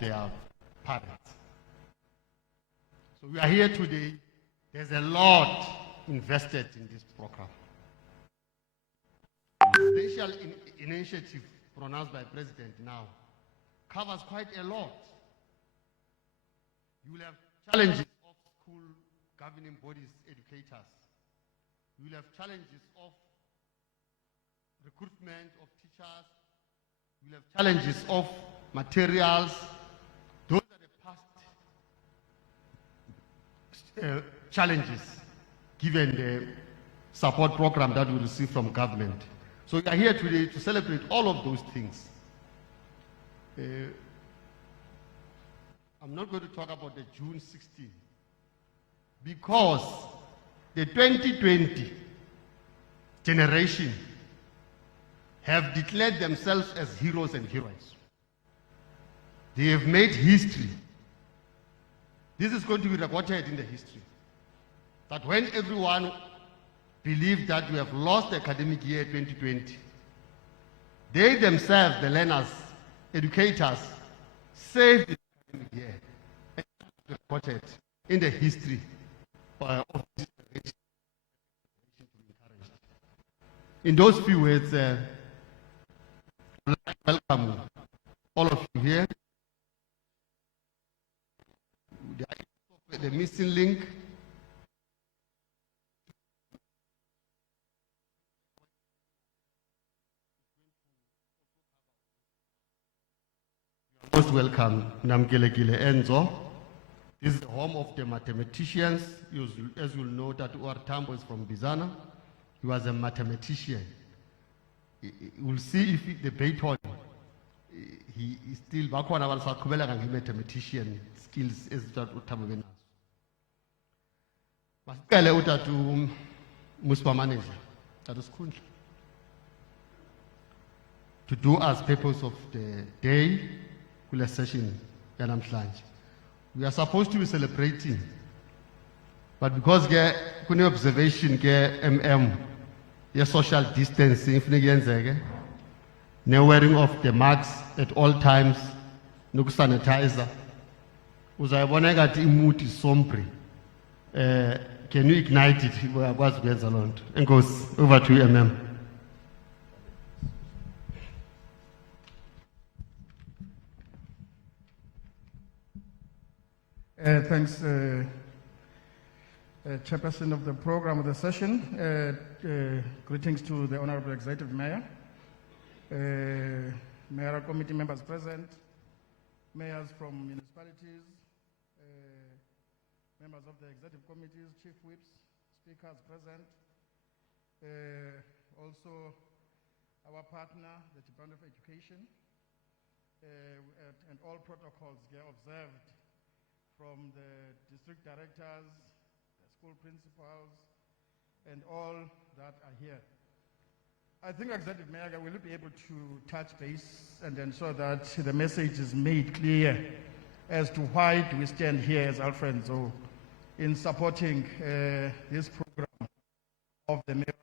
their parents. So we are here today. There's a lot invested in this program. The special initiative pronounced by President now covers quite a lot. You will have challenges of school governing bodies, educators. You will have challenges of recruitment of teachers. You will have challenges of materials. Those are the past challenges given the support program that we receive from government. So we are here today to celebrate all of those things. I'm not going to talk about the June 16 because the 2020 generation have declared themselves as heroes and heroines. They have made history. This is going to be recorded in the history. That when everyone believed that we have lost the academic year 2020, they themselves, the learners, educators, saved the academic year and recorded in the history of this generation. In those few words, I'd like to welcome all of you here. The missing link. Most welcome, Namgelekile Enzo. This is the home of the mathematicians. As you'll know, that Tambo is from Bizana. He was a mathematician. We'll see if the Beethoven, he is still back on our mathematician skills as Tambo. Masicele utatu Municipal Manager, that is cool. To do as purpose of the day, kule session yanamhlanje. We are supposed to be celebrating, but because kune observation social distancing wearing of the masks at all times, nokusanitizer, uzayibona ngathi imudi sombre. Can you ignite it? And goes over to you, Thanks, Chairperson of the program of the session. Greetings to the Honorable Executive Mayor, Mayoral Committee members present, mayors from municipalities, members of the executive committees, chief whips, speakers present, also our partner, the Department of Education, and all protocols observed from the district directors, the school principals, and all that are here. I think Executive Mayor will be able to touch base and ensure that the message is made clear as to why do we stand here as Alfred in supporting this program of the Mayoral.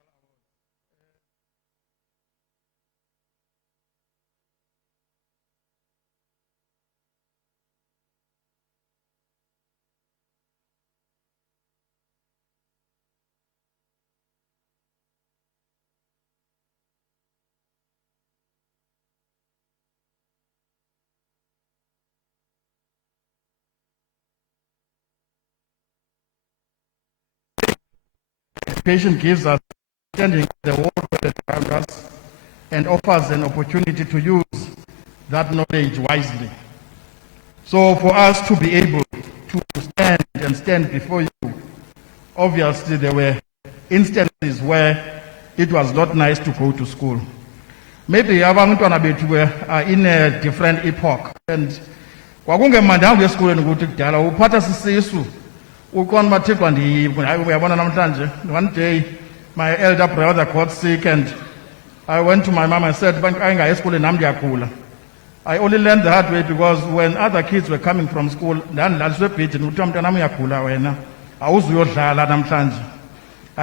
Education gives us understanding the world around us and offers an opportunity to use that knowledge wisely. So for us to be able to stand before you, obviously there were instances where it was not nice to go to school. Maybe abantwana bethu are in a different epoch, and kwakungemandanga esikoleni ukuthi kudala uphatha sisisu. One day, my elder brother got sick, and I went to my mom and said, I only learned the hard way because when other kids were coming from school, I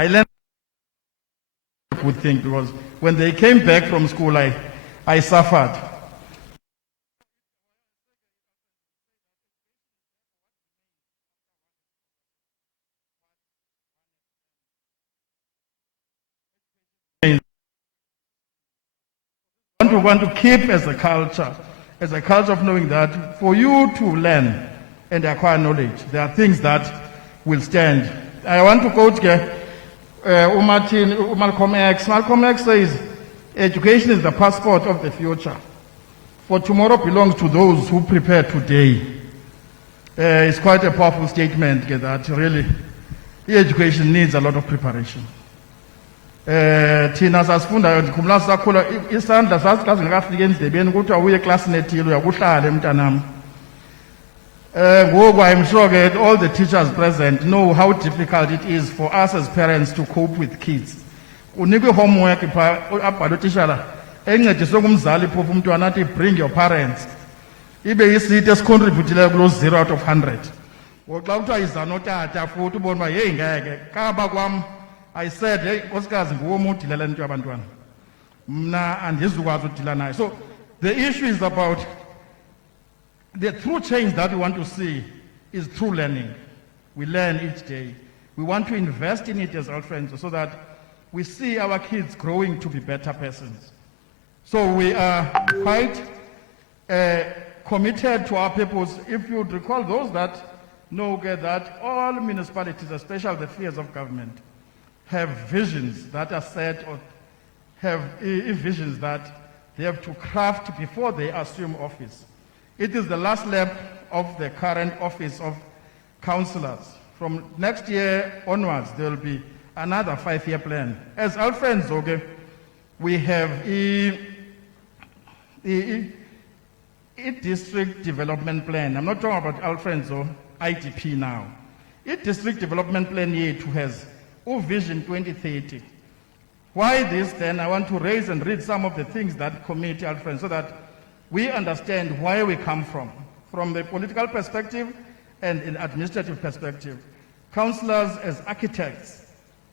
learned a good thing because when they came back from school, I suffered. we want to keep as a culture of knowing that for you to learn and acquire knowledge, there are things that will stand. I want to quote Malcolm X. Malcolm X says, education is the passport of the future. For tomorrow belongs to those who prepare today. It's quite a powerful statement that really education needs a lot of preparation. Thina sasifunda ndikhumla sakhula isandla sasikaze ngakafika endlebeni kuthiwa uye eklasini ethile uyakuhlala emntanami. Ngoku I'm sure that all the teachers present know how difficult it is for us as parents to cope with kids. Unikwe homework pha abhala utitshala encediswe ngumzali phofu umntwana athi bring your parents. Ibe isithi esicontributileyo kulo 0 out of 100. Ngoku xa kuthiwa yiza notata futhi ubona uba yeyi ngeke kaba kwam I said, hey, nkosikazi nguwe umudilela into yabantwana. Mna andizukwazi udila naye. So the issue is about the true change that we want to see is through learning. We learn each day. We want to invest in it as Alfred so that we see our kids growing to be better persons. So we are quite committed to our purpose. If you recall, those that know that all municipalities, especially the spheres of government, have visions that are set or have visions that they have to craft before they assume office. It is the last lap of the current office of councillors. From next year onwards, there will be another 5-year plan. As Alfred Zoge, we have a district development plan. I'm not talking about Alfred Zoge IDP now. A district development plan here too has Vision 2030. Why this then? I want to raise and read some of the things that committee Alfred so that we understand where we come from the political perspective and an administrative perspective. Councillors as architects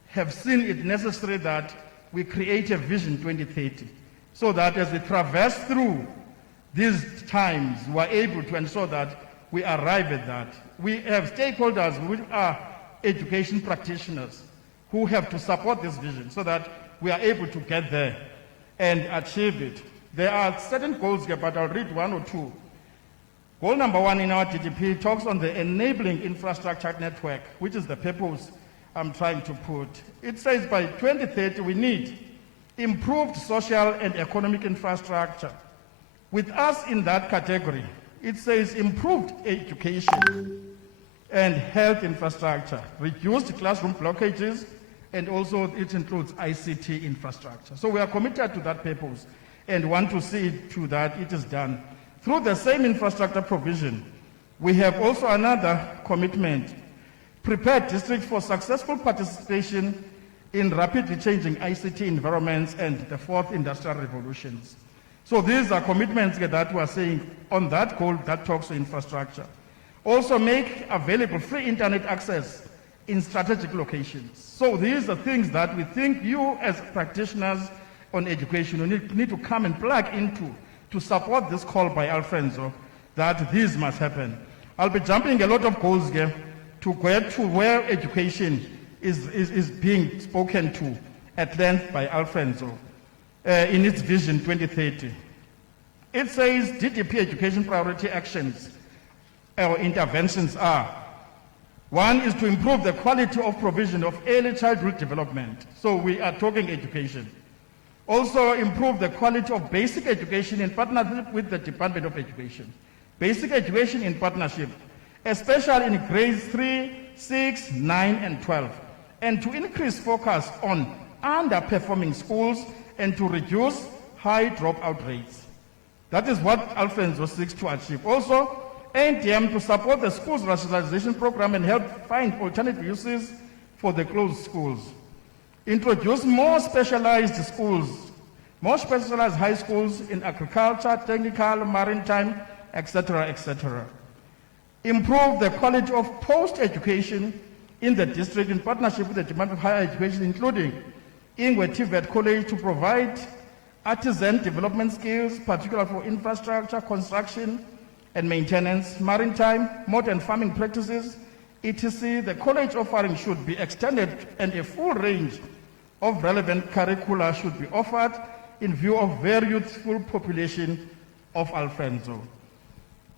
have seen it necessary that we create a Vision 2030 so that as we traverse through these times, we are able to ensure that we arrive at that. We have stakeholders which are education practitioners who have to support this vision so that we are able to get there and achieve it. There are certain goals here, but I'll read 1 or 2. Goal number 1 in our DDP talks on the enabling infrastructure network, which is the purpose I'm trying to put. It says by 2030 we need improved social and economic infrastructure. With us in that category, it says improved education and health infrastructure, reduced classroom blockages, and also it includes ICT infrastructure. So we are committed to that purpose and want to see to that it is done. Through the same infrastructure provision, we have also another commitment, prepare districts for successful participation in rapidly changing ICT environments and the 4th industrial revolutions. So these are commitments that we are saying on that goal that talks to infrastructure. Also make available free internet access in strategic locations. So these are things that we think you as practitioners on education need to come and plug into to support this call by Alfredo that this must happen. I'll be jumping a lot of goals here to get to where education is being spoken to at length by Alfredo in its Vision 2030. It says DDP education priority actions or interventions are: 1 is to improve the quality of provision of early childhood development. So we are talking education. Also improve the quality of basic education in partnership with the Department of Education. Basic education in partnership, especially in grades 3, 6, 9, and 12. And to increase focus on underperforming schools and to reduce high dropout rates. That is what Alfredo seeks to achieve. Also, NTM to support the schools rationalization program and help find alternative uses for the closed schools. Introduce more specialized schools, more specialized high schools in agriculture, technical, maritime, etc., etc. Improve the quality of post-education in the district in partnership with the Department of Higher Education, including Ingwe TVET College to provide artisan development skills, particularly for infrastructure, construction, and maintenance, maritime, modern farming practices, etc. The college offering should be extended and a full range of relevant curricula should be offered in view of very youthful population of Alfredo.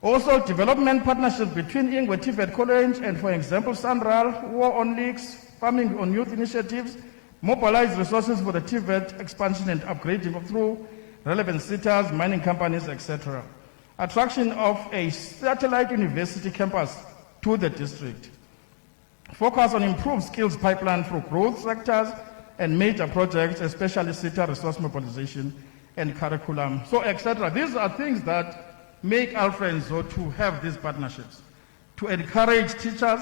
Also, development partnerships between Ingwe TVET College and, for example, Sanral, war on leaks, farming on youth initiatives, mobilize resources for the TVET expansion and upgrading through relevant sectors, mining companies, etc. Attraction of a satellite university campus to the district. Focus on improved skills pipeline for growth sectors and major projects, especially sector resource mobilization and curriculum, so etc. These are things that make Alfredo to have these partnerships, to encourage teachers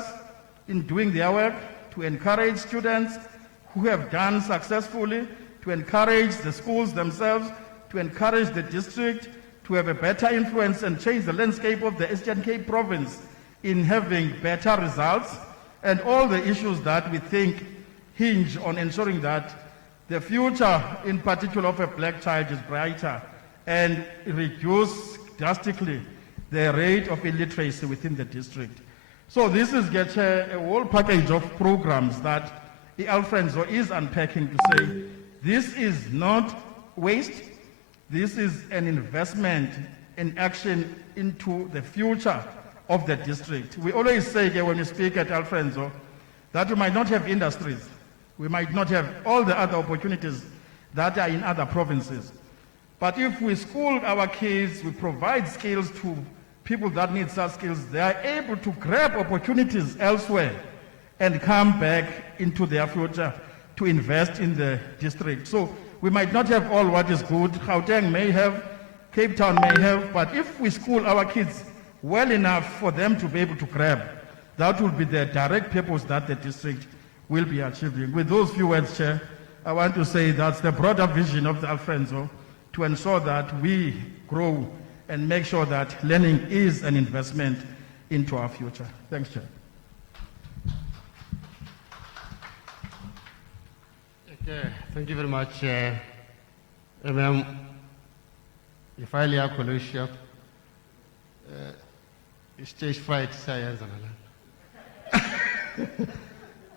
in doing their work, to encourage students who have done successfully, to encourage the schools themselves, to encourage the district to have a better influence and change the landscape of the Eastern Cape province in having better results, and all the issues that we think hinge on ensuring that the future, in particular of a black child, is brighter and reduce drastically the rate of illiteracy within the district. So this is a whole package of programs that the Alfredo is unpacking to say, this is not waste, this is an investment in action into the future of the district. We always say when we speak at Alfredo that we might not have industries, we might not have all the other opportunities that are in other provinces. But if we school our kids, we provide skills to people that need such skills, they are able to grab opportunities elsewhere and come back into their future to invest in the district. So we might not have all what is good, Gauteng may have, Cape Town may have, but if we school our kids well enough for them to be able to grab, that will be the direct purpose that the district will be achieving. With those few words, Chair, I want to say that's the broader vision of the Alfredo, to ensure that we grow and make sure that learning is an investment into our future. Thanks, Chair. Okay, thank you very much. Ma'am, if I live Colosia, stage fright science.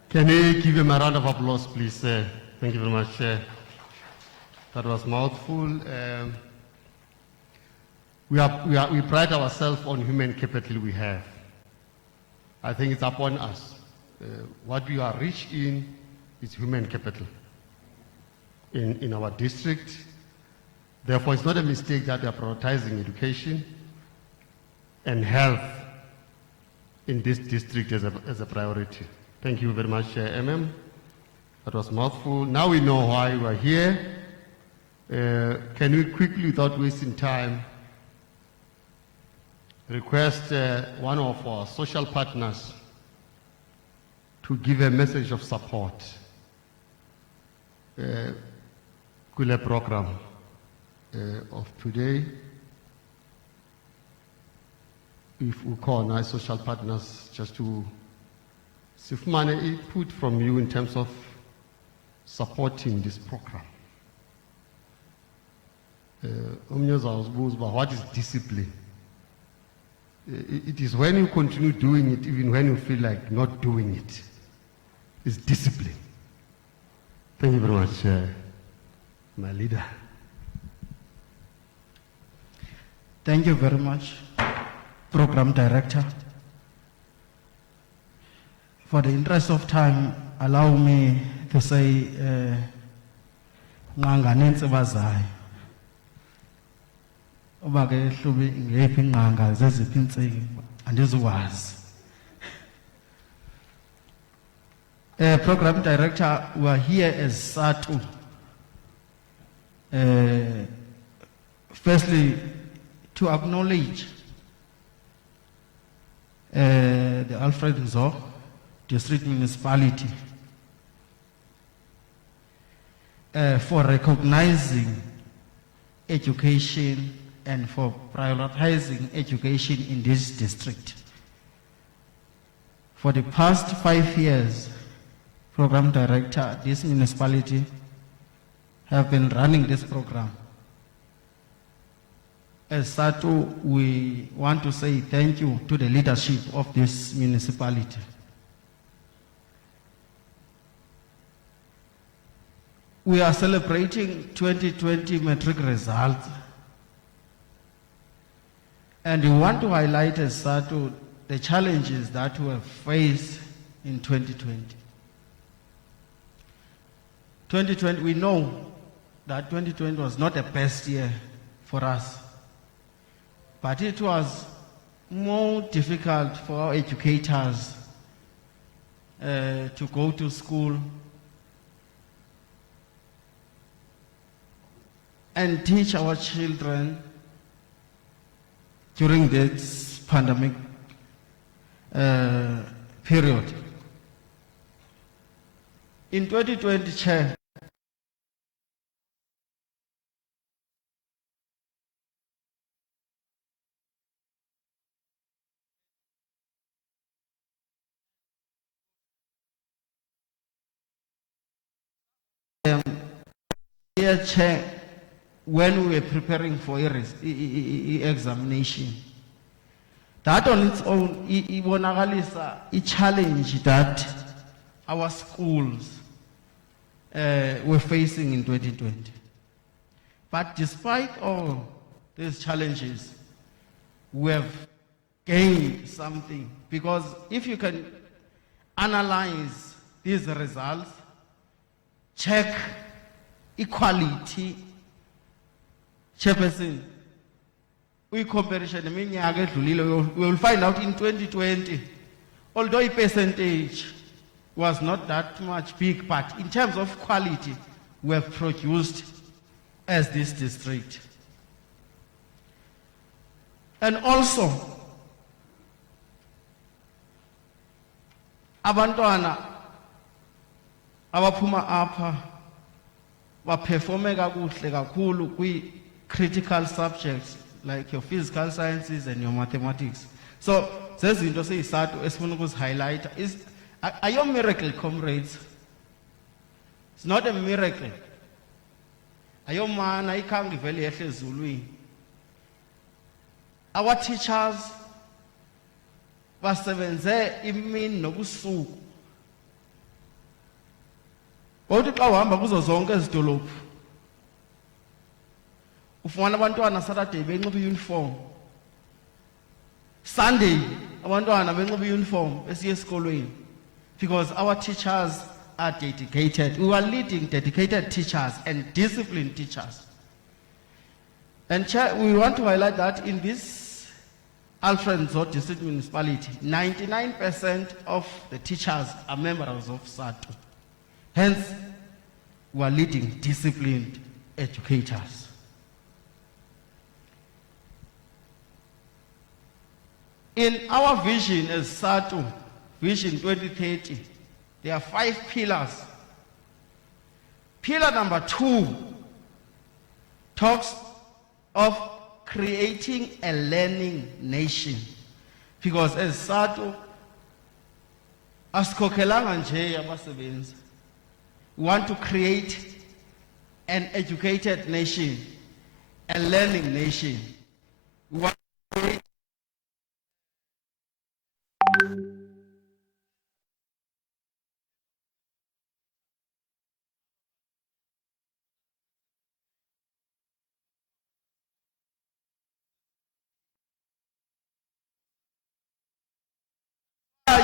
Can you give him a round of applause, please? Thank you very much. That was mouthful. We pride ourselves on human capital we have. I think it's upon us. What we are rich in is human capital in our district. Therefore, it's not a mistake that we are prioritizing education and health in this district as a priority. Thank you very much, MM. That was mouthful. Now we know why we are here. Can we quickly, without wasting time, request one of our social partners to give a message of support to the program of today. If we call nice social partners just to see money input from you in terms of supporting this program. What is discipline? It is when you continue doing it even when you feel like not doing it. It's discipline. Thank you very much, my leader. Thank you very much, Program Director. For the interest of time, allow me to say, Nganga nenze bazayo. Uba ke hlubi ngephi ingqanga zeziphi insiki andizukwazi. Program Director, we are here as SATU. Firstly, to acknowledge the Alfred Nzo District Municipality for recognizing education and for prioritizing education in this district. For the past 5 years, Program Director, this municipality have been running this program. As SATU, we want to say thank you to the leadership of this municipality. we are celebrating 2020 matric results. And we want to highlight as SATU the challenges that we have faced in 2020. 2020, we know that 2020 was not the best year for us, but it was more difficult for our educators to go to school and teach our children during this pandemic period. In 2020, Chair, Chair, when we were preparing for examination, that on its own, a challenge that our schools were facing in 2020. But despite all these challenges, we have gained something, because if you can analyze these results, check equality, Chairperson, we comparison, we will find out in 2020, although a percentage was not that much big, but in terms of quality, we have produced as this district. And also, abantwana abaphuma apha baperforme kakuhle kakhulu kwi-critical subjects like your physical sciences and your mathematics. So, zezinto seyisatu esifuna ukuzi-highlighta is ayo miracle, comrades. It's not a miracle. Ayo mana ikhange vele yehle ezulwini. Our teachers basebenze imini nobusuku. Kodwa xa uhamba kuzo zonke ezidolophu, ufumana abantwana Saturday benxiba uniform, Sunday abantwana benxiba uniform esiya esikolweni, because our teachers are dedicated. We are leading dedicated teachers and disciplined teachers. And Chair, we want to highlight that in this Alfred District Municipality, 99% of the teachers are members of SATU. Hence, we are leading disciplined educators. In our vision as SATU, Vision 2030, there are 5 pillars. Pillar number 2 talks of creating a learning nation. Because as SATU, asikhokelanga nje abasebenzi. We want to create an educated nation, a learning nation. We want to create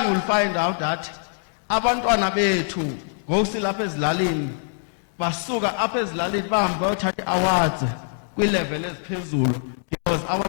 you will find out that abantwana bethu ngosilapha ezilalini basuka apha ezilalini bahambe bayothatha awards kwi-level eziphezulu, because our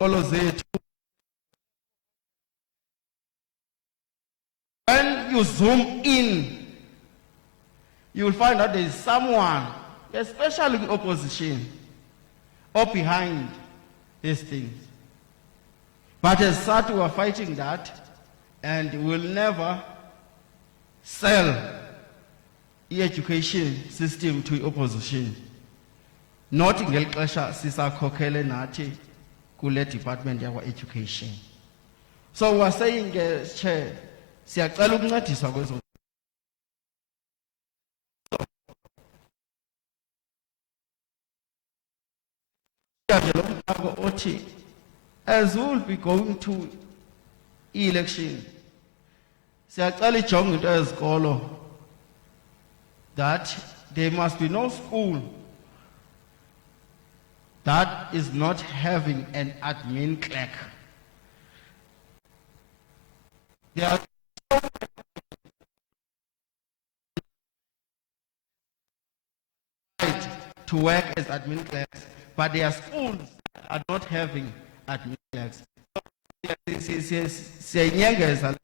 izikolo zethu. When you zoom in, you will find out there is someone, especially the opposition, or behind these things. But as such, we are fighting that, and we will never sell the education system to the opposition. Not in Gelkasha, Sisa Kokele Nati, Kule Department of Education. So we are saying, Chair, siyacela ukuncediswa kwezo. As we will be going to election, siyacela ijonge into ezikolo that there must be no school that is not having an admin clerk. There are to work as admin clerks, but there are schools that are not having admin clerks. Siyayinyengeza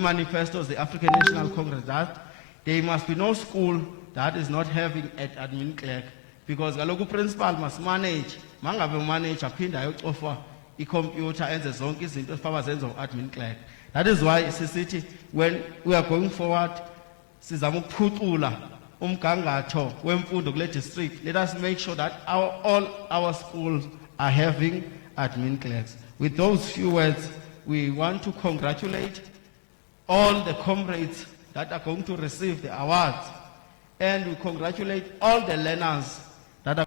manifestos, the African National Congress, that there must be no school that is not having an admin clerk, because kaloku principal must manage, mangabe manage aphinda ayocofa i-computer enze zonke izinto efaba zenza admin clerk. That is why sisithi when we are going forward, sizama ukuphucula umgangatho wemfundo kule district. Let us make sure that all our schools are having admin clerks. With those few words, we want to congratulate all the comrades that are going to receive the awards, and we congratulate all the learners that are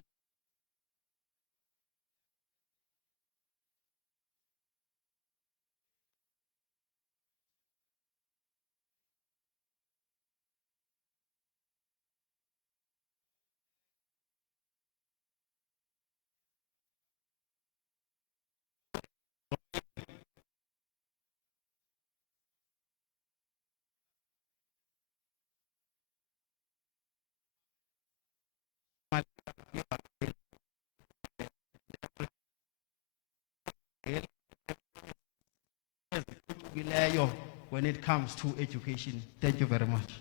when it comes to education. Thank you very much.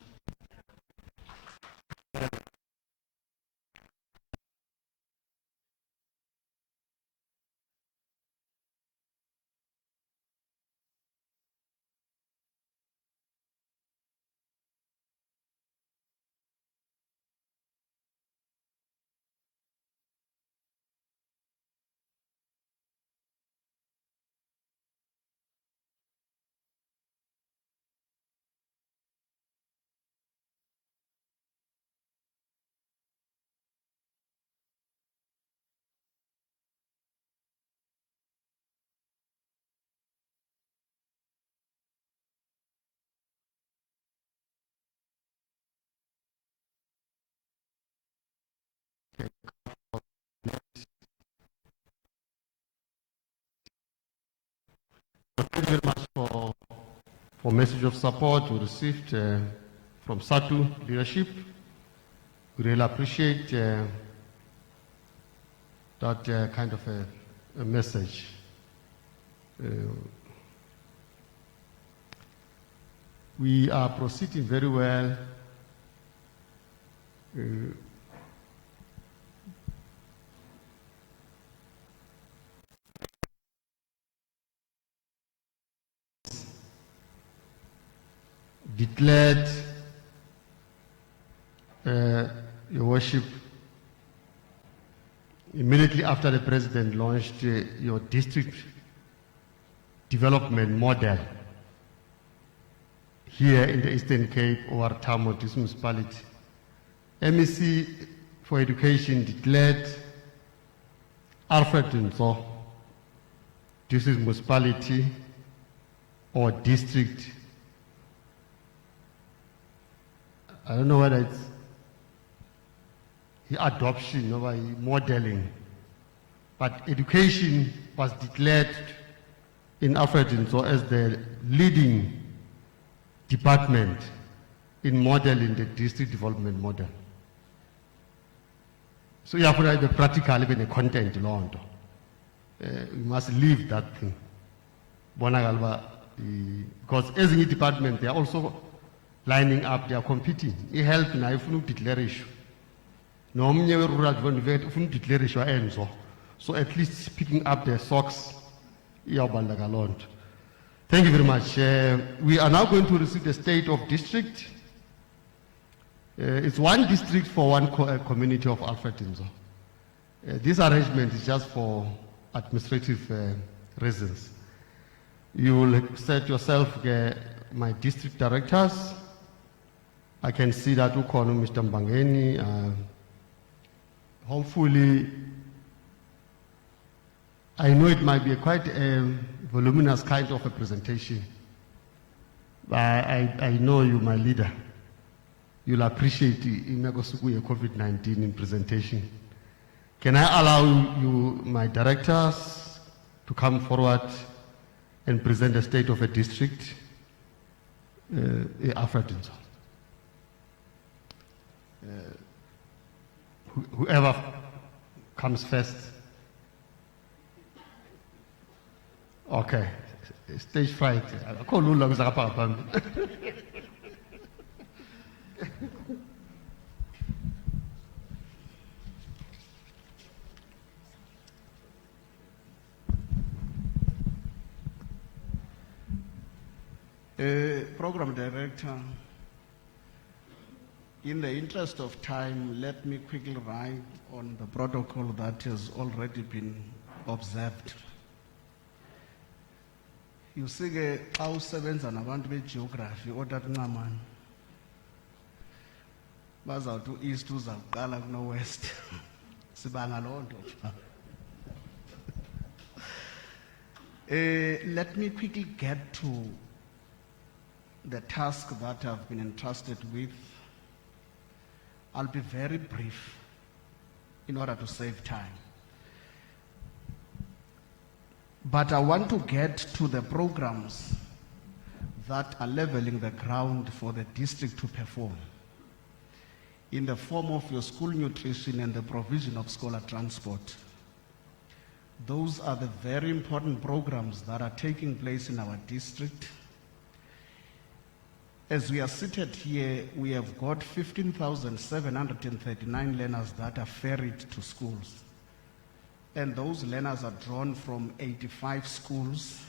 Thank you very much for message of support we received from SATU leadership. We really appreciate that kind of a message. We are proceeding very well. Declared, Your Worship, immediately after the President launched your district development model here in the Eastern Cape or Tamo Municipality. MEC for Education declared Alfred district municipality or district. I don't know whether it's adoption or modeling, but education was declared in Alfred as the leading department in modeling the district development model. So you have to practical even the content long. we must leave that thing. Bonakala uba, because ezinye department, they are also lining up, they are competing. I-health nayo ifuna ukudeclare issue. Nomnye we-rural development ufuna ukudeclare issue enzo. So at least picking up their socks, iyawubaluleka loo nto. Thank you very much. We are now going to receive the state of district. It's one district for one community of Alfred Inzo. This arrangement is just for administrative reasons. You will set yourself my district directors. I can see that ukhona Mr. Mbangeni. Hopefully, I know it might be a quite voluminous kind of a presentation. But I know you, my leader. You'll appreciate COVID-19 in presentation. Can I allow you, my directors, to come forward and present the state of a district? Alfred. Whoever comes first. Okay. Stage fright. Program Director, in the interest of time, let me quickly write on the protocol that has already been observed. You see, how usebenza nabantu be-geography otatinqamane bazawuthi u-east uzawuqala kuno-west sibanga loo nto. Let me quickly get to the task that I've been entrusted with. I'll be very brief in order to save time. But I want to get to the programs that are leveling the ground for the district to perform in the form of your school nutrition and the provision of scholar transport. Those are the very important programs that are taking place in our district. As we are seated here, we have got 15,739 learners that are ferried to schools. And those learners are drawn from 85 schools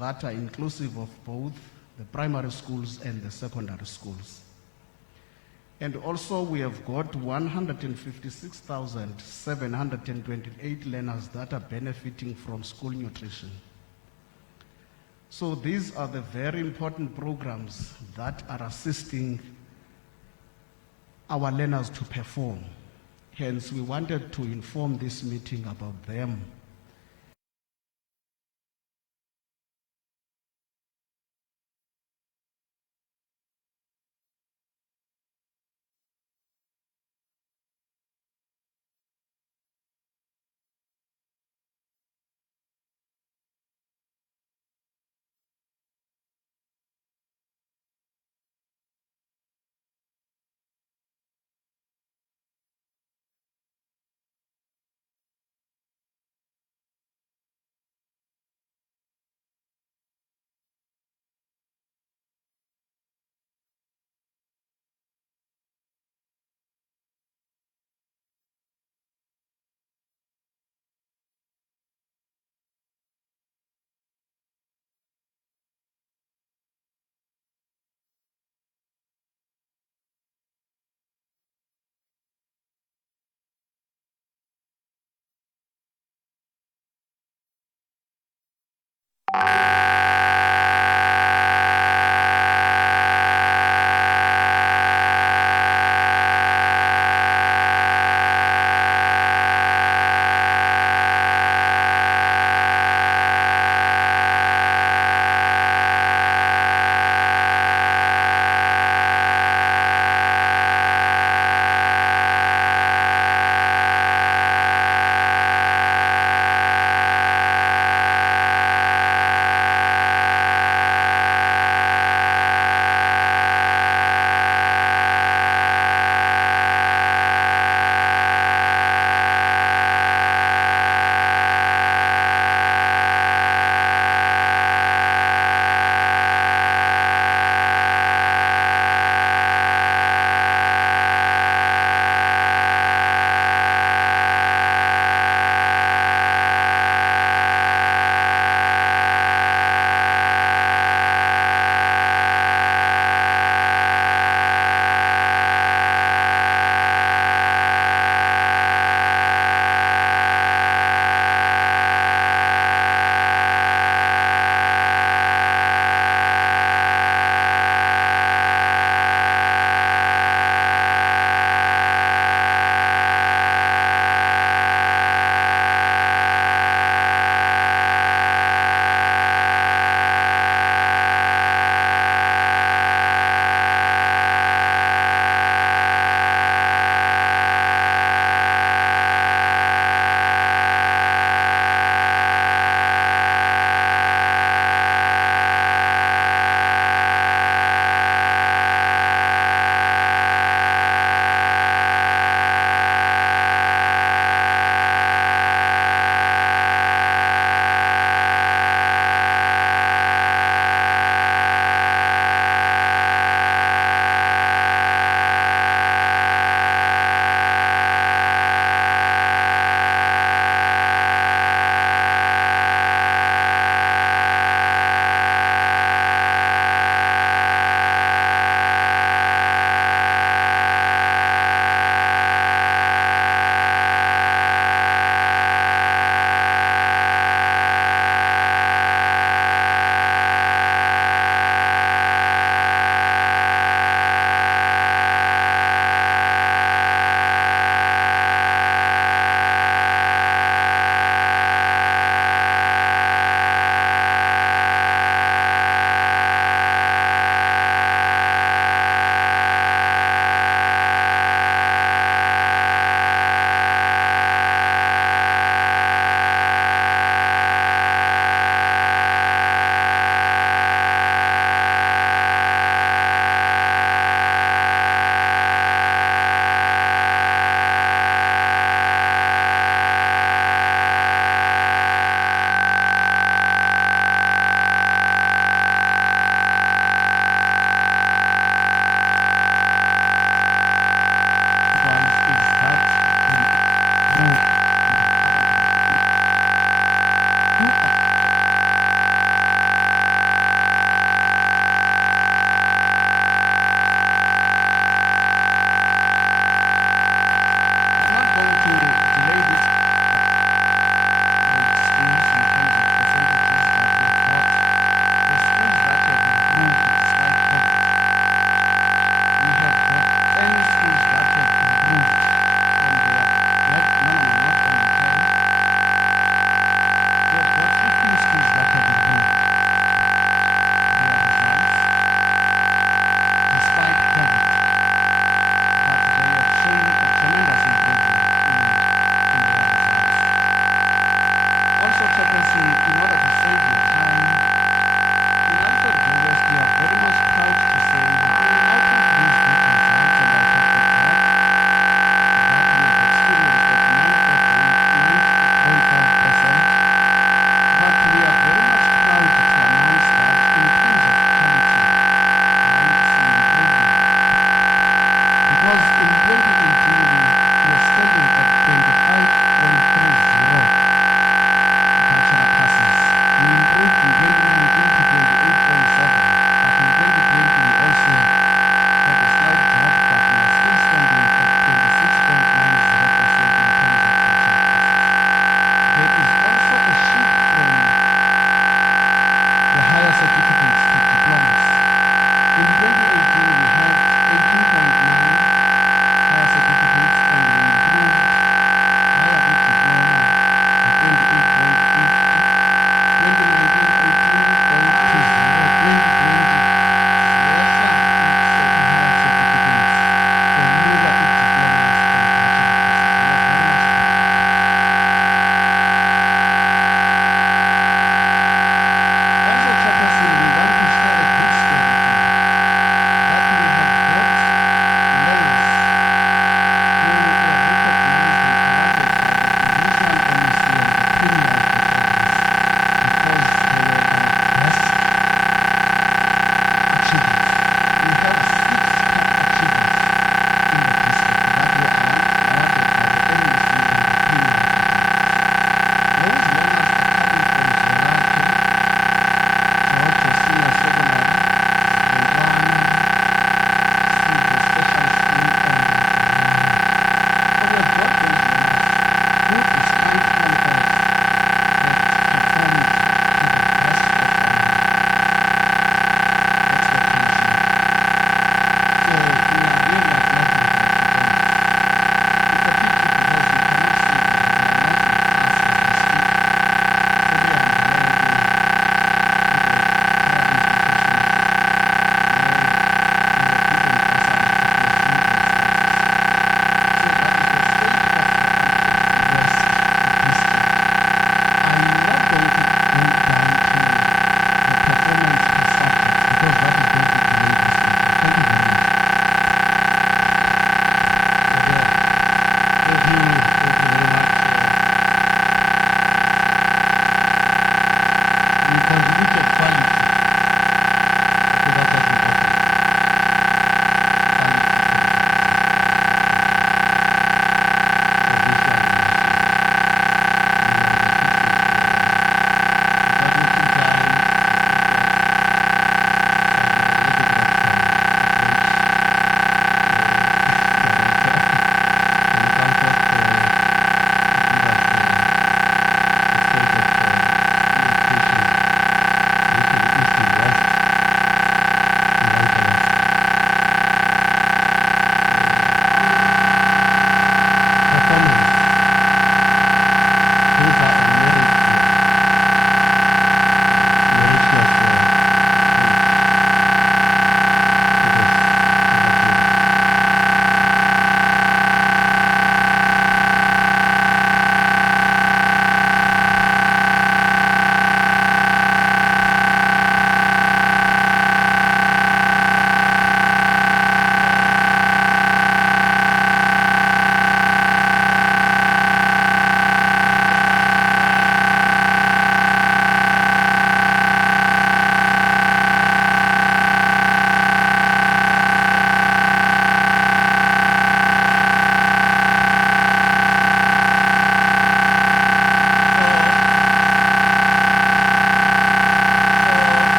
that are inclusive of both the primary schools and the secondary schools. And also we have got 156,728 learners that are benefiting from school nutrition. So these are the very important programs that are assisting our learners to perform. Hence, we wanted to inform this meeting about them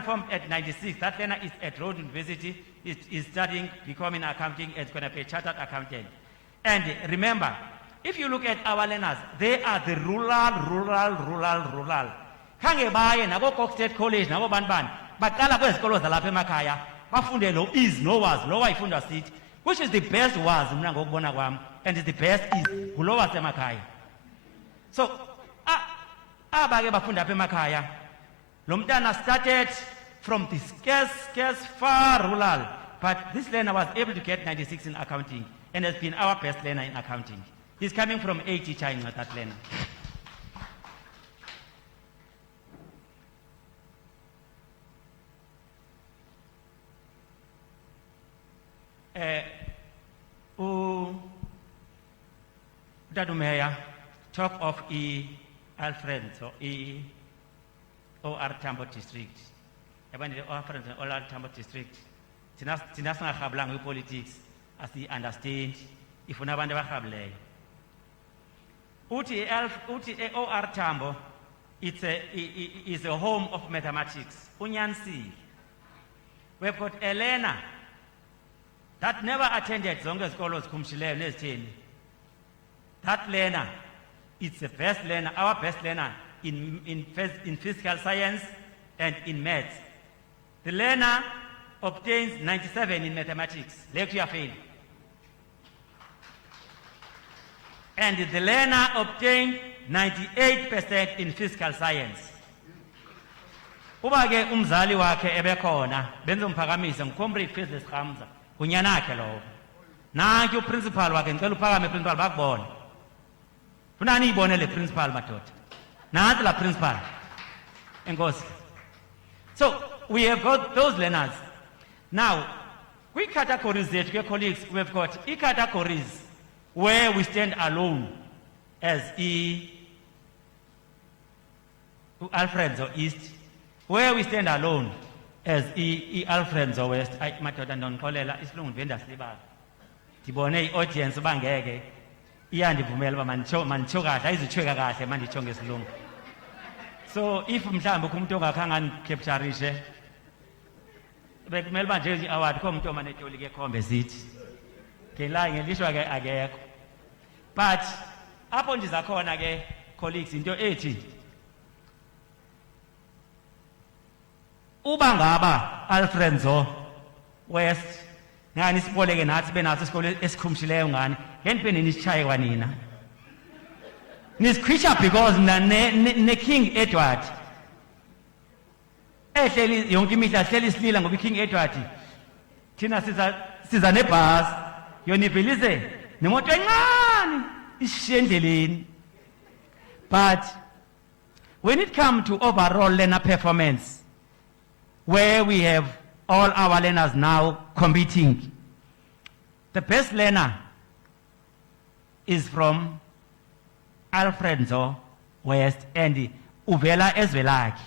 performed at 96. That learner is at Rhodes University, is studying, becoming accounting, is going to be a chartered accountant. And remember, if you look at our learners, they are the rural. Khange baye nabo Cox State College nabo banban baqala kwezikolo zalapha emakhaya bafunde lo is no was lo wayifunda sithi, which is the best was mina ngokubona kwami, and the best is kulo wasemakhaya. So abake bafunda apha emakhaya, lo mntana started from the scarce far rural, but this learner was able to get 96 in accounting and has been our best learner in accounting. He's coming from a teacher in that learner. Meya, top of Alfred, so OR Tambo district. Even the Alfred and OR Tambo district. Tinasna hablang with politics as he understand if we never have lay. Uti OR Tambo, is a home of mathematics. Unyansi. We've got Elena that never attended Zonga Scholars Kumshile Nestin. That learner is the best learner, our best learner in physical science and in maths. The learner obtains 97 in mathematics, lecture fail. And the learner obtained 98% in physical science. Ubage umzali wakhe ebekhona benzomphakamisa ngicomrade physics Hamza kunyanakhe lo. Nanki uprincipal wakhe ngicela uphakame principal bakubona. Funani ibone le principal madoda. Nanti la principal. Enkosi. So we have got those learners. Now, we categories that colleagues, we've got categories where we stand alone as Alfred's or East, where we stand alone as Alfred's or West. I matter non kolela islung vendas liba. Tibone audience bangege. Iyandivumela manitsho kahle ayizichweka kahle manje itsho ngesilungu. So if mhlawumbe umuntu ongakhanga captureishe bekumele manje i-award komuntu omanetoli ke khombe sithi ngela ngelishwa ke akekho, but apho ndiza khona ke colleagues into ethi uba ngaba Alfredzo West ngani siboleke nathi benaso isikole esikhumshileyo ngani ngenipeni nishaye kwanina niskhwisha because ne King Edward ehleli yonke imihla hleli silila ngoba King Edward thina siza nebus yonivelize nemoto encane ishiye endleleni. But when it comes to overall learner performance, where we have all our learners now competing, the best learner is from Alfredzo West and Uvela Ezvelaki.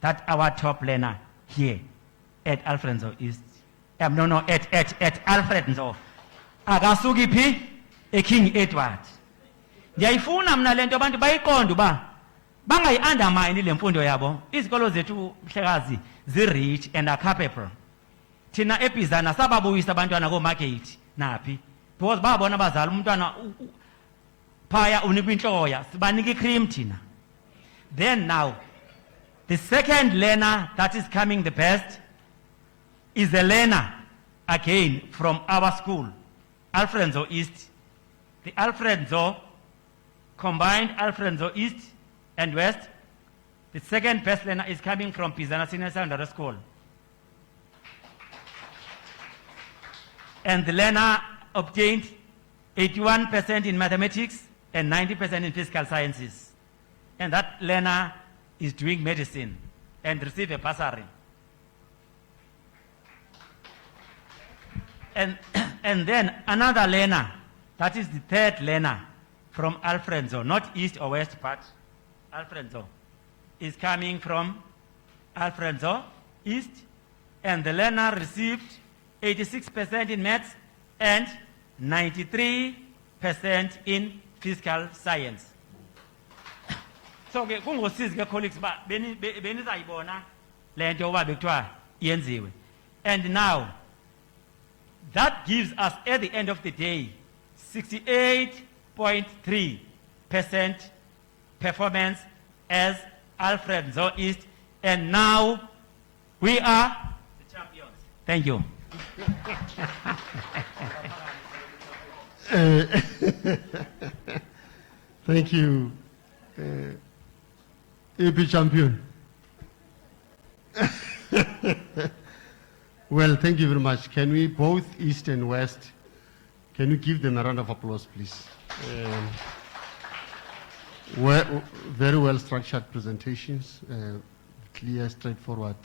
That's our top learner here at Alfredzo East. At Alfredzo. Agasugi P, a King Edward. Ndiyayifuna mna lento abantu bayiqonda uba bangayi-undermine le mfundo yabo. Izikolo zethu mhlekazi zi-rich and are capable. Thina eBizana sababuyisa abantwana ko-market naphi because babona abazali umntwana phaya unikwa intloya sibanika i-cream thina. Then now the second learner that is coming the best is a learner again from our school, Alfredzo East. The Alfredzo combined Alfredzo East and West. The second best learner is coming from Bizana Senior Secondary School. And the learner obtained 81% in mathematics and 90% in physical sciences. And that learner is doing medicine and received a bursary. And then another learner, that is the third learner from Alfredzo, not East or West, but Alfredzo, is coming from Alfredzo East, and the learner received 86% in maths and 93% in physical science. So kungosizi ke colleagues ba benizayibona le nto uba bekuthiwa yenziwe. And now, that gives us, at the end of the day, 68.3% performance as Alfred Zo East, and now we are the champions. Thank you. Thank you, AP champion. Well, thank you very much. Can we, both East and West, can you give them a round of applause, please? Very well structured presentations, clear, straightforward.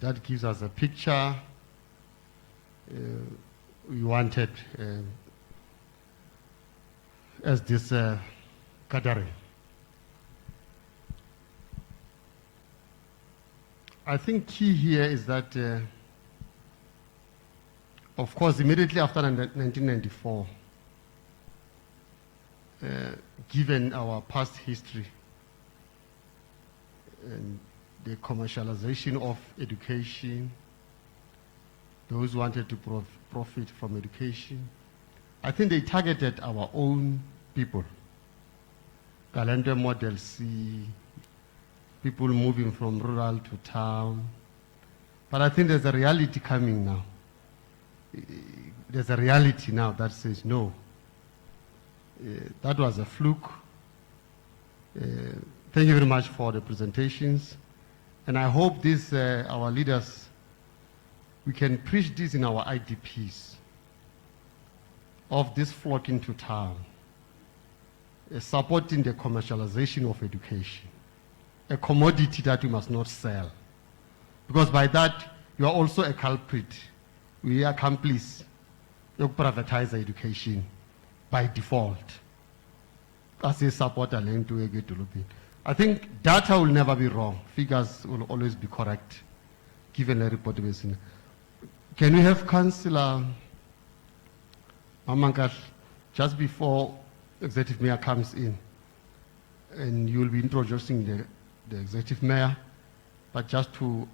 That gives us a picture we wanted as this gathering. I think key here is that, of course, immediately after 1994, given our past history and the commercialization of education, those who wanted to profit from education, I think they targeted our own people. Calendar Model C, people moving from rural to town. But I think there's a reality coming now. There's a reality now that says no. That was a fluke. Thank you very much for the presentations. And I hope this, our leaders, we can preach this in our IDPs of this flocking to town, supporting the commercialization of education, a commodity that we must not sell. Because by that, you are also a culprit. We are accomplice. You privatize education by default. As a supporter, I think data will never be wrong. Figures will always be correct, given the report. Can we have Councillor Mamankash just before Executive Mayor comes in? And you will be introducing the Executive Mayor, but just to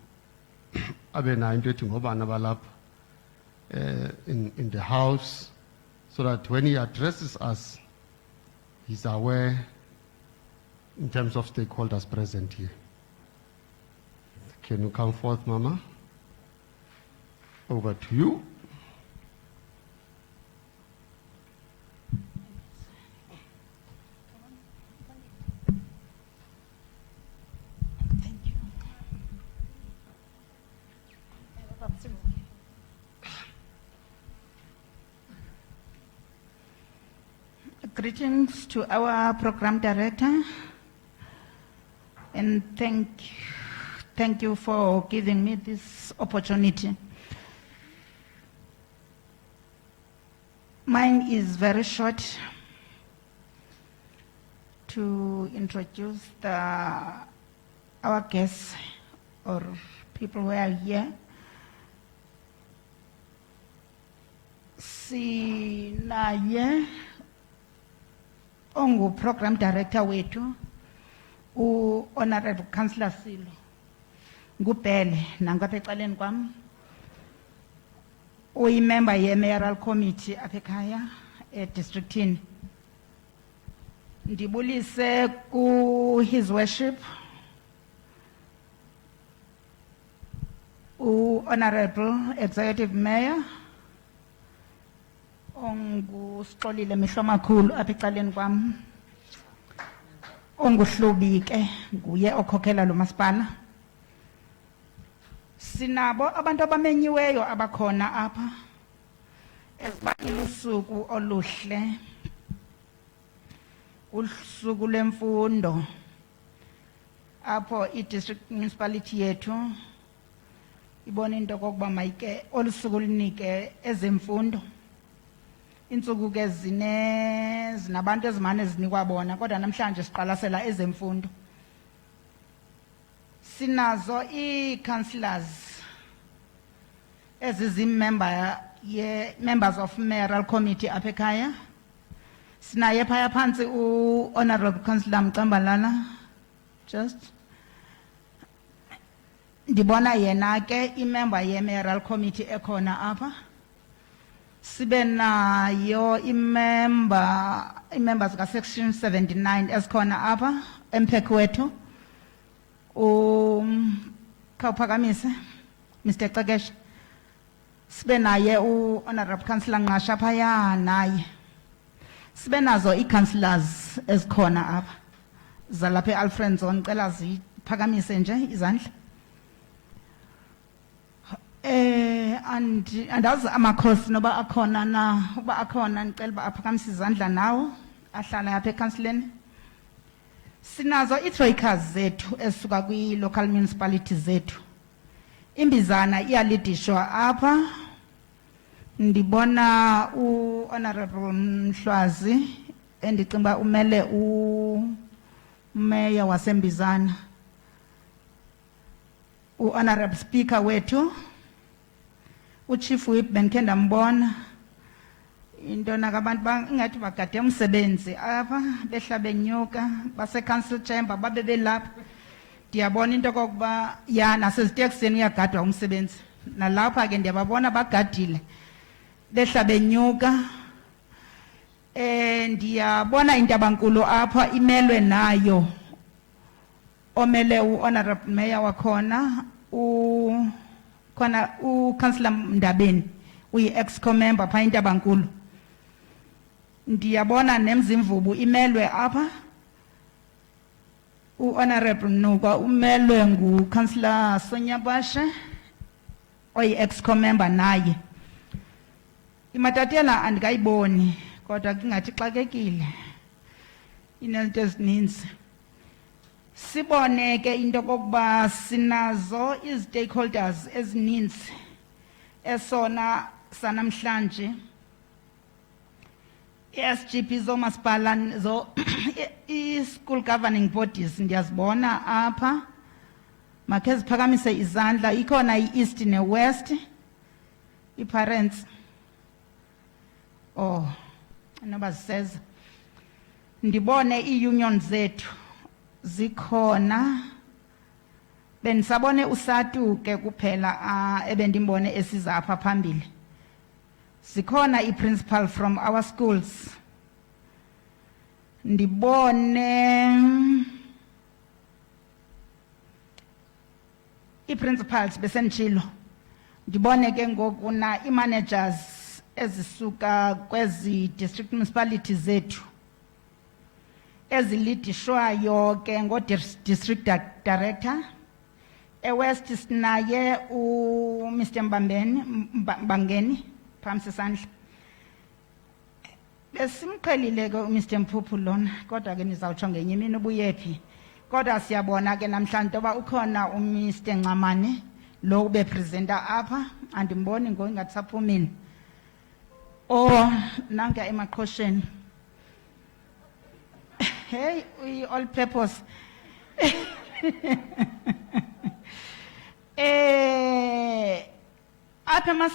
in the House, so that when he addresses us, he's aware in terms of stakeholders present here. Can you come forth, Mama? Over to you. Thank you. Greetings to our program director, and thank you for giving me this opportunity. Mine is very short to introduce our guests or people who are here. Sinaye ongu program director wetu Honorable Councillor Silo ngubhele nangapha ecaleni kwami uyimember ye-Mayoral Committee apha ekhaya edistrictini. Ndibulise ku-His Worship Honorable Executive Mayor onguSixolile Mihlomakhulu apha ecaleni kwami, onguHlubike nguye okhokhela lo masipala. Sinabo abantu abamenyiweyo abakhona apha ezibakile usuku oluhle, usuku lemfundo apho i-district municipality yethu ibona into kokuba mayike olusuku linike ezemfundo. Insuku ke zinabantu ezimane zinikwa bona, kodwa namhlanje siqalasela ezemfundo. Sinazo i-councillors members of Mayoral Committee apha ekhaya. Sinaye phaya phansi Honorable Councillor Mcambalala, just ndibona yena ke imember ye-mayoral committee ekhona apha. Sibe nayo imembers ka-section 79 esikhona apha, empek wethu. Khawuphakamise, Mr. Cekeshe. Sibe naye u-Honorable Councillor Nqasha phaya naye. Sibe nazo ii-councillors ezikhona apha. Zalapha e-Alfred zone, cela ziphakamise nje izandla. Andazi amakhosi noba akhona na, uba akhona ndicela uba aphakamise izandla nawo, ahlala apha ekhansileni. Sinazo ii-troikers zethu ezisuka kwii-local municipalities zethu. Imbizana iyalidishwa apha. Ndibona u-Honorable Mhlwazi endicinga uba umele umeya wasembizana. U-Honorable Speaker wethu, uChief Whip bendikhe ndambona. Intona abantu ingathi bagade umsebenzi apha, behla benyuka, base-council chamber, babe belapha. Ndiyabona into kokuba ya naseziteksini uyagadwa umsebenzi. Nalapha ke ndiyababona bagadile, behla benyuka. Ndiyabona intabankulu apha imelwe nayo. Omele u-Honorable Mayor wakhona, khona u-Councillor Ndabeni, uyi-ex-co member pha intabankulu. Ndiyabona nemzimvubu imelwe apha. U-Honorable Nuka umelwe ngu-Councillor Sonyabashe, oyi-ex-co member naye. Imatatela andikayiboni, kodwa kingathi xakekile. Inezinto ezininzi. Sibone ke into kokuba sinazo i-stakeholders ezininzi esona sanamhlanje. I-SGP zomasipala i-school governing bodies ndiyazibona apha. Makhe ziphakamise izandla. Ikhona i-East ne-West, i-parents. Noba ziseza. Ndibone ii-union zethu zikhona. Bendisabone usatu ke kuphela ebendimbone esiza apha phambili. Zikhona i-principal from our schools. Ndibone i-principals besenditshilo. Ndibone ke ngoku na i-managers ezisuka kwezi district municipalities zethu, ezilidishwayo ke ngo-district director. E-West sinaye u-Mr. Mbangeni phamsi sandla. Besimqhelile ke u-Mr. Mphuphu lona, kodwa ke nizawutsho ngenye imini ubuyephi. Kodwa siyabona ke namhlanje uba ukhona u-Mr. Ncamane lo ubepresenta apha, andimboni ngokungathi saphumile. Nanka emaqhosheni. Hey, all purpose.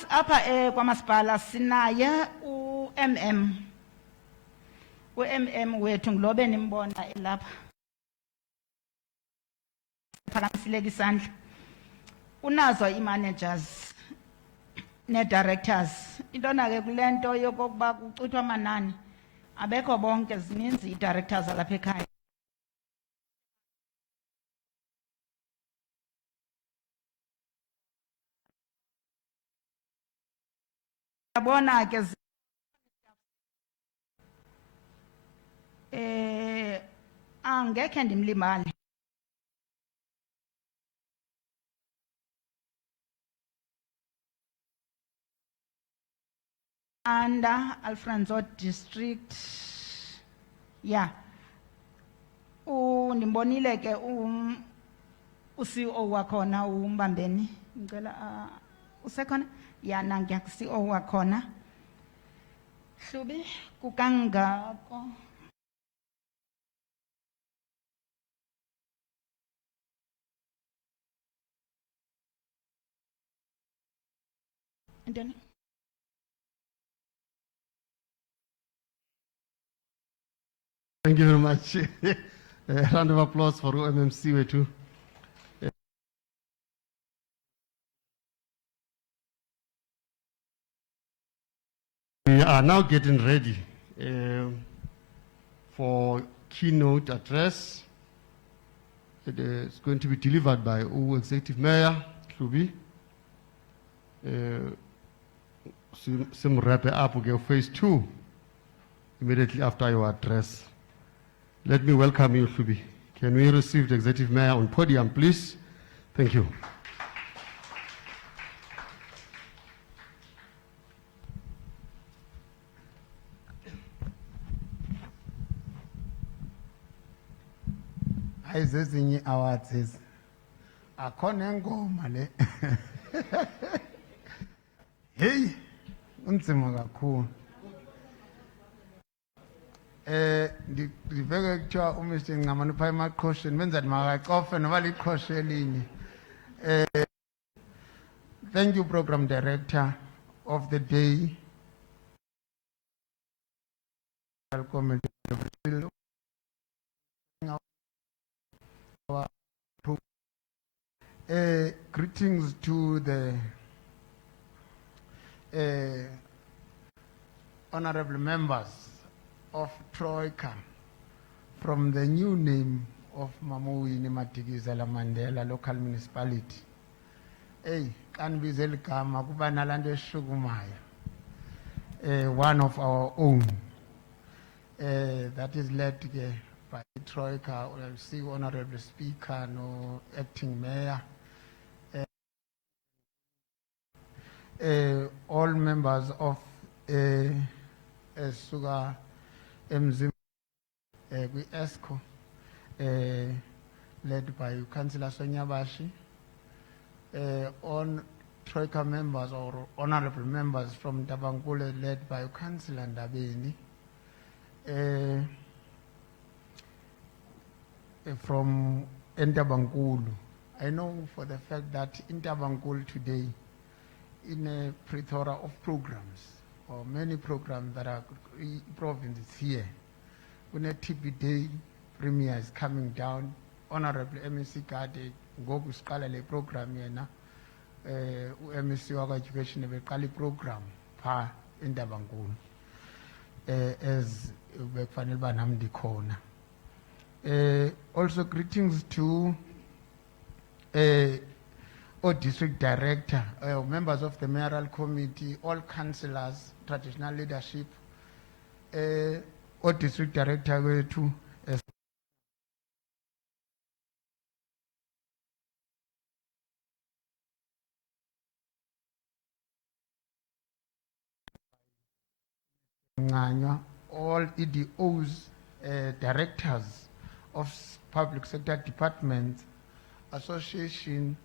Apha kwamasipala sinaye u-MM. U-MM wethu ngulobe nimbona elapha. Phakamisileke isandla. Unazo ii-managers ne-directors. Intona ke kule nto yokokuba kucuthwa amanani, abekho bonke, zininzi ii-directors alapha ekhaya. Yabona ke angekhe ndimlimale. Under Alfred district. Yeah. Ndimbonile ke u-CEO wakhona uMbambeni. Ngicela usekhona? Ya nankuya ku-CEO wakhona. Hlubi kukangako. Intoni? Thank you very much. A round of applause for MMC too. are now getting ready for keynote address. It is going to be delivered by Executive Mayor Hlubi. Some wrap up phase 2 immediately after your address. Let me welcome you, Hlubi. Can we receive the Executive Mayor on podium, please? Thank you. Ayizezinye awards ezi akhona engoma le hey unzima kakhulu ndiveke kuthiwa uMr Ncamane phaa emaqhosheni benza makacofe noba liqhoshe elinye. Thank you, Program Director of the day. Greetings to the honorable members of Troika from the new name of Municipality Mandela local municipality. Hey, kanbize ligama kuba nalanto eshukumayo. One of our own. That is led by Troika, we'll see Honorable Speaker, no acting mayor. All members of Suga Mzim ESCO, led by Councillor Sonia Bashi, all Troika members or honorable members from Tabangule, led by Councillor Ndabeni, from Ntabankulu. I know for the fact that in Ntabankulu today, in a plethora of programs, or many programs that are provinces here, when a TB Day premier is coming down, Honorable MEC Kade, Gogu Scholarly program, MEC Waka Education, a program, pa in Ntabankulu, as Bekfanelba Namdi Kona. Also greetings to all district director, members of the mayoral committee, all councillors, traditional leadership, all district director to all EDOs, directors of public sector departments, association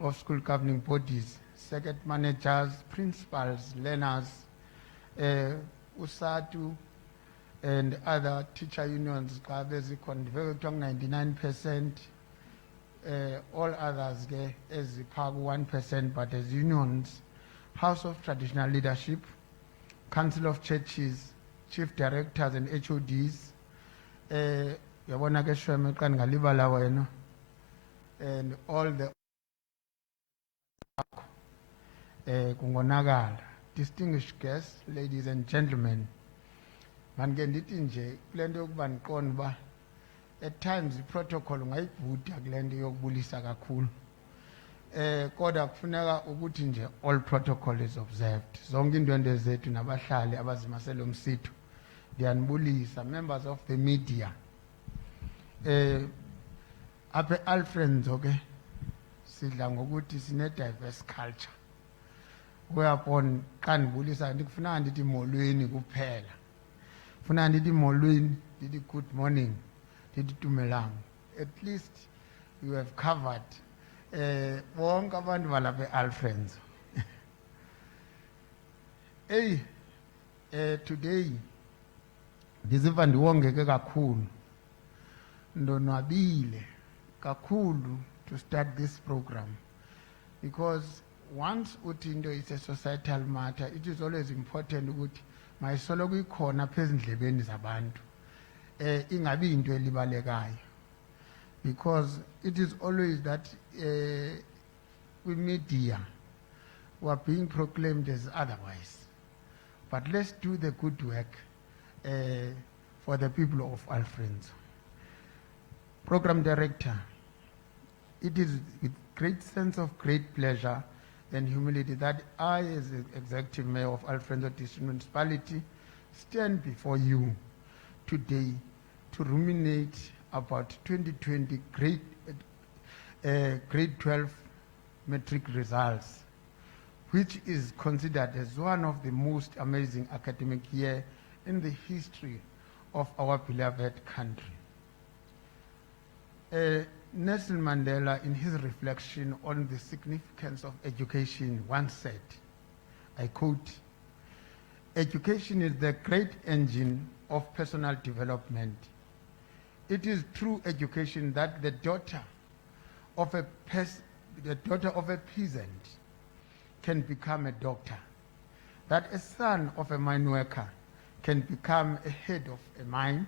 of school governing bodies, circuit managers, principals, learners, USATU, and other teacher unions, 99%, all others as PAG 1%, but as unions, House of Traditional Leadership, Council of Churches, Chief Directors and HODs, and all the distinguished guests, ladies and gentlemen, at times the protocol kodwa kufuneka ukuthi nje all protocol is observed. Zonke indwendwe zethu nabahlali abazimasela umsitho ndiyanibulisa, members of the media. Apha Alfred ke sidla ngokuthi sine diverse culture. Whereupon xa ndibulisa ndikufuneka ndithi molweni kuphela. Funeka ndithi molweni, ndithi good morning, ndithi tumelang. At least you have covered bonke abantu balapha eAlfred. Hey, today ndiziva ndiwongeke kakhulu, ndonwabile kakhulu to start this program, because once uthi into is a societal matter, it is always important ukuthi mayisoloko ikhona phezu ndlebeni zabantu, ingabi into elibalekayo, because it is always that we media were being proclaimed as otherwise, but let's do the good work for the people of Alfred. Program Director, it is with great sense of great pleasure and humility that I, as the Executive Mayor of Alfred District Municipality, stand before you today to ruminate about 2020 grade 12 matric results, which is considered as one of the most amazing academic year in the history of our beloved country. Nelson Mandela, in his reflection on the significance of education, once said, I quote, "Education is the great engine of personal development. It is through education that the daughter of a peasant can become a doctor, that a son of a mine worker can become a head of a mine,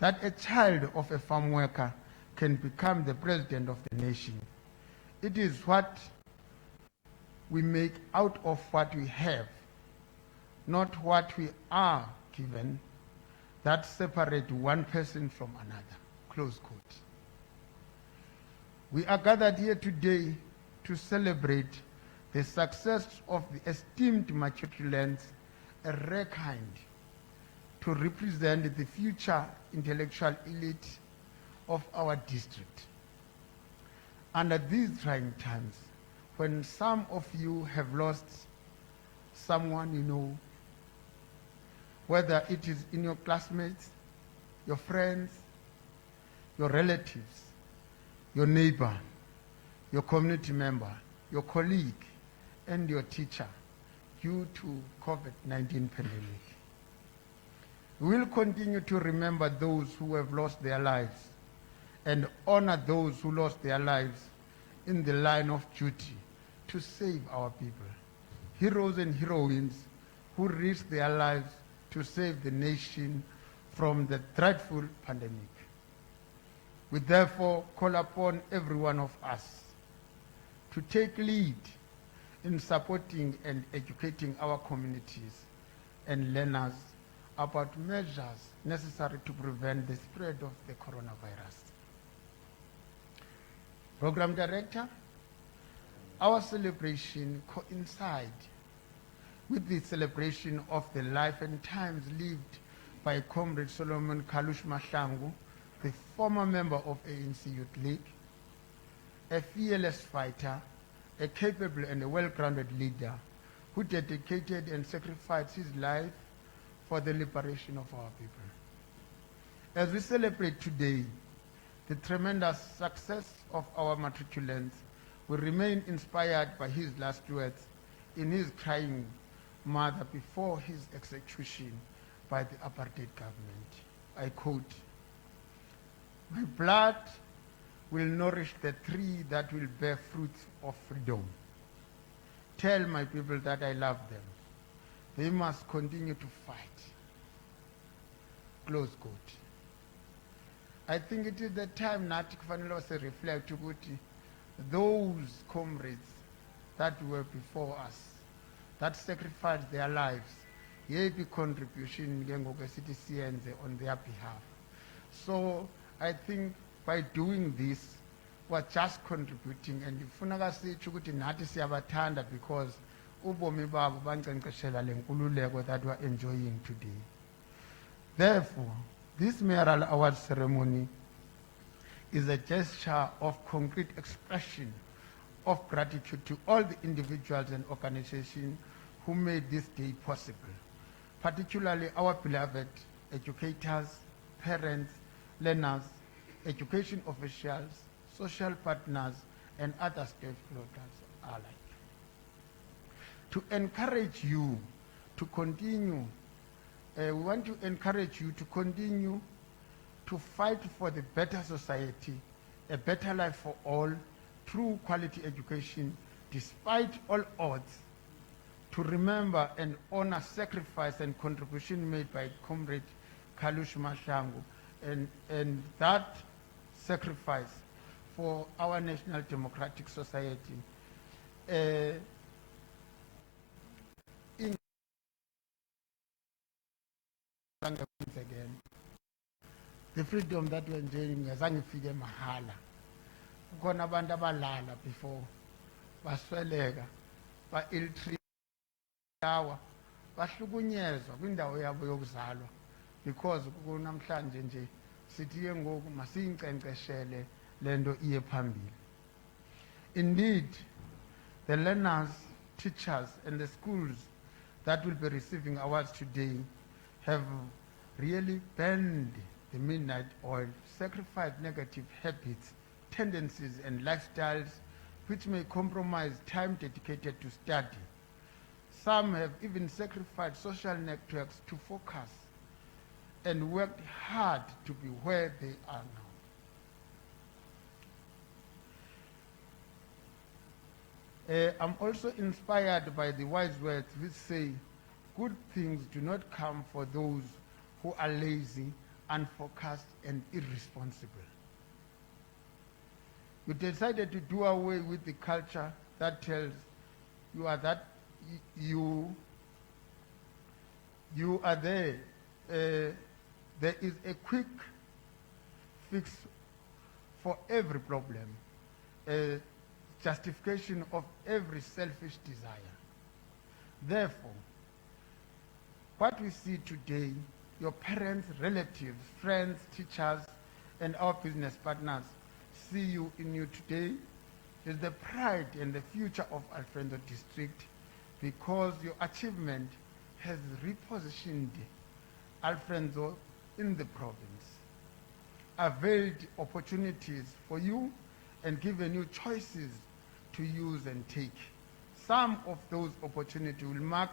that a child of a farm worker can become the president of the nation. It is what we make out of what we have, not what we are given, that separate one person from another." Close quote. We are gathered here today to celebrate the success of the esteemed matriculants, a rare kind, to represent the future intellectual elite of our district. Under these trying times, when some of you have lost someone you know, whether it is in your classmates, your friends, your relatives, your neighbor, your community member, your colleague, and your teacher, due to COVID-19 pandemic. We will continue to remember those who have lost their lives and honor those who lost their lives in the line of duty to save our people. Heroes and heroines who risked their lives to save the nation from the dreadful pandemic. We therefore call upon every one of us to take lead in supporting and educating our communities and learners about measures necessary to prevent the spread of the coronavirus. Program Director, our celebration coincides with the celebration of the life and times lived by Comrade Solomon Kalush Mahlangu, the former member of ANC Youth League, a fearless fighter, a capable and a well-grounded leader who dedicated and sacrificed his life for the liberation of our people. As we celebrate today the tremendous success of our matriculants, we remain inspired by his last words in his crying mother before his execution by the apartheid government. I quote, "My blood will nourish the tree that will bear fruit of freedom. Tell my people that I love them. They must continue to fight." Close quote. I think it is the time nathi kufanele se reflect ukuthi those comrades that were before us, that sacrificed their lives, yiphi contribution ke ngoku esithi siyenze on their behalf. So I think by doing this, we're just contributing, and ifuneka sitsho ukuthi nathi siyabathanda because ubomi babo bankcenkceshela le nkululeko that we're enjoying today. Therefore, this Mayoral Award ceremony is a gesture of concrete expression of gratitude to all the individuals and organizations who made this day possible, particularly our beloved educators, parents, learners, education officials, social partners, and other stakeholders alike. To encourage you to continue, we want to encourage you to continue to fight for the better society, a better life for all, through quality education, despite all odds, to remember and honor sacrifice and contribution made by Comrade Kalush Mahlangu, and that sacrifice for our national democratic society. the freedom that we're enjoying azange ifike mahala. Kukhona abantu abalala before basweleka ba ill treat yawa bahlukunyezwa kwindawo yabo yokuzalwa because kunamhlanje nje sithi ke ngoku masiyinkcenkceshele lento iye phambili. Indeed, the learners, teachers and the schools that will be receiving awards today have really burned the midnight oil, sacrificed negative habits, tendencies and lifestyles which may compromise time dedicated to study. Some have even sacrificed social networks to focus and worked hard to be where they are now. I'm also inspired by the wise words which say, good things do not come for those who are lazy, unfocused, and irresponsible. You decided to do away with the culture that tells you are that you are there. There is a quick fix for every problem, a justification of every selfish desire. Therefore, what we see today, your parents, relatives, friends, teachers, and our business partners see you in you today is the pride and the future of Alfred district, because your achievement has repositioned Alfredo in the province, availed opportunities for you and given you choices to use and take. Some of those opportunities will mark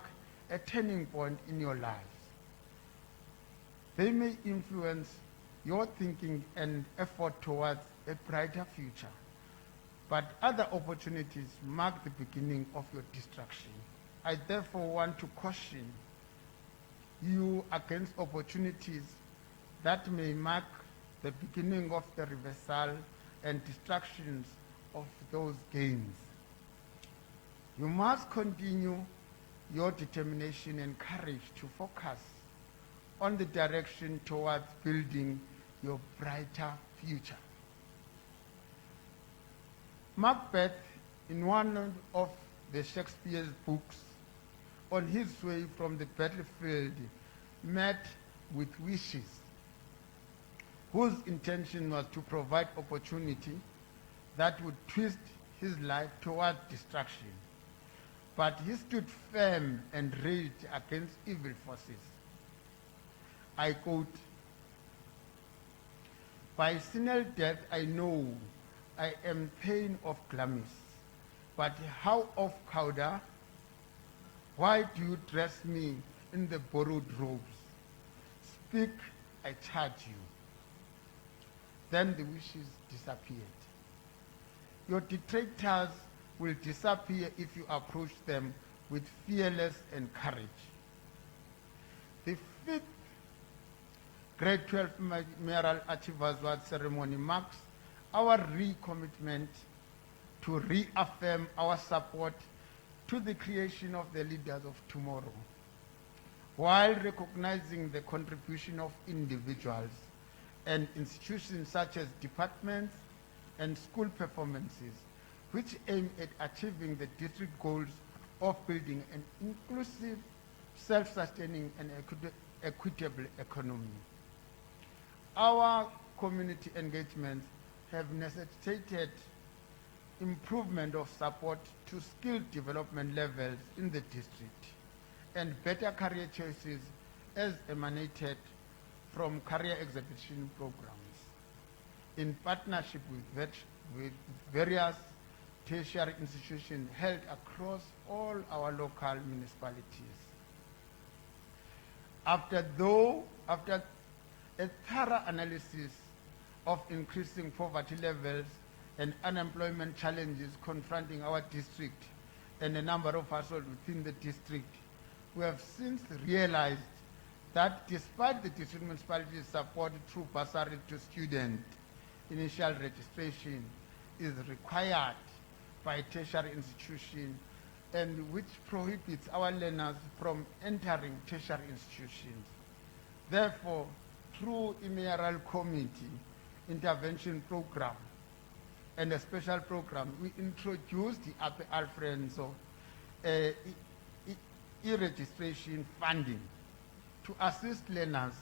a turning point in your lives. They may influence your thinking and effort towards a brighter future, but other opportunities mark the beginning of your destruction. I therefore want to caution you against opportunities that may mark the beginning of the reversal and destructions of those gains. You must continue your determination and courage to focus on the direction towards building your brighter future. Macbeth, in one of the Shakespeare's books, on his way from the battlefield, met with wishes whose intention was to provide opportunity that would twist his life toward destruction. But he stood firm and raged against evil forces. I quote, "By signal death I know I am pain of glamis, but how of Cauda? Why do you dress me in the borrowed robes? Speak, I charge you." Then the wishes disappeared. Your detractors will disappear if you approach them with fearless and courage. The fifth Grade 12 Mayoral Achievers Award ceremony marks our recommitment to reaffirm our support to the creation of the leaders of tomorrow, while recognizing the contribution of individuals and institutions such as departments and school performances, which aim at achieving the district goals of building an inclusive, self-sustaining and equitable economy. Our community engagements have necessitated improvement of support to skill development levels in the district and better career choices as emanated from career exhibition programs in partnership with various tertiary institutions held across all our local municipalities. After a thorough analysis of increasing poverty levels and unemployment challenges confronting our district and a number of households within the district, we have since realized that despite the district municipality's support through bursary to student, initial registration is required by tertiary institution and which prohibits our learners from entering tertiary institutions. Therefore, through a mayoral committee intervention program and a special program, we introduced the Upper Alfredo e-registration funding to assist learners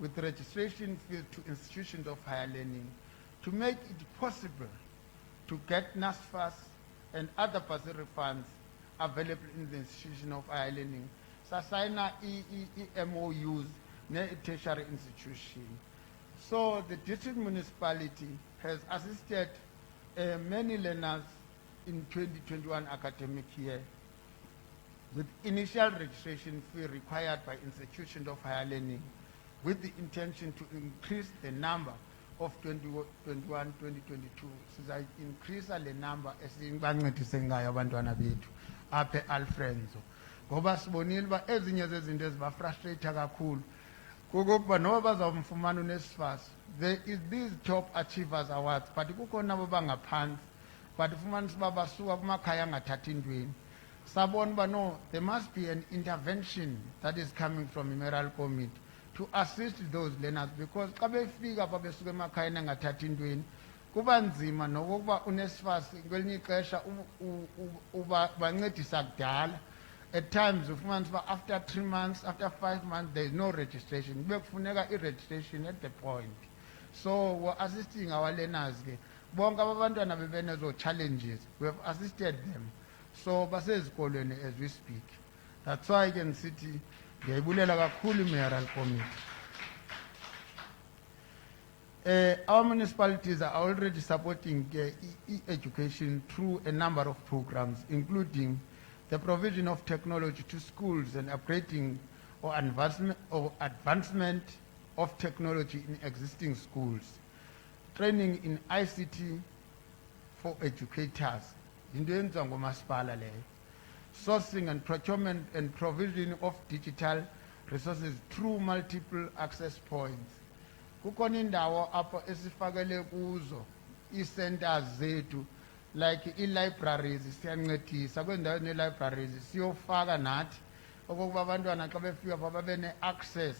with registration fees to institutions of higher learning, to make it possible to get NSFAS and other bursary funds available in the institution of higher learning. Sasaina MOUs ne tertiary institution. So the district municipality has assisted many learners in 2021 academic year with initial registration fee required by institutions of higher learning, with the intention to increase the number of 2021-2022. Siza increase the number esibancedise ngayo abantwana bethu apha Alfredo. Ngoba sibonile ba ezinye zezinto ezibafrustrate kakhulu. Kokuba noba bazawumfumana uNSFAS, there is these top achievers awards, but kukhona abo bangaphansi, but fumanisa uba basuka kumakhaya angathathi ntweni. Sabona uba no, there must be an intervention that is coming from the Mayoral Committee to assist those learners, because xa befika apha besuka emakhayeni angathathi ntweni kuba nzima nokokuba uNSFAS kwelinye ixesha uba bancedisa kudala. At times ufumanisa uba after 3 months, after 5 months, there is no registration. Kube kufuneka i-registration at the point. So we're assisting our learners ke. Bonke abantwana bebenezo challenges, we have assisted them. So basezikolweni as we speak. That's why I can see ndiyayibulela kakhulu Mayoral Committee. Our municipalities are already supporting e-education through a number of programs, including the provision of technology to schools and upgrading or advancement of technology in existing schools, training in ICT for educators, sourcing and procurement and provision of digital resources through multiple access points. Kukhona indawo apho esifakele kuzo i-centers zethu, like i-libraries siyancedisa kwendawo ne-libraries siyofaka nathi okokuba abantwana xa befika pha babe ne-access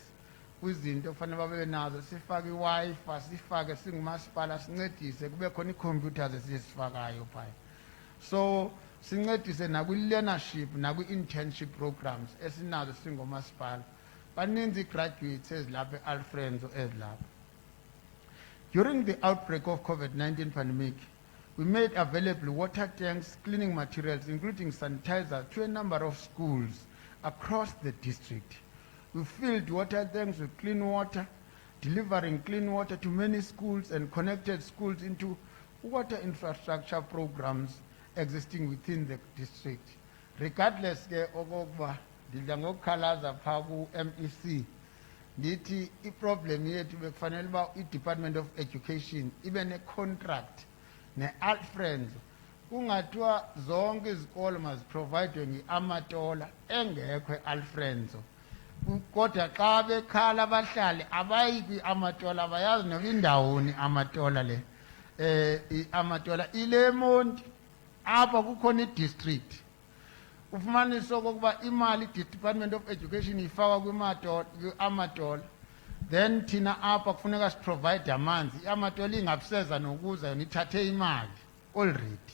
kwizinto kufanele babe nazo, sifake i-Wi-Fi, sifake singumasipala sincedise kube khona ii-computers esizifakayo phaya. So sincedise nakwi-learnership nakwi-internship programs esinazo singomasipala. Baninzi i-graduates ezilapha e-Alfredo ezilapha. During the outbreak of COVID-19 pandemic, we made available water tanks, cleaning materials, including sanitizer, to a number of schools across the district. We filled water tanks with clean water, delivering clean water to many schools and connected schools into water infrastructure programs existing within the district. Regardless ke okokuba ndidla ngokukhalaza phaa ku-MEC, ndithi i-problem yethu bekufanele uba i-Department of Education ibe ne-contract ne-Alfred, kungathiwa zonke izikolo maziprovidwe nge-amatola engekho e-Alfred. Kodwa xa bekhala abahlali abayi kwi-amatola, abayazi noba indawoni amatola le. I-amatola ile Monti apha kukhona i-district. Ufumanisa okokuba imali i-Department of Education ifakwa kwi-amatola, then thina apha kufuneka siprovide amanzi, i-amatola ingabuseza nokuza yona ithathe imali already.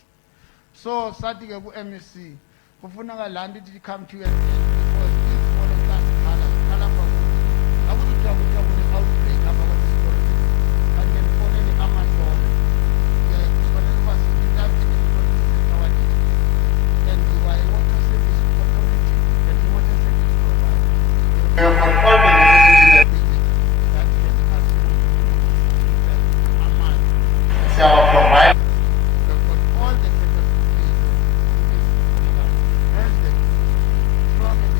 So sathi ke ku-MEC kufuneka laa nto ithi come to an end, because izikolo xa zikhala kwakuthi akuthiwa kune-outbreak apha kwezi sikolo kanti ke ndifonele amatola kufanele uba si-intervene i-police our district, and we were a water service authority and a water service provider. We have got all the necessities that can assume amanzi. It's our provider. We've got all the capabilities as the from the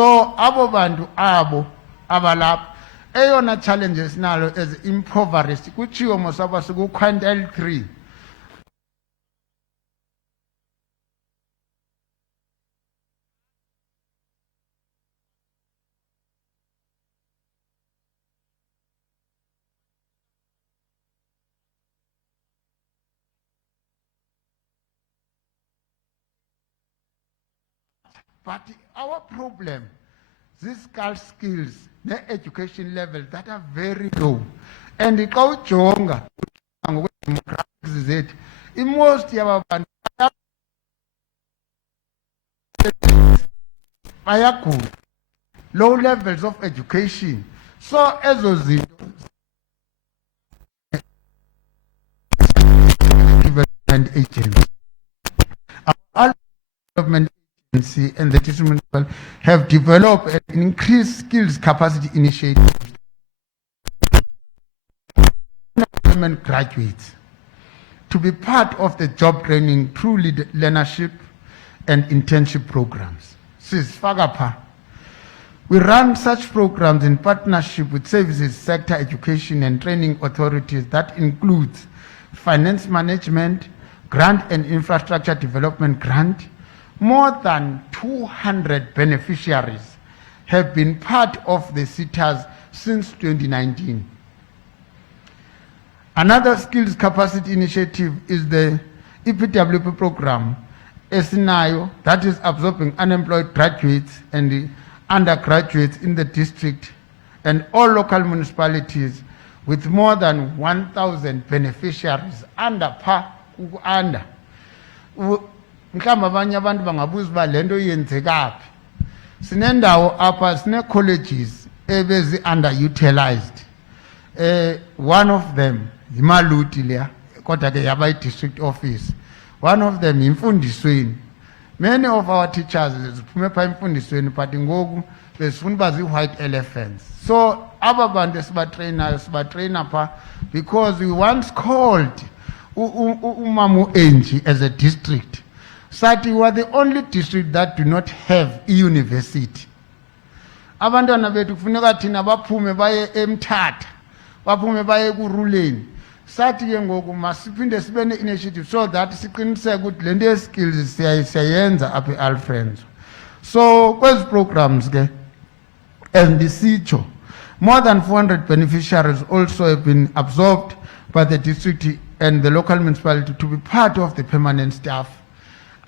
So abo bantu abo abalapha eyona challenges nalo as impoverished kuchiwo mosaba siku quintile 3. But our problem, these skills, the education level that are very low. And the kaujonga demographics is it. In most yabantu bayakhula, low levels of education. So ezo zinto development agency. Our development agency and the district municipal have developed an increased skills capacity initiative. Graduates to be part of the job training through learnership and internship programs. We run such programs in partnership with services sector education and training authorities that includes finance management, grant and infrastructure development grant. More than 200 beneficiaries have been part of the SITAs since 2019. Another skills capacity initiative is the EPWP program, ESINAYO, that is absorbing unemployed graduates and the undergraduates in the district and all local municipalities with more than 1,000 beneficiaries under under. Mhlawumbe abanye abantu bangabuza uba le nto yenzekaphi. Sinendawo apha sine colleges ebezi underutilized. One of them yimaluti leya kodwa ke yaba district office. One of them yimfundisweni. Many of our teachers ziphume pha imfundisweni but ngoku besifuna uba zi-white elephants. So aba bantu sibatrayina pha because we once called uMamu Enji as a district. Sathi we are the only district that do not have a university. Abantwana bethu kufuneka thina baphume baye eMthatha, baphume baye kuRuleni. Sathi ke ngoku masiphinde sibe ne-initiative so that siqiniseke ukuthi le nto ye-skills siyayenza apha e-Alfred. So kwezi programs ke and sitsho more than 400 beneficiaries also have been absorbed by the district and the local municipality to be part of the permanent staff.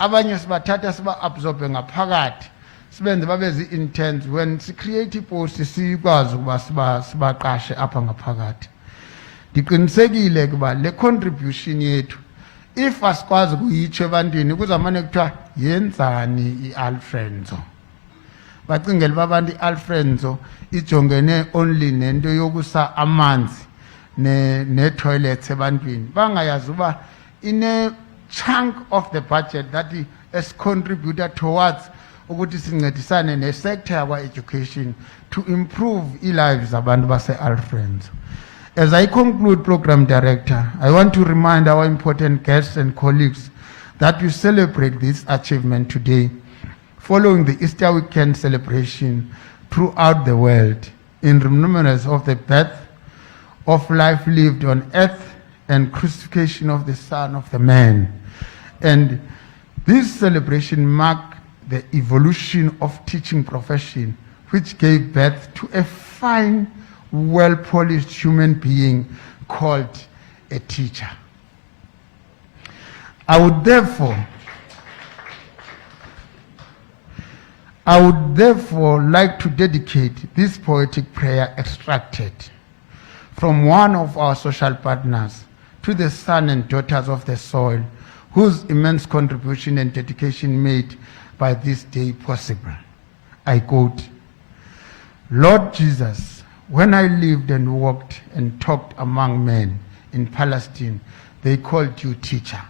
Abanye sibathatha siba-absorbe ngaphakathi sibenze babe zi-interns when si-create i-post sikwazi ukuba sibaqashe apha ngaphakathi. Ndiqinisekile kuba le contribution yethu if asikwazi ukuyitsho ebantwini kuzamane kuthiwa yenzani i-Alfredo. Bacingela uba abantu i-Alfredo ijongene only nento yokusa amanzi ne-toilets ebantwini. Bangayazi uba chunk of the budget that is contributed towards ukuthi sincedisane ne-sector yakwa-education to improve i-lives abantu base-Alfred. As I conclude, Program Director, I want to remind our important guests and colleagues that we celebrate this achievement today following the Easter weekend celebration throughout the world in remembrance of the birth of life lived on earth and crucifixion of the Son of the Man. And this celebration marked the evolution of teaching profession, which gave birth to a fine, well-polished human being called a teacher. I would therefore like to dedicate this poetic prayer extracted from one of our social partners to the sons and daughters of the soil, whose immense contribution and dedication made by this day possible. I quote, Lord Jesus, when I lived and walked and talked among men in Palestine, they called you teacher.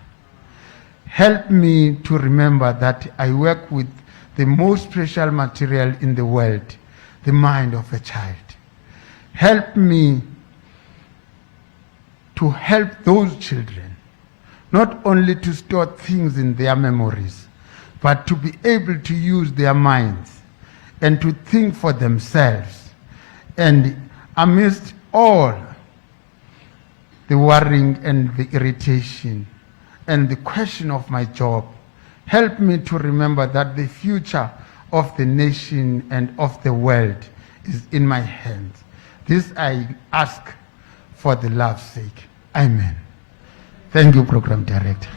Help me to remember that I work with the most precious material in the world, the mind of a child. Help me to help those children, not only to store things in their memories, but to be able to use their minds and to think for themselves. And amidst all the worrying and the irritation and the question of my job, help me to remember that the future of the nation and of the world is in my hands. This I ask for the love's sake. Amen. Thank you, Program Director.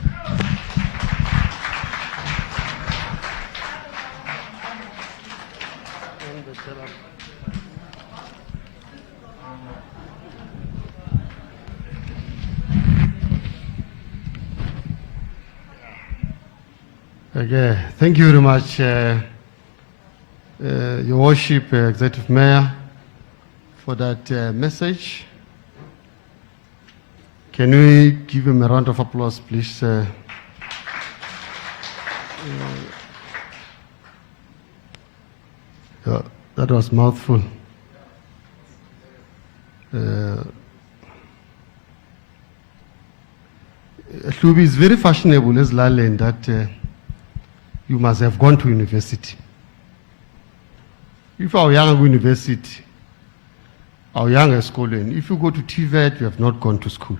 Okay, thank you very much, Your Worship, Executive Mayor, for that message. Can we give him a round of applause, please? Yeah, that was mouthful. Hlubi is very fashionable as Lalen that you must have gone to university. If our young university, our younger schooling, if you go to TVET, you have not gone to school.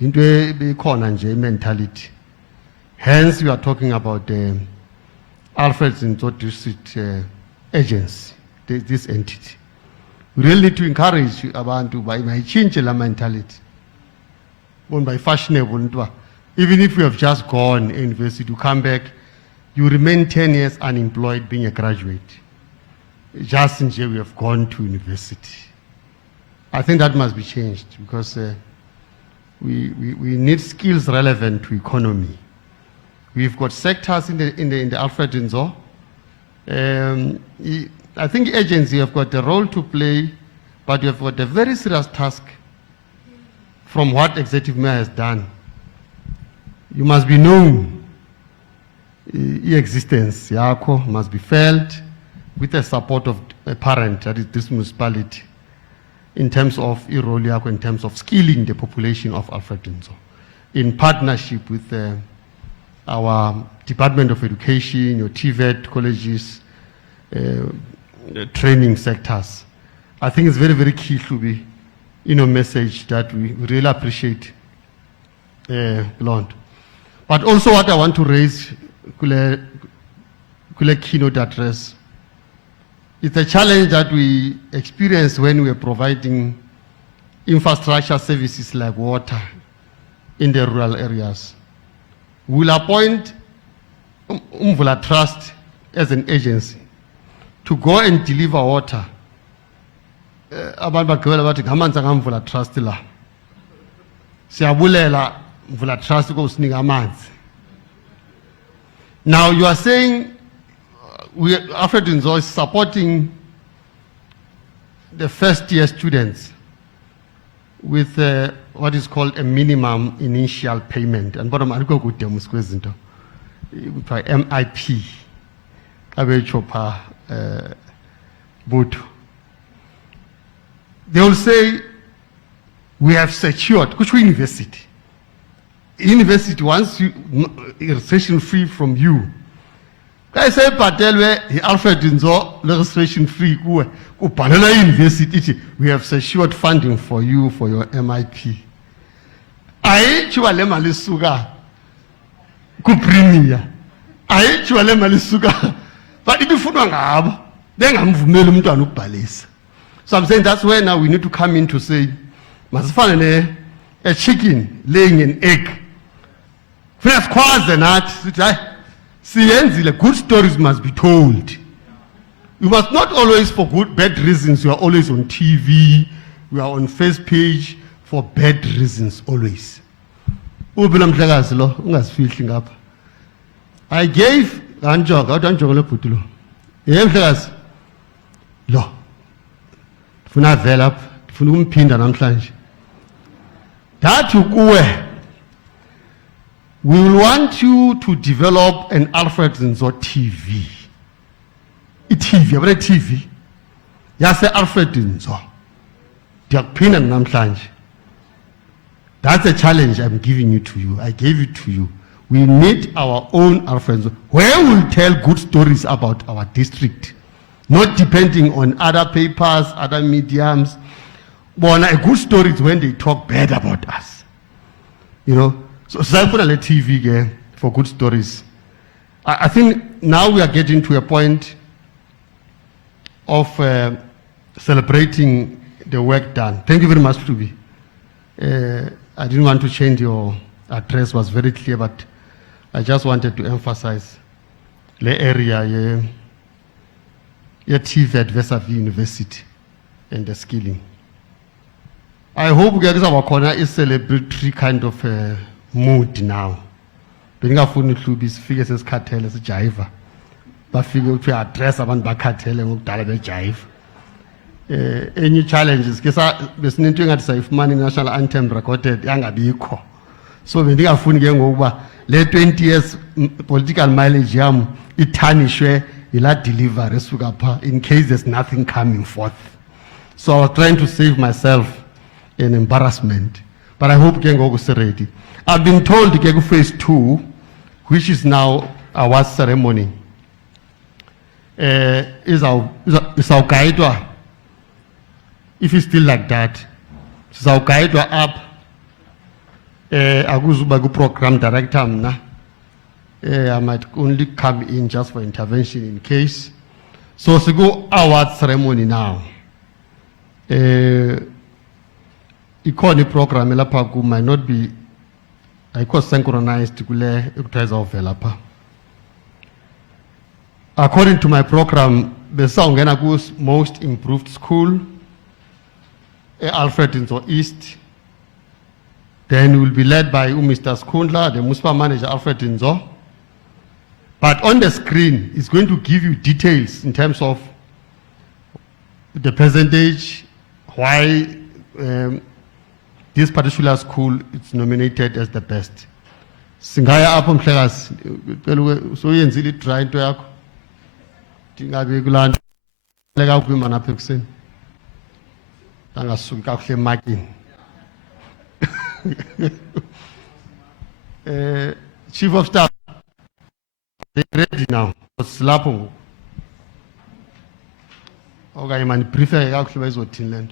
Into a mentality. Hence, we are talking about the Alfred District agency, this entity. We really need to encourage abantu by change the mentality. By fashionable, even if you have just gone to university, to come back, you remain 10 years unemployed being a graduate. Just since we have gone to university. I think that must be changed because we need skills relevant to economy. We've got sectors in the Alfred Nzo. I think agency have got a role to play, but you have got a very serious task from what Executive Mayor has done. You must be known. Your existence yako must be felt with the support of a parent, that is this municipality, in terms of role yako, in terms of skilling the population of Alfred Nzo, in partnership with our Department of Education, your TVET colleges, training sectors. I think it's very, very key to be, message that we really appreciate, Lord. But also what I want to raise, kule keynote address, it's a challenge that we experience when we are providing infrastructure services like water in the rural areas. We'll appoint Umvula Trust as an agency to go and deliver water. Abantu bagqibela bathi ngamanzi angamvula trust la. Siyabulela Mvula Trust ukusinika amanzi. Now you are saying Alfred Nzo is supporting the first year students with what is called a minimum initial payment. And bottom I go good demonstration by MIP. They will say we have secured which university. University wants you registration free from you. I say Patelwe, Alfred Nzo, registration free. University, we have secured funding for you for your MIP. I chwale malisuga ku premier. I chwale malisuga. But if you funwa ngabo, then ngamvumela umntwana ukubhalisa. So I'm saying that's where now we need to come in to say, masifane a chicken laying an egg. First kwaze nathi sithi good stories must be told. You must not always for bad reasons. You are always on TV. We are on first page for bad reasons always. I gave we will want you to develop an Alfred Nzo TV. TV. Yase Alfred Nzo. That's a challenge I'm giving to you. I gave it to you. We need our own Alfred Nzo, where we'll tell good stories about our district. not depending on other papers, other mediums. But a good story is when they talk bad about us. You know, so I put a TV again for good stories. I think now we are getting to a point of celebrating the work done. Thank you very much, Tubi. I didn't want to change your address, was very clear, but I just wanted to emphasize the area, TV at Vesavi University and the skilling. I hope we are our corner is celebratory kind of mood now. Being a phone to be figures as cartel as a jive. But figure to address about back cartel and jive. Any challenges? Because there's nothing at safe money national anthem recorded young abiko. So when they are phone going over, late 20 years political mileage yam, it tarnishwe, ila deliver resugapa in case there's nothing coming forth. So I was trying to save myself an embarrassment. But I hope Gengo is ready. I've been told to phase 2, which is now our ceremony. Is our guide. If it's still like that, is our guide up. Aguzubagu program director. I might only come in just for intervention in case. So to go award ceremony now. Economy program elapagu might not be synchronized to according to my program, the Saungenagu's most improved school, Alfred in the East. Then will be led by Mr. Skundla, the Municipal manager Alfred Inzo. But on the screen, it's going to give you details in terms of the percentage, why this particular school is nominated as the best. Singaya apom class, so yenzili try to yak. Tinga bigulan, lega kumana peksin. Tanga suka kle makin. Chief of Staff, they're ready now. Slapung. Okay, man, prefer yak kle bezo Tinland.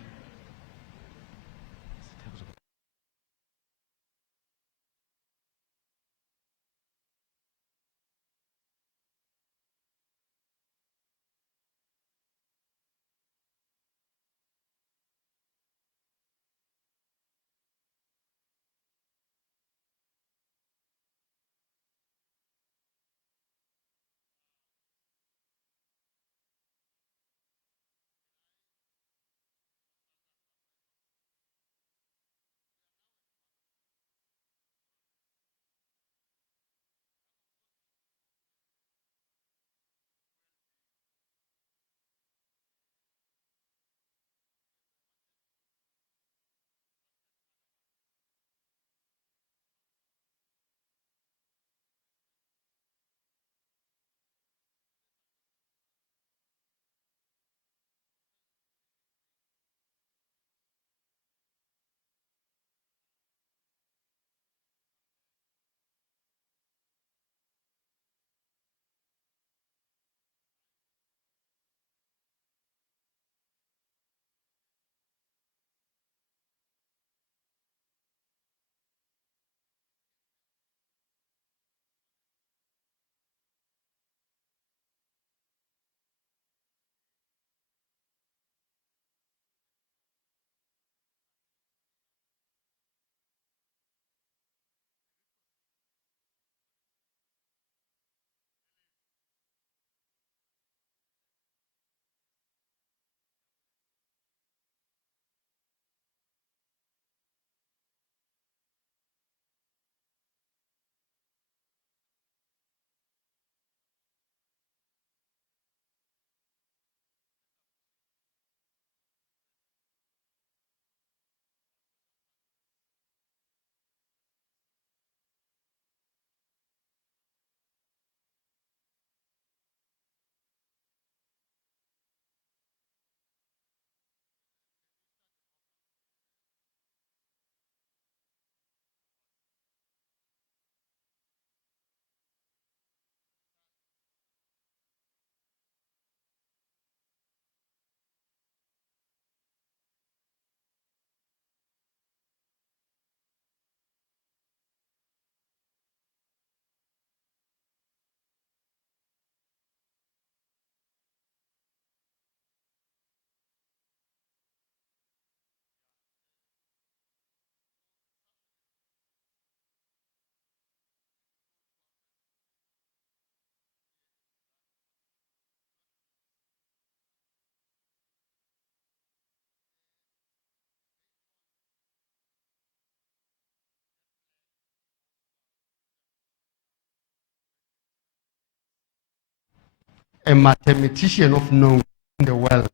a mathematician of note in the world.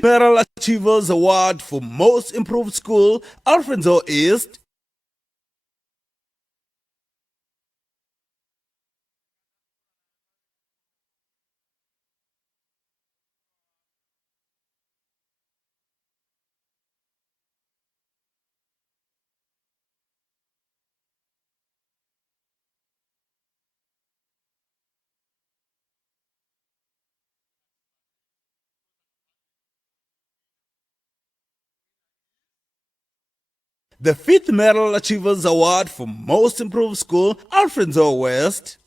Mayoral Achievers Award for Most Improved School, Alfred East. the 5th Mayoral Achievers Award for Most Improved School, Alfred West.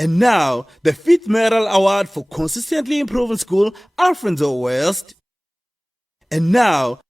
And now, the 5th Mayoral Award for Consistently Improving School, Alfred West. And now,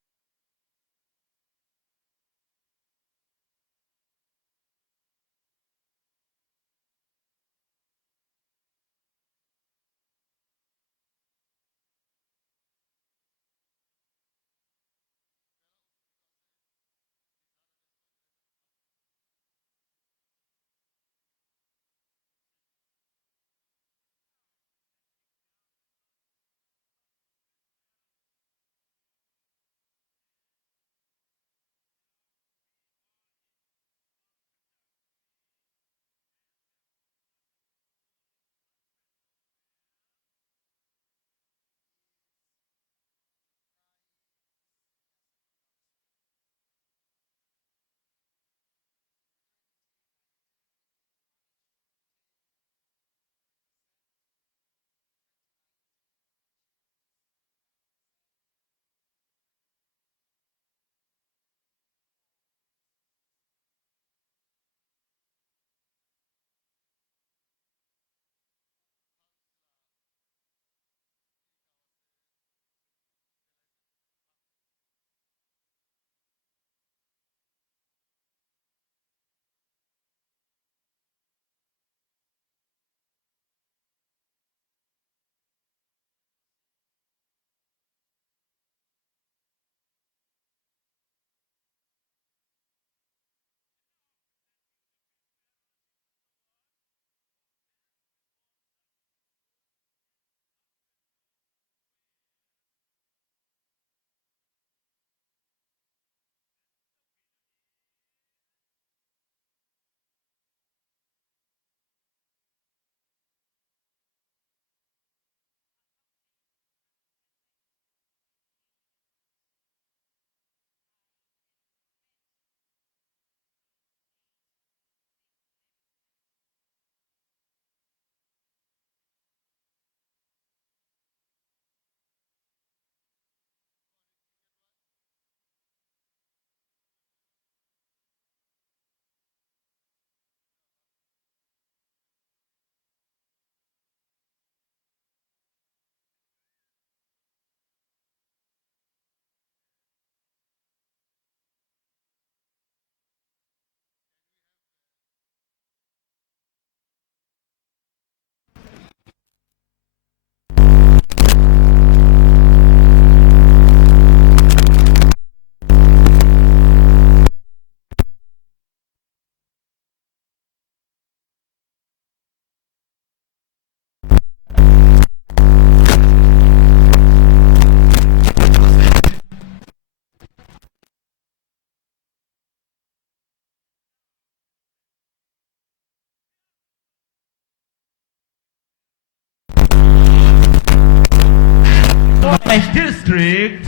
district.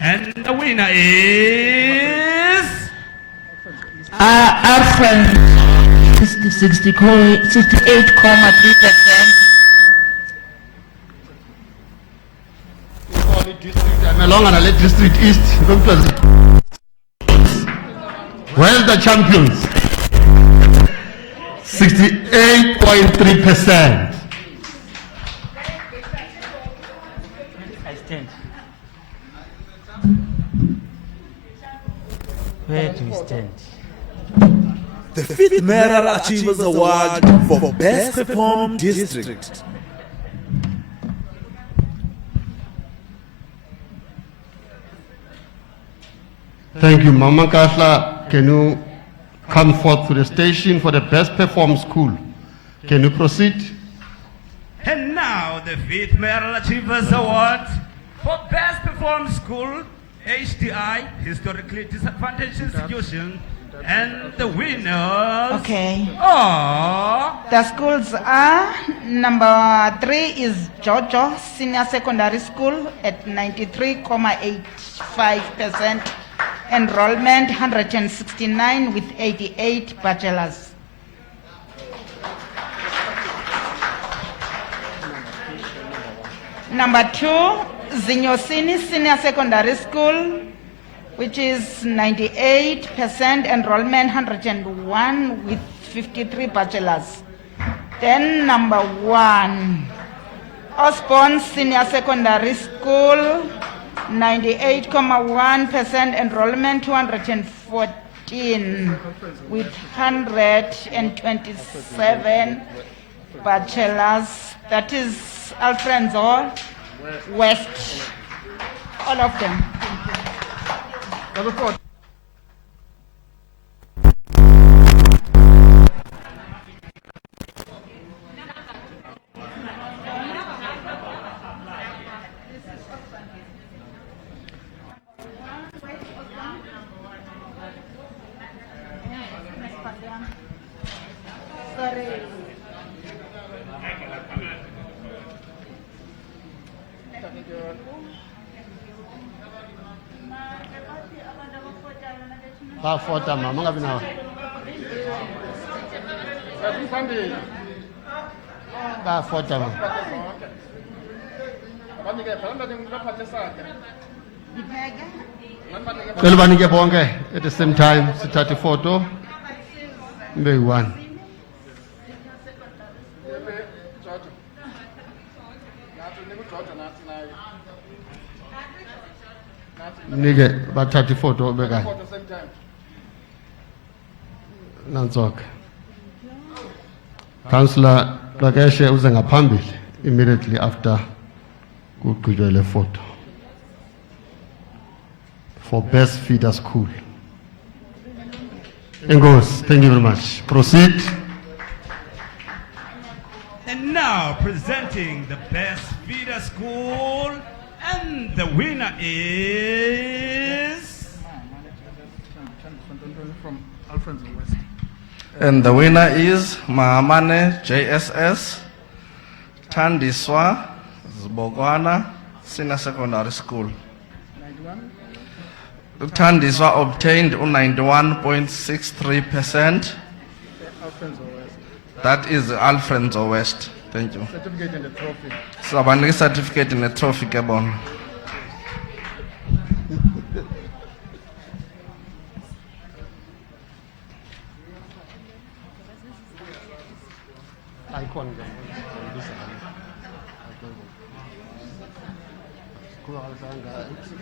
And the winner is Alfred, 68.3%. Mayoral District East. Well, the champions, 68.3%. I stand. Where do we stand? The 5th Mayoral Achievers Award for Best Performed District. Thank you, Mama Kasla. Can you come forth to the station for the best performed school? Can you proceed? And now the 5th Mayoral Achievers Award for Best Performed School, HDI, Historically Disadvantaged Institution, and the winners Okay. are The schools are, number 3 is Jojo Senior Secondary School at 93.85%. Enrollment 169 with 88 bachelors. Number 2, Zinyosini Senior Secondary School, which is 98%, enrollment 101 with 53 bachelors. Then number 1, Osborne Senior Secondary School, 98.1%, enrollment 214 with 127 bachelors. That is Alfred West. All of them. Bafota mama ngabe nawe. Bafota mama. Cela banike bonke at the same time sithathe photo. Mbe one. Nike bathathe photo bekayo. Nantsok. Councillor Lakeshe uze ngaphambili immediately after kugqitywe le photo for best feeder school. Engos, thank you very much. Proceed. and now presenting the best feeder school, and the winner is From Alfred West. And the winner is Mahamane JSS, Tandiswa, Zbogwana, Senior Secondary School. 91. Tandiswa obtained 91.63%. Alfred West. That is Alfred West. Thank you. Certificate and the trophy. Sabanika certificate in a trophy carbon.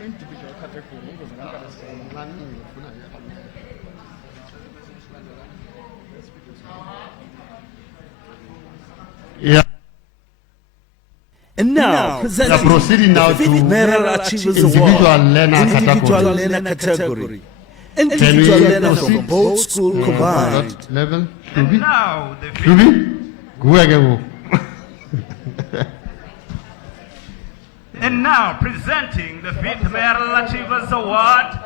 Individual category. Yeah. And now, presenting We are proceeding now the to 5th Mayoral Achievers individual Award, learner individual category. learner category. Can Individual we learner from proceed? both schools combined. That level. and Ruby? now the Ruby? Go again. And now presenting the 5th Mayoral Achievers Award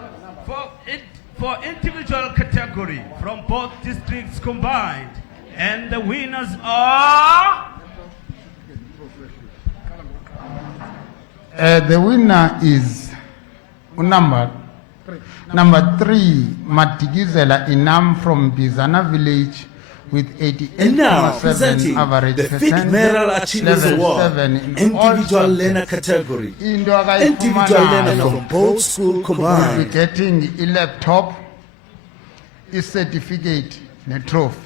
for individual category from both districts combined. And the winners are... The winner is number 3, Matigizela Inam from Bizana Village with And now 88.7 presenting average the 5th percent, Mayoral Achievers level Award, 7 in all individual learner subjects. category, Into individual learner akayifumanayo from both school will be combined. getting a laptop, a certificate, and a trophy.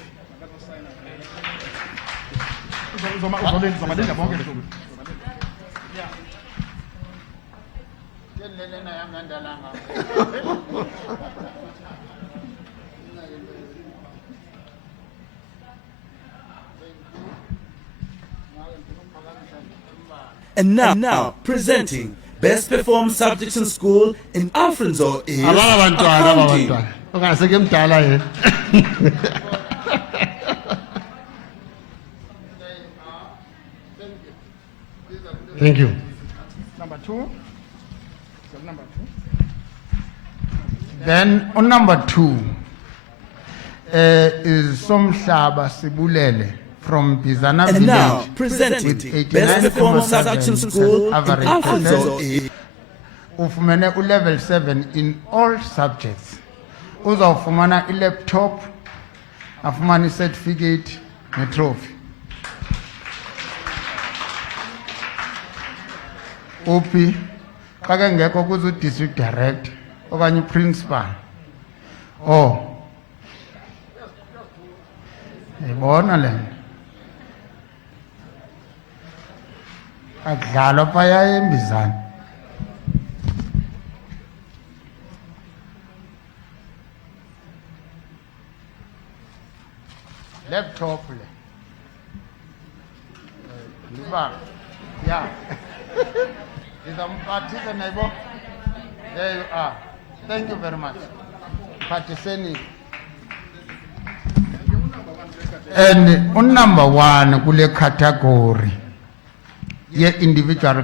And now presenting best performed subjects in school in Alfred's is accounting. Ungaseke mdala yena. Thank you. Number 2. Then on number 2 is Somhlaba Sibulele from Bizana And now Village presenting with best performed subjects in school in average Alfred's percent. is Ufumene level 7 in all subjects. Uzawufumana laptop, afumana certificate, ne trophy. Upi kake ngekho kuzo district director okanye principal. Oh. Yibona le. Akudlalwa phaya embizana. Laptop le. Liba. Yeah. Izamphathisa naibo. There you are. Thank you very much. Phathiseni. And on number 1 kule category ye individual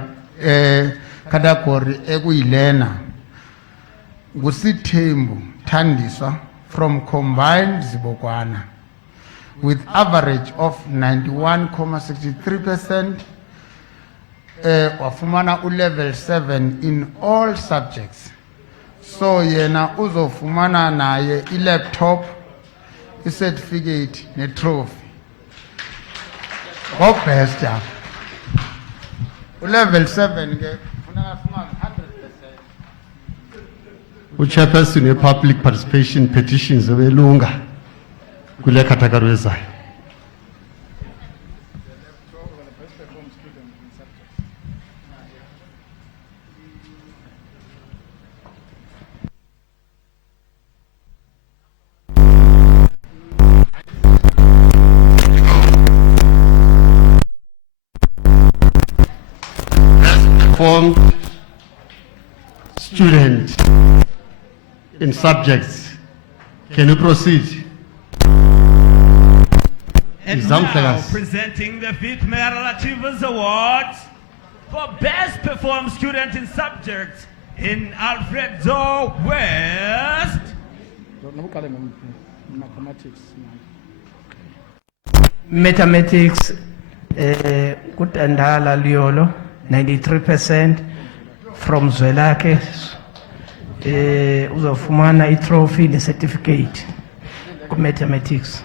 category ekuyilena ngusithembu Thandiswa from combined Zibokwana with average of 91.63%. Wafumana level 7 in all subjects. So yena uzofumana naye laptop, a certificate, ne trophy. Go best job. Level 7 ke funeka fumana 100%. Uchairperson public participation petitions ebelunga kule category ezayo. Performed student in subjects. Can you proceed? And Exam now class. presenting the 5th Mayoral Achievers Award for best performed student in subjects in Alfred West. Mathematics, Kutandala Liolo, 93% from Zwelake. Uzofumana a trophy, the certificate. Mathematics.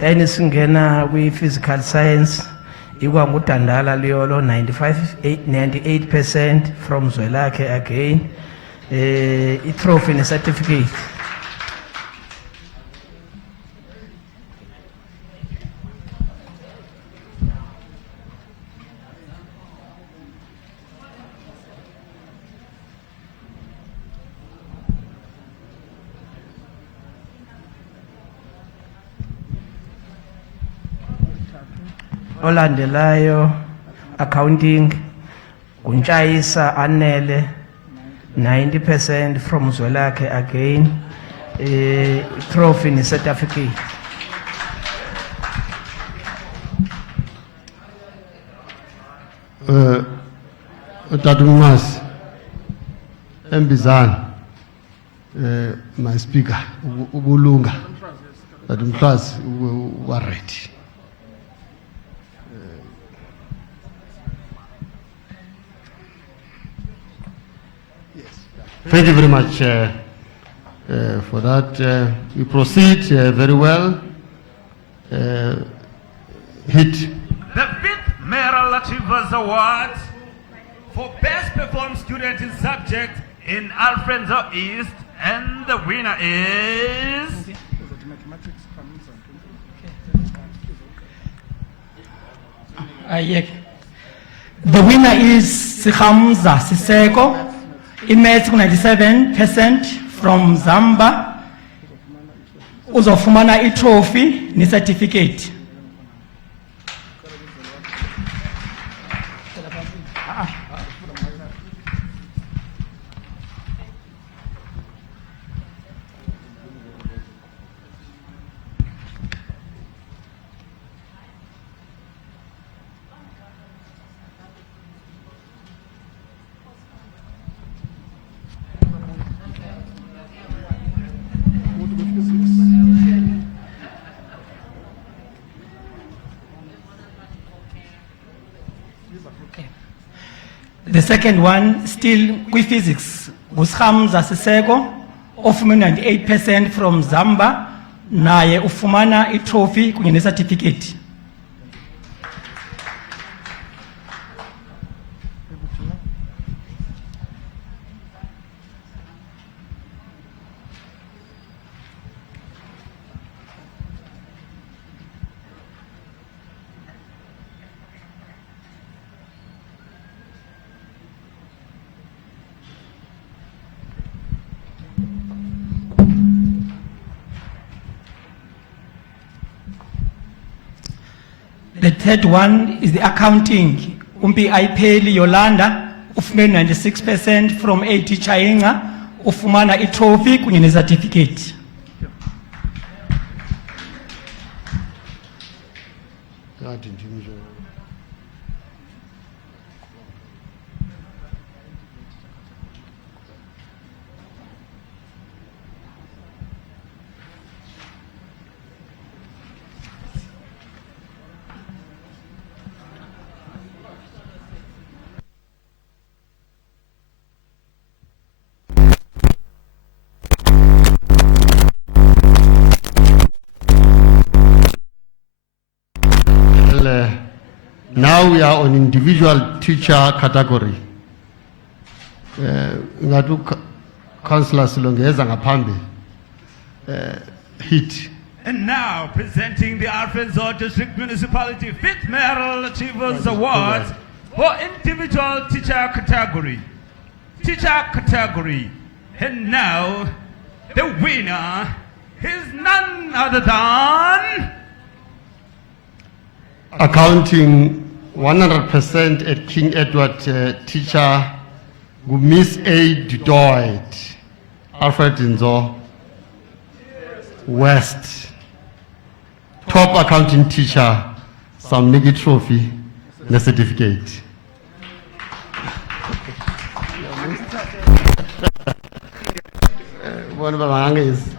Then singena with physical science, Iwangutandala Liolo, 98% from Zwelake again. A trophy and a certificate. Olandelayo accounting Kunchaisa Anele 90% from Zwelakhe again, trophy and certificate. Tatumas, Mbizan, my speaker, Ubulunga, Tatumfas, were ready. Thank you very much for that. We proceed very well. Hit. The 5th Mayoral Achievers Award for Best Performed Student in Subject in Alfred East, and the winner is... The winner is Sikhamza Siseko. He made 97% from Zamba. Uzofumana a trophy ni certificate. The second one, still with physics, Gushamza Siseko, ufumana 98% from Zamba, naye ufumana a trophy kunye certificate. The third one is the accounting. Umpi Aipeli Yolanda, ufumana 96% from 80 Chainga, ufumana a trophy kunye certificate. Now we are on individual teacher category. Ngatu Councillor Silongeza ngaphambi. Hit. And now presenting the Alfred District Municipality 5th Mayoral Achievers Award for individual teacher category. Teacher category. And now the winner is none other than... Accounting 100% at King Edward teacher, Miss A. Dudoit, Alfred Nzo, West. Top accounting teacher, some Migi trophy, the certificate. One of is.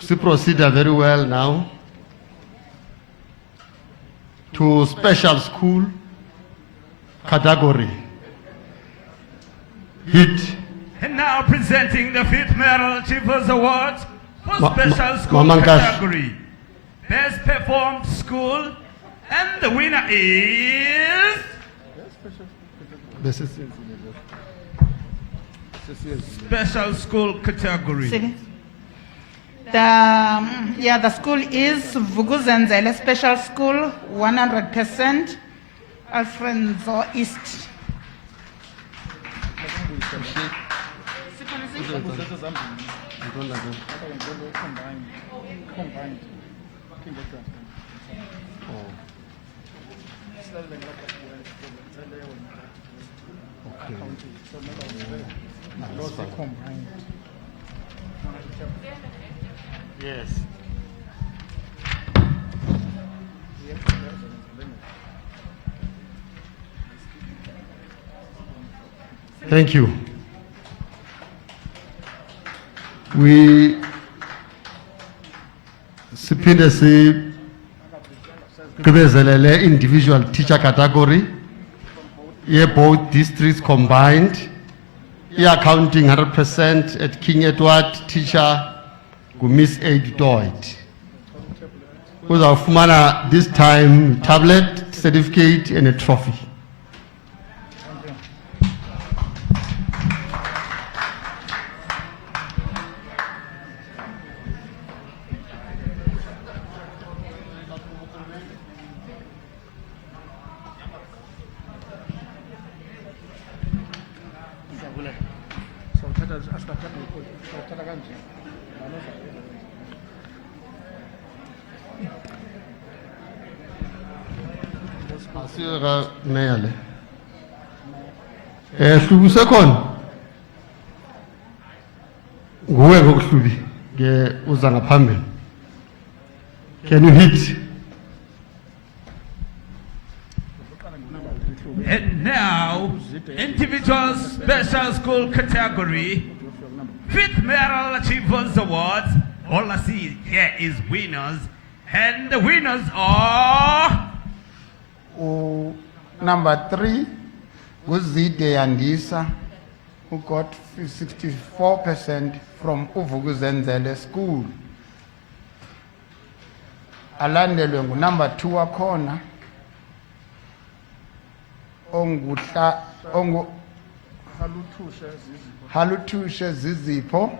She proceeded very well now to special school category. Hit. And now presenting the 5th Mayoral Achievers Award for special school category. Best performed school, and the winner is... Special school category. The school is Vuguzenzele Special School, 100%, Alfred East. Yes. Thank you. We siphinde sigqibezelele individual teacher category both districts combined. Accounting 100% at King Edward teacher Miss Aid Doyd. Uzawufumana this time tablet, certificate and a trophy. Asira Mayale. Hlubi sekhona. Nguwe ngokuhlubi ke uza ngaphambili. Can you hit? And now, individual special school category, 5th Mayoral Achievers Awards. All I see here is winners, and the winners are number 3 Guzide Yandisa, who got 64% from Uvuguzenzele School. Alandelwe number 2 wakhona Halutushe Zizipho,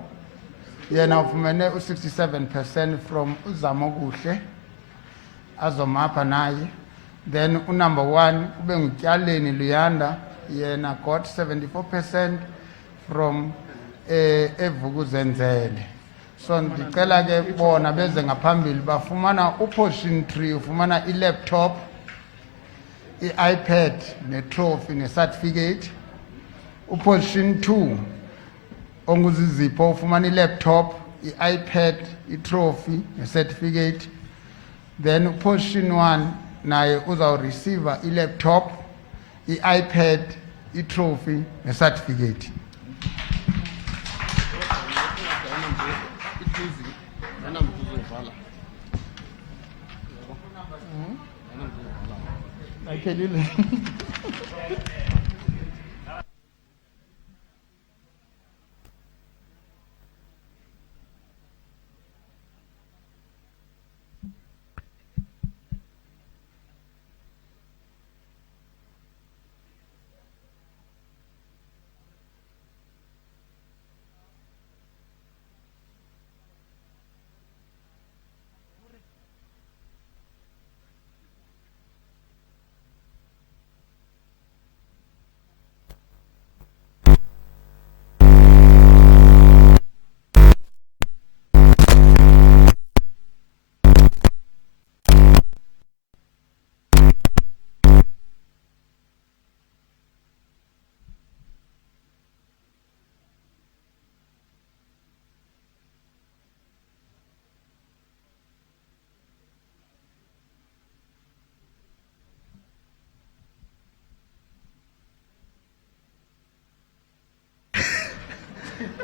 yena ufumene 67% from Uzamoguhle azomapha naye. Then number 1 ube nguTyaleni Luyanda, yena got 74% from Evuguzenzele. So ndicela ke bona beze ngaphambili bafumana uportion 3 ufumana i-laptop, i-iPad ne-trophy ne-certificate. Uportion 2 onguzizipho ufumana i-laptop, i-iPad, i-trophy ne-certificate. Then uportion 1 naye uzawureceiva i-laptop, i-iPad, i-trophy ne-certificate.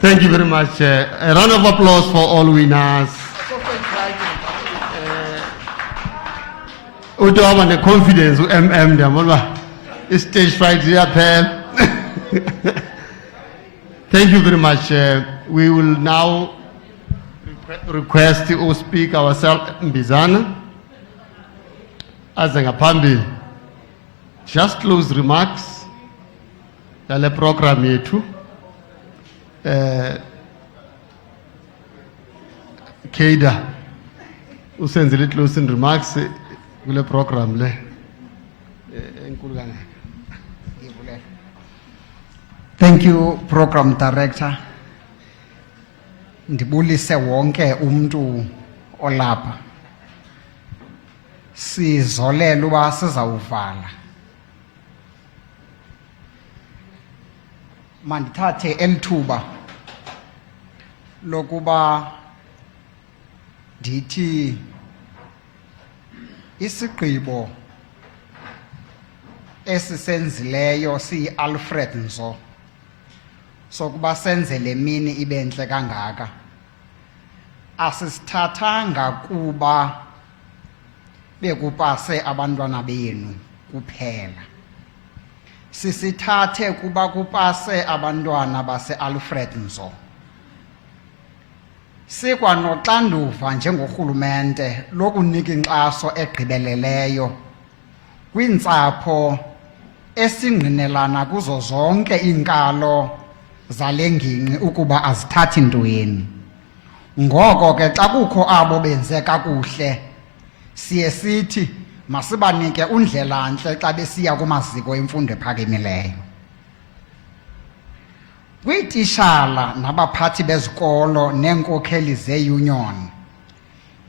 Thank you very much. A round of applause for all winners. Uto have the confidence MM stage fright here. Thank you very much. We will now request to speak ourselves Mbizana as a just close remarks. Yale program yetu. Keda usenzile closing remarks kule program le. Enkulu kangaka. Ngivulela. Thank you, Program Director. Ndibulise wonke umuntu olapha. Sizolela uba sizawuvala. Mandithathe elithuba lokuba ndithi isigqibo esisenzileyo siyi-Alfred Nzo sokuba senze le mini ibe ntle kangaka asisithathanga kuba bekupase abantwana benu kuphela, sisithathe kuba kupase abantwana base-Alfred Nzo. Sikwanoxanduva njengorhulumente lokunika inkxaso egqibeleleyo kwiintsapho esingqinelana kuzo zonke iinkalo zale ngingqi ukuba azithathi ntweni. Ngoko ke xa kukho abo benze kakuhle siye sithi masibanike undlelantle xa besiya kumaziko emfundo ephakamileyo. Kwiitishala nabaphathi bezikolo neenkokheli zeunion,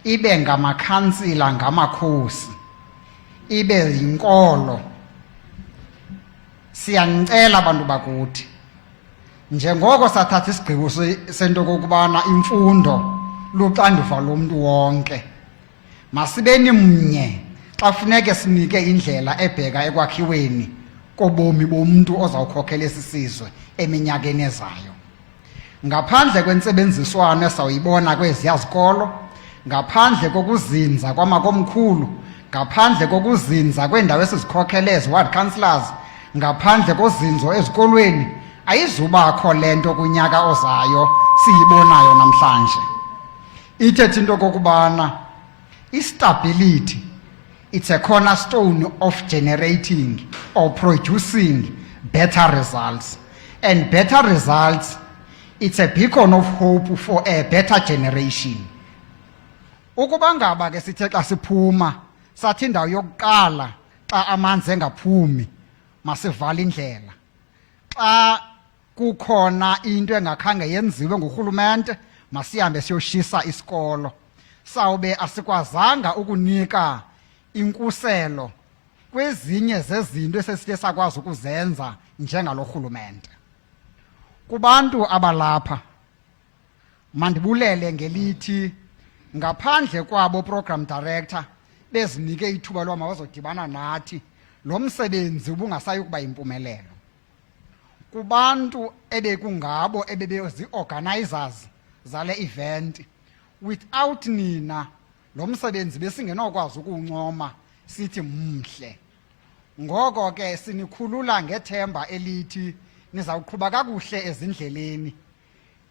ibe ngamakhansila ngamakhosi, ibe yinkolo, siyanicela abantu bakuthi njengoko sathatha isigqibo sento kokubana imfundo luxanduva lomntu wonke, masibeni mnye xa funeke sinike indlela ebheka ekwakhiweni kobomi bomntu ozawukhokhela esi sizwe eminyakeni ezayo. Ngaphandle kwentsebenziswano esawuyibona kweziya zikolo, ngaphandle kokuzinza kwamakomkhulu, ngaphandle kokuzinza kweendawo esizikhokhele ezi-ward councillors, ngaphandle kozinzo ezikolweni, ayizubakho le nto kunyaka ozayo siyibonayo namhlanje. Ithetha into kokubana i-stability, it's a cornerstone of generating or producing better results. And better results, it's a beacon of hope for a better generation. Ukuba ngaba ke sithe xa siphuma sathi indawo yokuqala xa amanzi engaphumi masivale indlela. Xa kukhona into engakhange yenziwe ngurhulumente masihambe siyoshisa isikolo. Sawube asikwazanga ukunika inkuselo kwezinye zezinto esesithe sakwazi ukuzenza njengalo rhulumente. Kubantu abalapha mandibulele ngelithi ngaphandle kwabo Program Director bezinike ithuba loba mawazodibana nathi, lo msebenzi ubungasayi ukuba yimpumelelo. Kubantu ebekungabo ebebezi-organizers zale event, without nina lo msebenzi besingenokwazi ukuwuncoma sithi mhle. Ngoko ke sinikhulula ngethemba elithi nizawuqhuba kakuhle ezindleleni,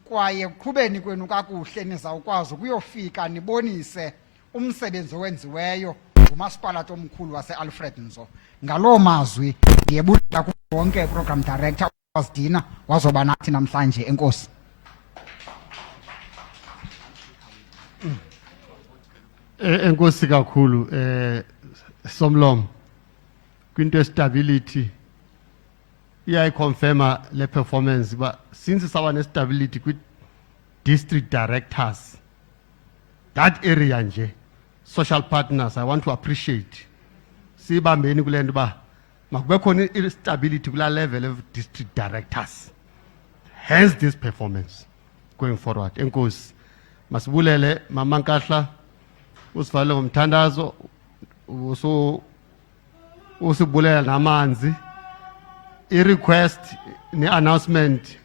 kwaye ekuqhubeni kwenu kakuhle nizawukwazi ukuyofika nibonise umsebenzi owenziweyo ngumasipalato omkhulu wase-Alfred Nzo. Ngaloo mazwi ndiyebulela kuwonke Program Director wasidina wazoba nathi namhlanje. Enkosi. Enkosi kakhulu Somlomo kwinto stability iyayiconfirma le performance, but since saba ne stability kwi district directors that area nje, social partners, I want to appreciate sibambeni kule nto ba makube khona instability kula level of district directors, hence this performance going forward. Enkosi masibulele Mama Nkahla usivale ngomthandazo usibulela namanzi. I-request ne-announcement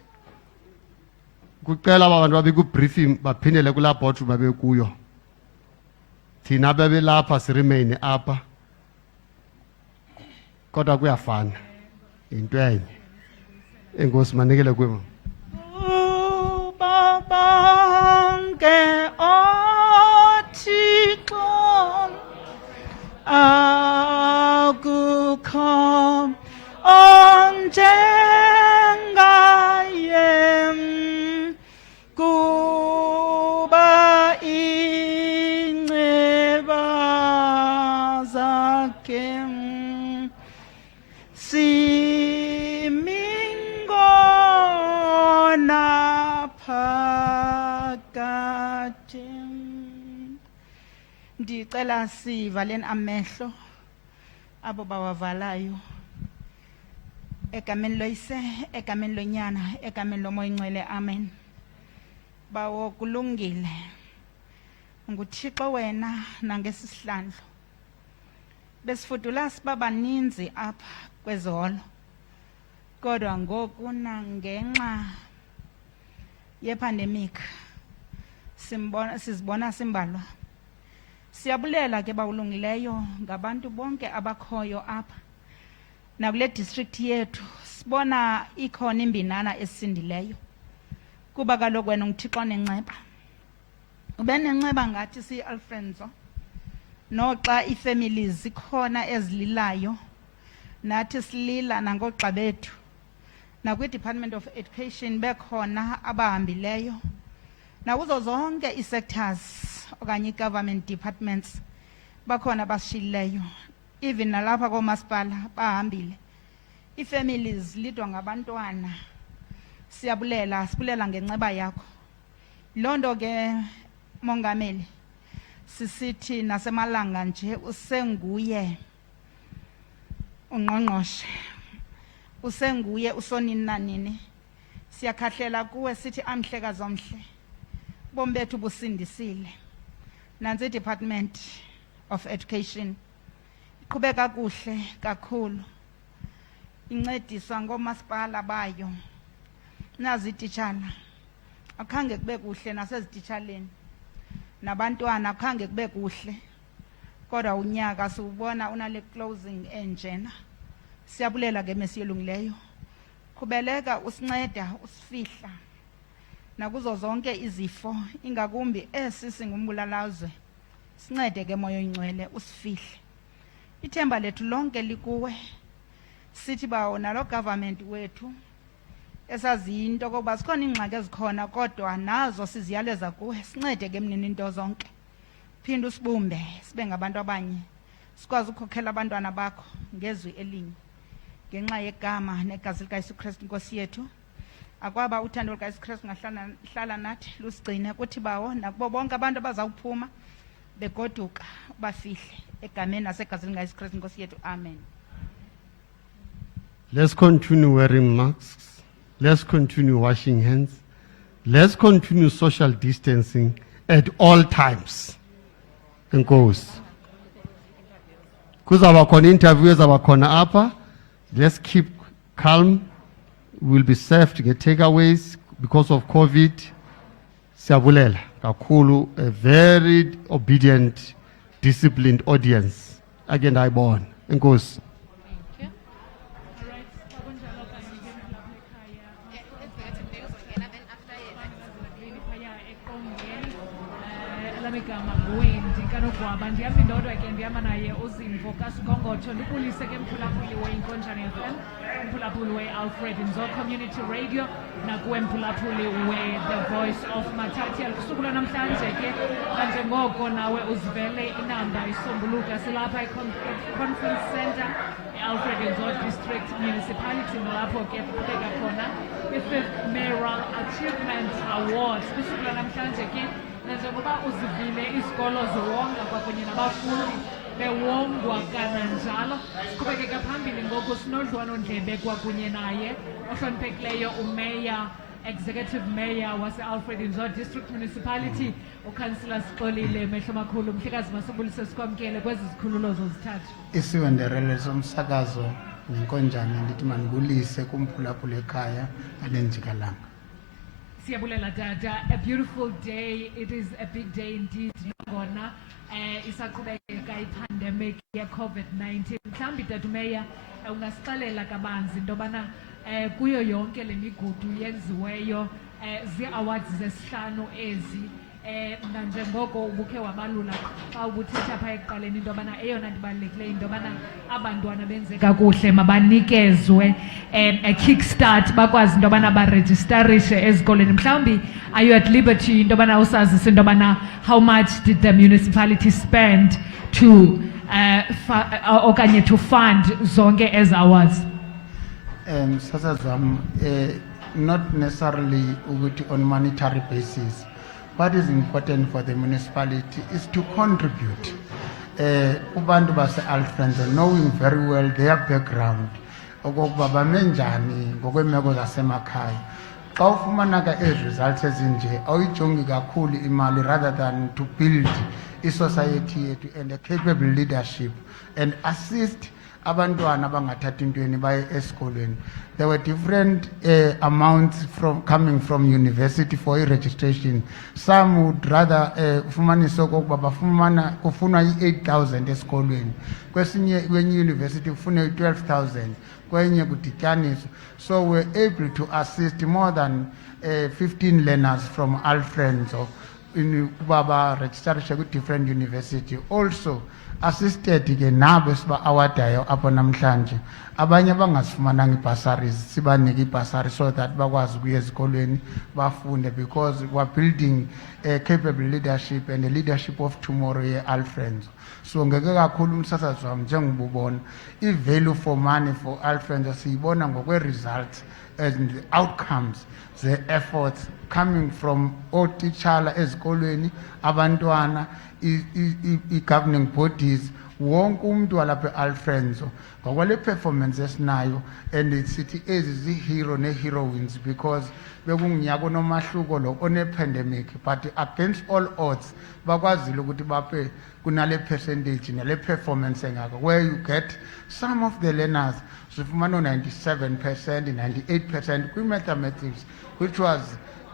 kucela abantu babe ku-briefing baphindele kulaa boardroom babe kuyo. Thina bebelapha siremain apha kodwa kuyafana into enye. Enkosi manikele kwema. Babange oThixo akukho onjengaye kuba simingona phakade. Ndicela sivaleni amehlo abo bawavalayo egameni loyise, egameni lonyana, egameni lomoya ingcwele, amen. Bawo kulungile nguThixo wena nangesihlandlo besifudula siba baninzi apha kweziholo, kodwa ngoku nangenxa yepandemic sizibona simbalwa. Siyabulela ke bawulungileyo ngabantu bonke abakhoyo apha nakule district yethu. Sibona ikhona imbinana esindileyo kuba kaloku wena nguThixo onenceba. Ube nenceba ngathi siyi-Alfredo, noxa ii-families zikhona ezililayo nathi silila nangoogxa bethu, nakwi-Department of Education bekhona abahambileyo, nakuzo zonke ii-sectors okanye ii-government departments bakhona abashiyileyo, even nalapha koomasipala bahambile. Ii-families lidwa ngabantwana. Siyabulela, sibulela ngenceba yakho. Loo nto ke Mongameli, sisithi nasemalanga nje usenguye ungqongqoshe, usenguye usonini nanini. Siyakhahlela kuwe sithi amhlekazi omhle, bomi bethu busindisile. Nansi i-Department of Education iqhubeka kakuhle kakhulu, incediswa ngoomasipala bayo. Nazi ititshala akhange kube kuhle nasezititshaleni, nabantwana akhange kube kuhle, kodwa unyaka siwubona unale closing enjena. Siyabulela ke Mesi elungileyo, qhubeleka usinceda usifihla nakuzo zonke izifo, ingakumbi esi singumbulalazwe. Sincede ke moya oyingcwele usifihle. Ithemba lethu lonke likuwe. Sithi bawo nalo government wethu esaziyo into kokuba sikhona iingxaki ezikhona, kodwa nazo siziyaleza kuwe. Sincede ke mnini into zonke, phinde usibumbe sibe ngabantu abanye, sikwazi ukukhokhela abantwana bakho ngezwi elinye, ngenxa yegama negazi likaYesu Kristu Nkosi yethu. Akwaba uthando lukaYesu Kristu ngahlala nathi lusigcine, kuthi bawo nakubo bonke abantu abazawuphuma begoduka bafihle egameni nasegazini likaYesu Kristu Nkosi yethu, amen. Let's continue wearing masks. Let's continue washing hands. Let's continue social distancing at all times. Enkosi. Kuzaba khona interviews abakhona apha. Let's keep calm. We'll be served get takeaways because of COVID. Siyabulela kakhulu, a very obedient, disciplined audience. Again, I born. Enkosi. Ndihamba indodwa ke ndihamba naye uZimvo kaSigongotho, ndibulise ke mphulaphuli weInkonjane FM, mphulaphuli weAlfred Nzo Community Radio, nakuwe mphulaphuli we-The Voice of Matatiel. Kusuku lwanamhlanje ke kanjengoko nawe uzivele inamba isombuluka, silapha i-Conference Center i-Alfred Nzo District Municipality, nalapho ke kuqhubeka khona i-5th Mayoral Achievement Awards. Kusuku lwanamhlanje ke nanjengoba uzivile isikolo ziwonga kwakunye nabafundi bewongwa kananjalo, siqhubekeka phambili ngoku sinodliwano-ndlebe kwakunye naye ohloniphekileyo umeya, executive mayor wase-Alfred Nzo District Municipality, ukhansila Sixolile Mehlo Makhulu. Mhlekazi, masibulise sikwamkele kwezi zikhululo zozithathu. Isiwenderele somsakazo nenkonjane ndithi mandibulise kumphulaphula ekhaya alenjikalanga. Siyabulela dada, a beautiful day. It is a big day indeed. Ngona isaqhubeka ipandemic ye-COVID-19. Mhlambi dada umeya ungasixelela kabanzi into yobana kuyo yonke le migudu yenziweyo zii-awards zesihlanu ezi, nanjengoko ubukhe wabalula xa ubuthetha phaa ekuqaleni into yobana eyona nto ibalulekileyo into yobana abantwana benze kakuhle mabanikezwe a kickstart bakwazi into yobana barejistarishe ezikolweni. Mhlawumbi are you at liberty into yobana usazise into yobana how much did the municipality spend to okanye to fund zonke ezi awards? Sasazam, not necessarily ukuthi on monetary basis. What is important for the municipality is to contribute. Ubantu base Alfred, knowing very well their background, okokuba bamenjani ngokwemeko zasemakhaya. Xa ufumana ke results ezinje awuyijongi kakhulu imali rather than to build i-society yethu and a capable leadership and assist abantwana abangathathi intweni baye esikolweni. There were different amounts coming from university for registration. Some would rather ufumanise okokuba bafumana kufunwa i-8,000 esikolweni. Kwesinye university kufuna i-12,000. Kwenye kudityaniswa. So we're able to assist more than 15 learners from Alfred in Baba registration with different university. Also assisted ke nabo siba awadayo apho namhlanje. Abanye abangasifumananga ibursaries sibanike ibursary so that bakwazi ukuya ezikolweni bafunde, because we're building a capable leadership and a leadership of tomorrow here Alfred. So ngeke kakhulu umsasazo wami njengobubona i-value for money for Alfred siyibona ngokwe results and the outcomes, the efforts coming from otitshala ezikolweni, abantwana, i-governing bodies, wonke umuntu walapha e-Alfred ngokwale performance esinayo, and sithi ezi-hero ne-heroines because bekungunyaka onomahluko lo one-pandemic, but against all odds bakwazile ukuthi bape kunale percentage nale performance engako, where you get some of the learners sifumana 97%, 98% kwi-mathematics, which was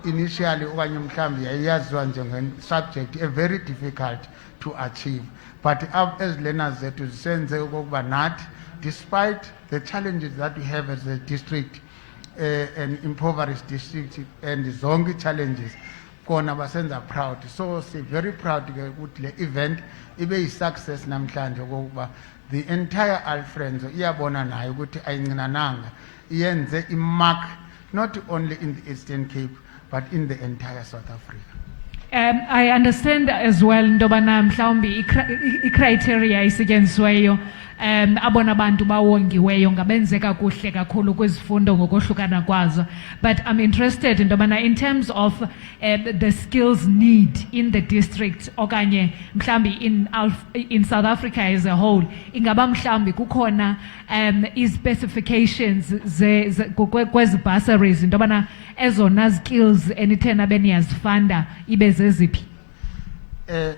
initially okanye mhlawumbi yayaziwa njenge-subject very difficult to achieve. But as learners zethu zisenze okokuba nathi, despite the challenges that we have as a district, an impoverished district, and zonke challenges, kona basenza proud. So we're very proud ukuthi le event ibe yi-success namhlanje okokuba the entire Alfred iyabona nayo ukuthi ayincinananga, iyenze imark not only in the Eastern Cape but in the entire South Africa. I understand as well ndobana mhlawumbi i-criteria isetyenzisiweyo abona bantu bawongiweyo ngabenze kakuhle kakhulu kwizifundo ngokohlukana kwazo, but I'm interested ndobana in terms of the skills need in the district okanye mhlawumbi in South Africa as a whole, ingaba mhlawumbi kukhona i-specifications kwezi bursaries ndobana ezona skills enithena beniyazifunda ibe zeziphi?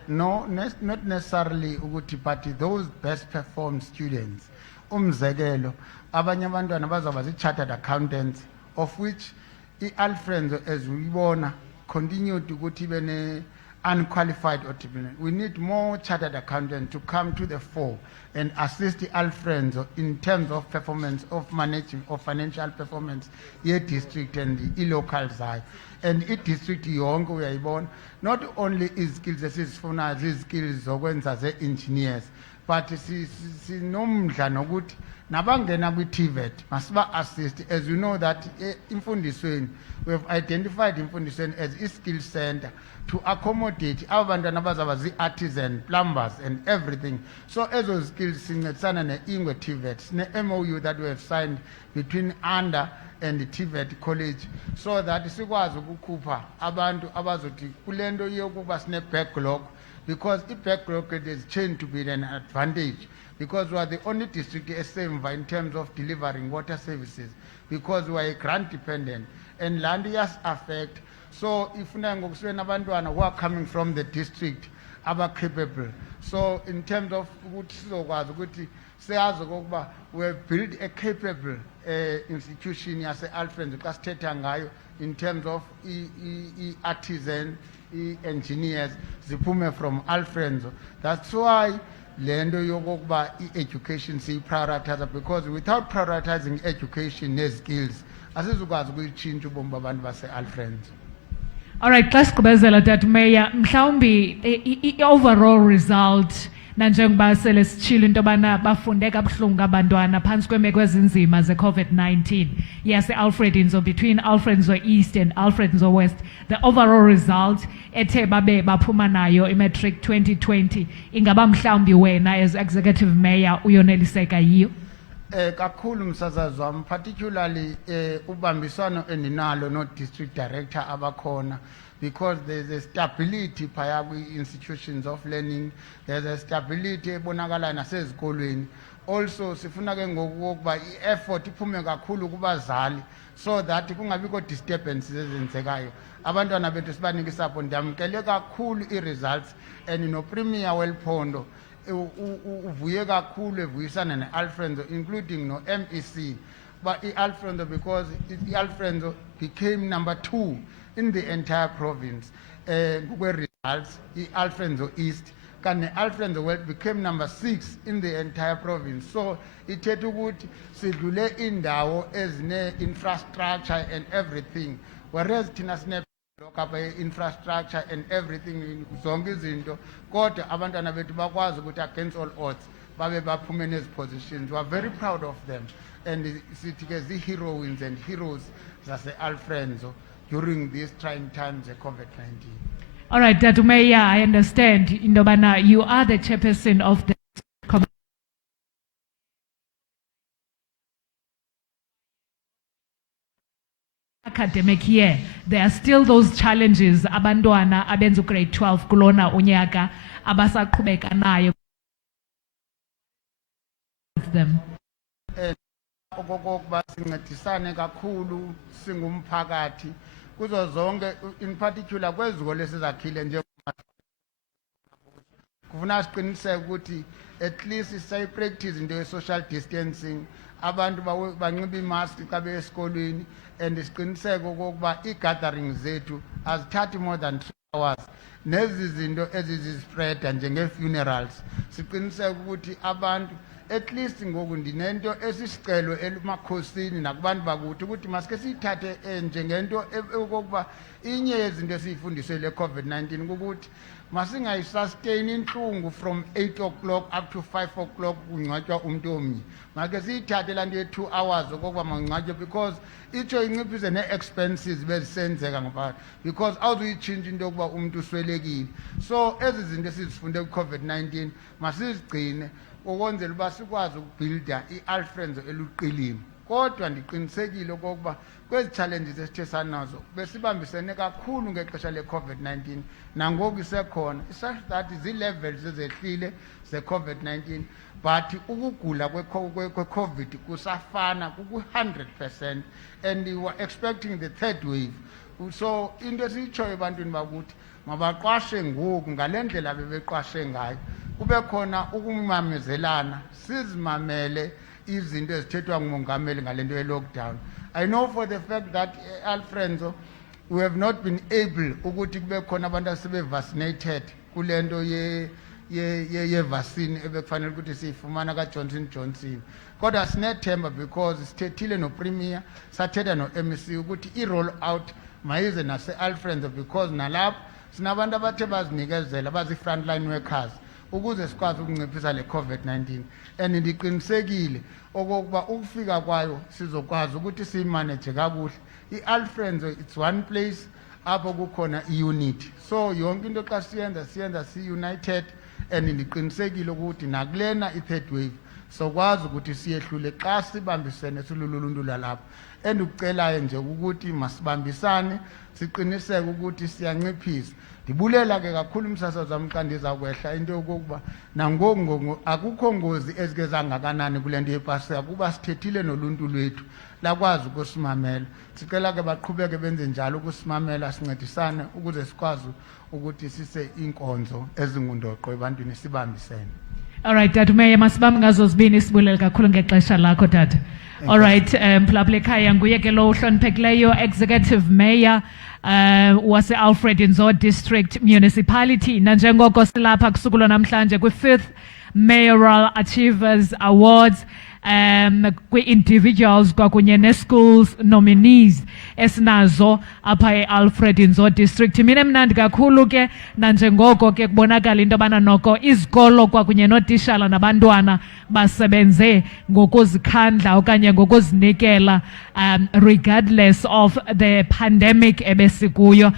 No, not necessarily ukuthi, but those best performed students, umzekelo, abanye abantwana bazaba zi-chartered accountants, of which i-Alfred as uyibona continued ukuthi bene unqualified occupant. We need more chartered accountants to come to the fore and assist the Alfred in terms of performance of managing of financial performance ye district and the local side. And it district yonke uyayibona, not only is skills esizifuna these skills zokwenza ze-engineers, but sinomdla nokuthi nabangena kwi-TVET masiba assist. As you know that imfundisweni, we have identified imfundisweni as a skill center to accommodate abantwana abazaba zi-artisan, plumbers and everything. So ezo skills sincedisana ne-Ingwe TVET, ne-MOU that we have signed between UNDA and the TVET college, so that sikwazi ukukhupha abantu abazothi kulento yokuba sine-backlog, because i-backlog is changed to be an advantage, because we are the only district esemva in terms of delivering water services, because we are a grant dependent and land yes affect. So if abantwana who are coming from the district are capable, so in terms of we have built a capable institution yase-Alfred kasithetha ngayo in terms of artisan, engineers ziphume from Alfred. That's why lendo yokokuba education siyiprioritize, because without prioritizing education ne skills asizukwazi ukuyitshintsha ubomi babantu base-Alfred. All right, xa sigqibezela Dad Mayor, mhlawumbi i-overall result nanjengoba sele sitshilo into yobana bafunde kabuhlungu abantwana phantsi kweemeko ezinzima ze-COVID-19 yase-Alfred Nzo, between Alfred Nzo East and Alfred Nzo West, the overall result ethe babe baphuma nayo i-matric 2020 ingaba mhlawumbi wena as executive mayor uyoneliseka yiyo? kakhulu msasazi wami, particularly ubambiswano endinalo no district director abakhona, because there's a stability phaya kwi-institutions of learning, there's a stability ebonakala nasezikolweni. Also sifuna ke ngokuba i-effort iphume kakhulu kubazali, so that kungabikho disturbances ezenzekayo. Abantwana bethu sibanike isapho. Ndiyamkele kakhulu i-results, and no premier welphondo uvuye kakhulu evuyisana ne-Alfred, including no MEC, but i-Alfred, because i-Alfred became number 2 in the entire province. Results, i-Alfred East, and Alfred West became number 6 in the entire province. So ithethe ukuthi sidlule indawo ezine infrastructure and everything, whereas thina sine infrastructure and everything, zonke izinto, kodwa abantwana bethu bakwazi ukuthi against all odds babe baphume nezi positions. We are very proud of them, and sithi ke zi-heroines and heroes zase-Alfredo during these trying times of COVID-19. All right, Dadu Mayor, I understand, Indobana, you are the chairperson of the academic year. There are still those challenges. Abantwana abenzu grade 12 kulona unyaka abasaqhubeka nayo them. Okokuba sincedisane kakhulu singumphakathi kuzo zonke, in particular kwezikole esizakhile nje kufuna siqiniseke ukuthi at least siyayipractice into ye-social distancing, abantu banxiba imask xa beye esikolweni, and siqiniseke okokuba i-gathering zethu azithathi more than 3 hours. Nezi zinto ezizispreada njenge-funerals siqiniseke ukuthi abantu at least ngoku ndinento esisicelo emakhosini nakubantu bakuthi ukuthi masike siyithathe njengento okokuba inye yezinto esiyifundiswe le COVID-19 ukuthi masingayisustain inhlungu from 8 o'clock up to 5 o'clock kungcwatywa umuntu omnye. Make siyithathe laa nto ye-2 hours okokuba mangcwatywe, because itsho inciphise nee-expenses bezisenzeka ngaphakathi, because awuzuyitshintsha into yokuba umntu uswelekile. So ezi zinto esizifunde kwi-COVID-19 masizigcine ukwenzela uba sikwazi ukubuilda i-Alfred eluqilima. Kodwa ndiqinisekile okokuba kwezi challenges esithe sanazo besibambisene kakhulu ngexesha le-COVID-19, nangoku isekhona, such that zii-levels ezehlile ze-COVID-19, but ukugula kwe-COVID kusafana kuku-100%, and we were expecting the third wave. So into esiyitshoyo ebantwini bakuthi mabaqwashe ngoku ngale ndlela bebeqwashe ngayo, kube khona ukumamezelana, sizimamele izinto ezithethwa ngumongameli ngale nto ye-lockdown. I know for the fact that Alfredo, we have not been able ukuthi kube khona abantu asebe-vaccinated kule nto ye-vaccine ebekufanele ukuthi siyifumana ka-Johnson Johnson. Kodwa sinethemba because sithethile no-premier, sathetha no-MEC ukuthi i-roll out mayize nase-Alfredo, because nalapho sinabantu abathe bazinikezela bazi-frontline workers ukuze sikwazi ukunciphisa le COVID-19, and ndiqinisekile okokuba ukufika kwayo sizokwazi ukuthi siyimanage kakuhle. I-Alfredo, it's one place apho kukhona i-unity, so yonke into xa siyenza si-united, and ndiqinisekile ukuthi nakulena i-third wave sokwazi ukuthi siyehlule xa sibambisene siluluntu lalapha. And ukucelayo nje ukuthi masibambisane siqiniseke ukuthi siyanciphisa. Ndibulela ke kakhulu umsasazi wami xa ndiza kwehla into yokokuba nangoku akukho ngozi ezike zangakanani kule nto yepasika kuba sithethile noluntu lwethu lakwazi ukusimamela. Sicela ke baqhubeke benze njalo ukusimamela, sincedisane ukuze sikwazi ukuthi sise inkonzo ezingundoqo ebantwini sibambisene. All right, Dadu Mayor, masibambe ngazo zibini, sibulele kakhulu ngexesha lakho Dadu. All right, mphulaphula ekhaya nguye ke lo uhloniphekileyo Executive Mayor wase-Alfred Nzo District Municipality, nanjengoko silapha kusukulo namhlanje kwi-5th Mayoral Achievers Awards kwi-individuals kwakunye ne-schools nominees esinazo apha e-Alfred Nzo District. Mine mnandi kakhulu ke nanjengoko ke kubonakala into yobana noko izikolo kwakunye nootishala nabantwana basebenze ngokuzikhandla okanye ngokuzinikela regardless of the pandemic ebesikuyo.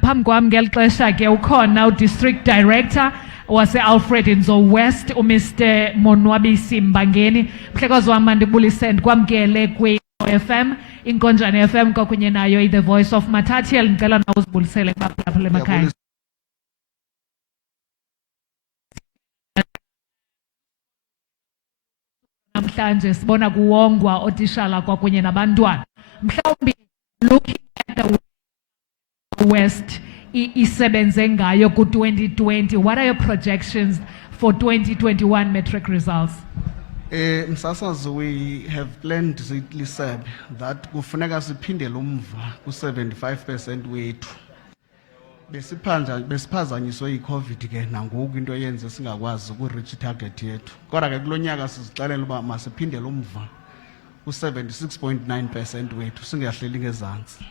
Phambi kwam ngeli xesha ke ukhona u-District Director wase Alfred Nzo West uMr Monwabisi Mbangeni. Mhlekazi wami mandibulise ndikwamkele kwi FM Inkonjane FM kwakunye nayo The Voice of Matatiel. Ngicela nawe uzibulisele kubaphulaphula emakhaya. Namhlanje sibona kuwongwa otishala kwakunye nabantwana. Mhlawumbi looking at the West isebenze ngayo ku 2020, what are your projections for 2021 matric results? Msasazi, we have planned said that kufuneka siphindele umva ku 75% wethu. Besiphazanyiswe iCovid ke nangoku into yenze singakwazi ukureach target yethu. Kodwa ke kulonyaka sizixelela uba masiphindele umva ku 76.9% wethu singahleli ngezantsi.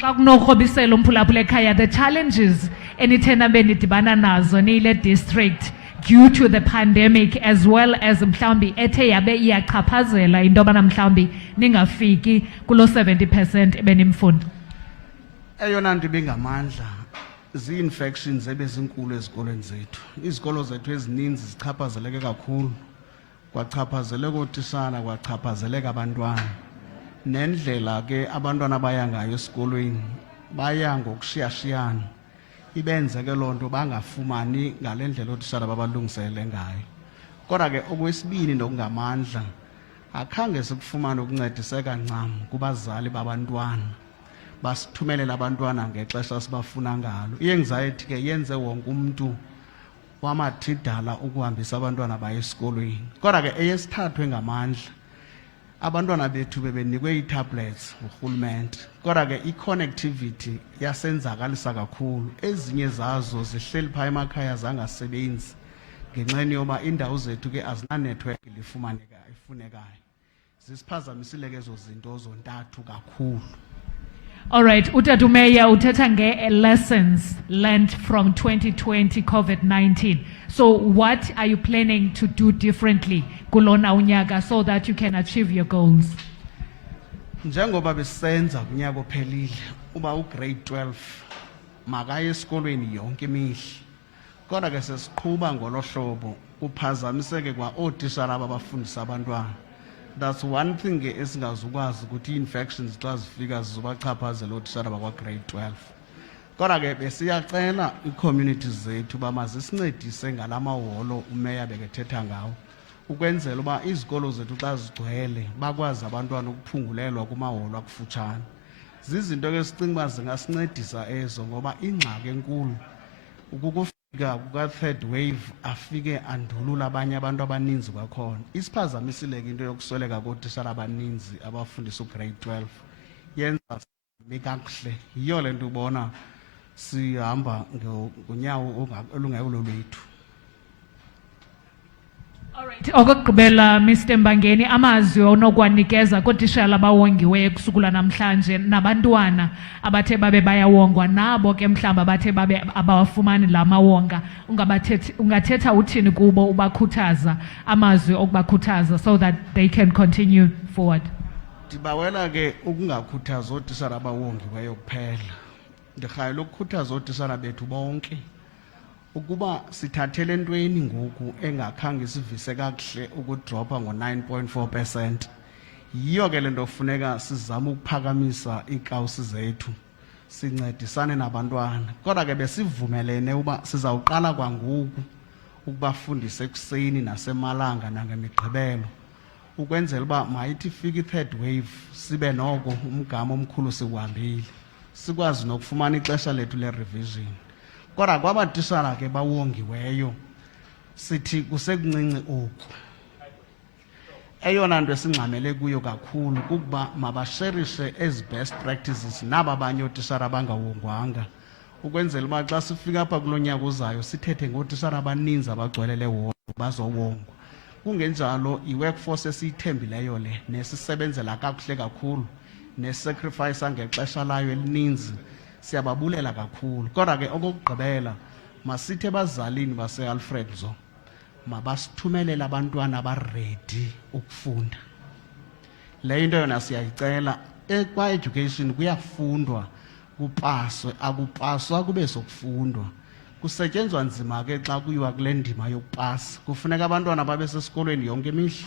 Xa kunokrobisela umphulaphula ekhaya, the challenges enithena benidibana nazo nile district due to the pandemic as well as mhlawumbi ethe yabe iyachaphazela into yobana mhlawumbi ningafiki kulo 70% ebenimfunda. Eyona nto ibingamandla zii-infections ebezinkulu ezikolweni zethu. Izikolo zethu ezininzi zichaphazeleke kakhulu, kwachaphazeleka ootishala, kwachaphazeleka abantwana. Nendlela ke abantwana baya ngayo esikolweni baya ngokushiyashiyana, ibenze ke loo nto bangafumani ngale ndlela ootishala babalungisele ngayo. Kodwa ke okwesibini nokungamandla, akhange sikufumane ukuncediseka ncam kubazali babantwana, basithumelela abantwana ngexesha sibafuna ngalo. I-anxiety ke yenze wonke umntu wamathidala ukuhambisa abantwana baye esikolweni. Kodwa ke eyesithathu engamandla, abantwana bethu bebenikwe ii-tablets ngurhulumente. Kodwa ke i-connectivity yasenzakalisa kakhulu. Ezinye zazo zihleli phaa emakhaya zangasebenzi ngenxeni yoba indawo zethu ke azinanetwork ifunekayo. Zisiphazamisile ke ezo zinto zontathu kakhulu. All right, Utata Meya uthetha lessons learned from 2020 COVID-19. So what are you planning to do differently kulona unyaka so that you can achieve your goals? Njengoba besenza unyaka ophelile uba ugrade 12 makaye esikolweni yonke imihla. Kodwa ke sesiqhuba ngolo hlobo kuphazamiseke kwa ootishala abafundisa abantwana. That's one thing esingazukwazi ukuthi ii-infections xa zifika zizobachaphazela ootishala bakwa grade 12. Kodwa ke besiyacela ii-communities zethu uba mazisincedise ngala maholo umeya bekethetha ngawo, ukwenzela uba izikolo zethu xa zigcwele bakwazi abantwana ukuphungulelwa kumaholo akufutshane. Zizinto ke sicinga uba zingasincedisa ezo, ngoba ingxaki enkulu ukufika kuka-third wave afike andulula abanye abantu abaninzi kwakhona. Isiphazamisile ke into yokusweleka kootishala abaninzi abafundisa ugrade 12, yenza sime kakuhle. Yiyo le nto ubona sihamba ngonyawo olungekulo lwethu. Alright, okugqibela Mr Mbangeni, amazwi onokwanikeza kootishala abawongiweyo kusukela namhlanje nabantwana abathe babe bayawongwa nabo ke mhlawumbi abathe babe abawafumani la mawonga, ungathetha uthini kubo ubakhuthaza, amazwi okubakhuthaza so that they can continue forward? Ndibawela ke ukungakhuthaza ootishala abawongiweyo kuphela, ndirhayela ukukhuthaza ootishala bethu bonke ukuba sithathele entweni ngoku engakhange sivise kakuhle ukudropa ngo-9.4%. Yiyo ke le nto funeka sizame ukuphakamisa iikawusi zethu, sincedisane nabantwana. Kodwa ke besivumelene uba sizawuqala kwangoku ukubafundisa ekuseni nasemalanga nangemigqibelo, ukwenzela uba mayithi ifika i-third wave sibe noko umgama omkhulu siwuhambile, sikwazi nokufumana ixesha lethu le-revision. Kodwa kwabatishala ke bawongiweyo sithi kusekuncinci oku. Eyona nto esingxamele kuyo kakhulu kukuba mabasherishe ezi best practices naba abanye ootishala abangawongwanga, ukwenzela uba xa sifika apha kulo nyaka uzayo sithethe ngootishala abaninzi abagcwelele wona bazowongwa. Kungenjalo i-workforce esiyithembileyo le nesisebenzela kakuhle kakhulu nesacrifice ngexesha layo elininzi, siyababulela kakhulu. Kodwa ke okokugqibela masithe bazalini base-Alfred Nzo mabasithumelele abantwana abaredi ukufunda. Le into yona siyayicela. Kwa-education kuyafundwa, kupaswe akupaswa kube sokufundwa kusetyenzwa nzima ke xa kuyiwa kule ndima yokupasa kufuneka abantwana babe sesikolweni yonke imihla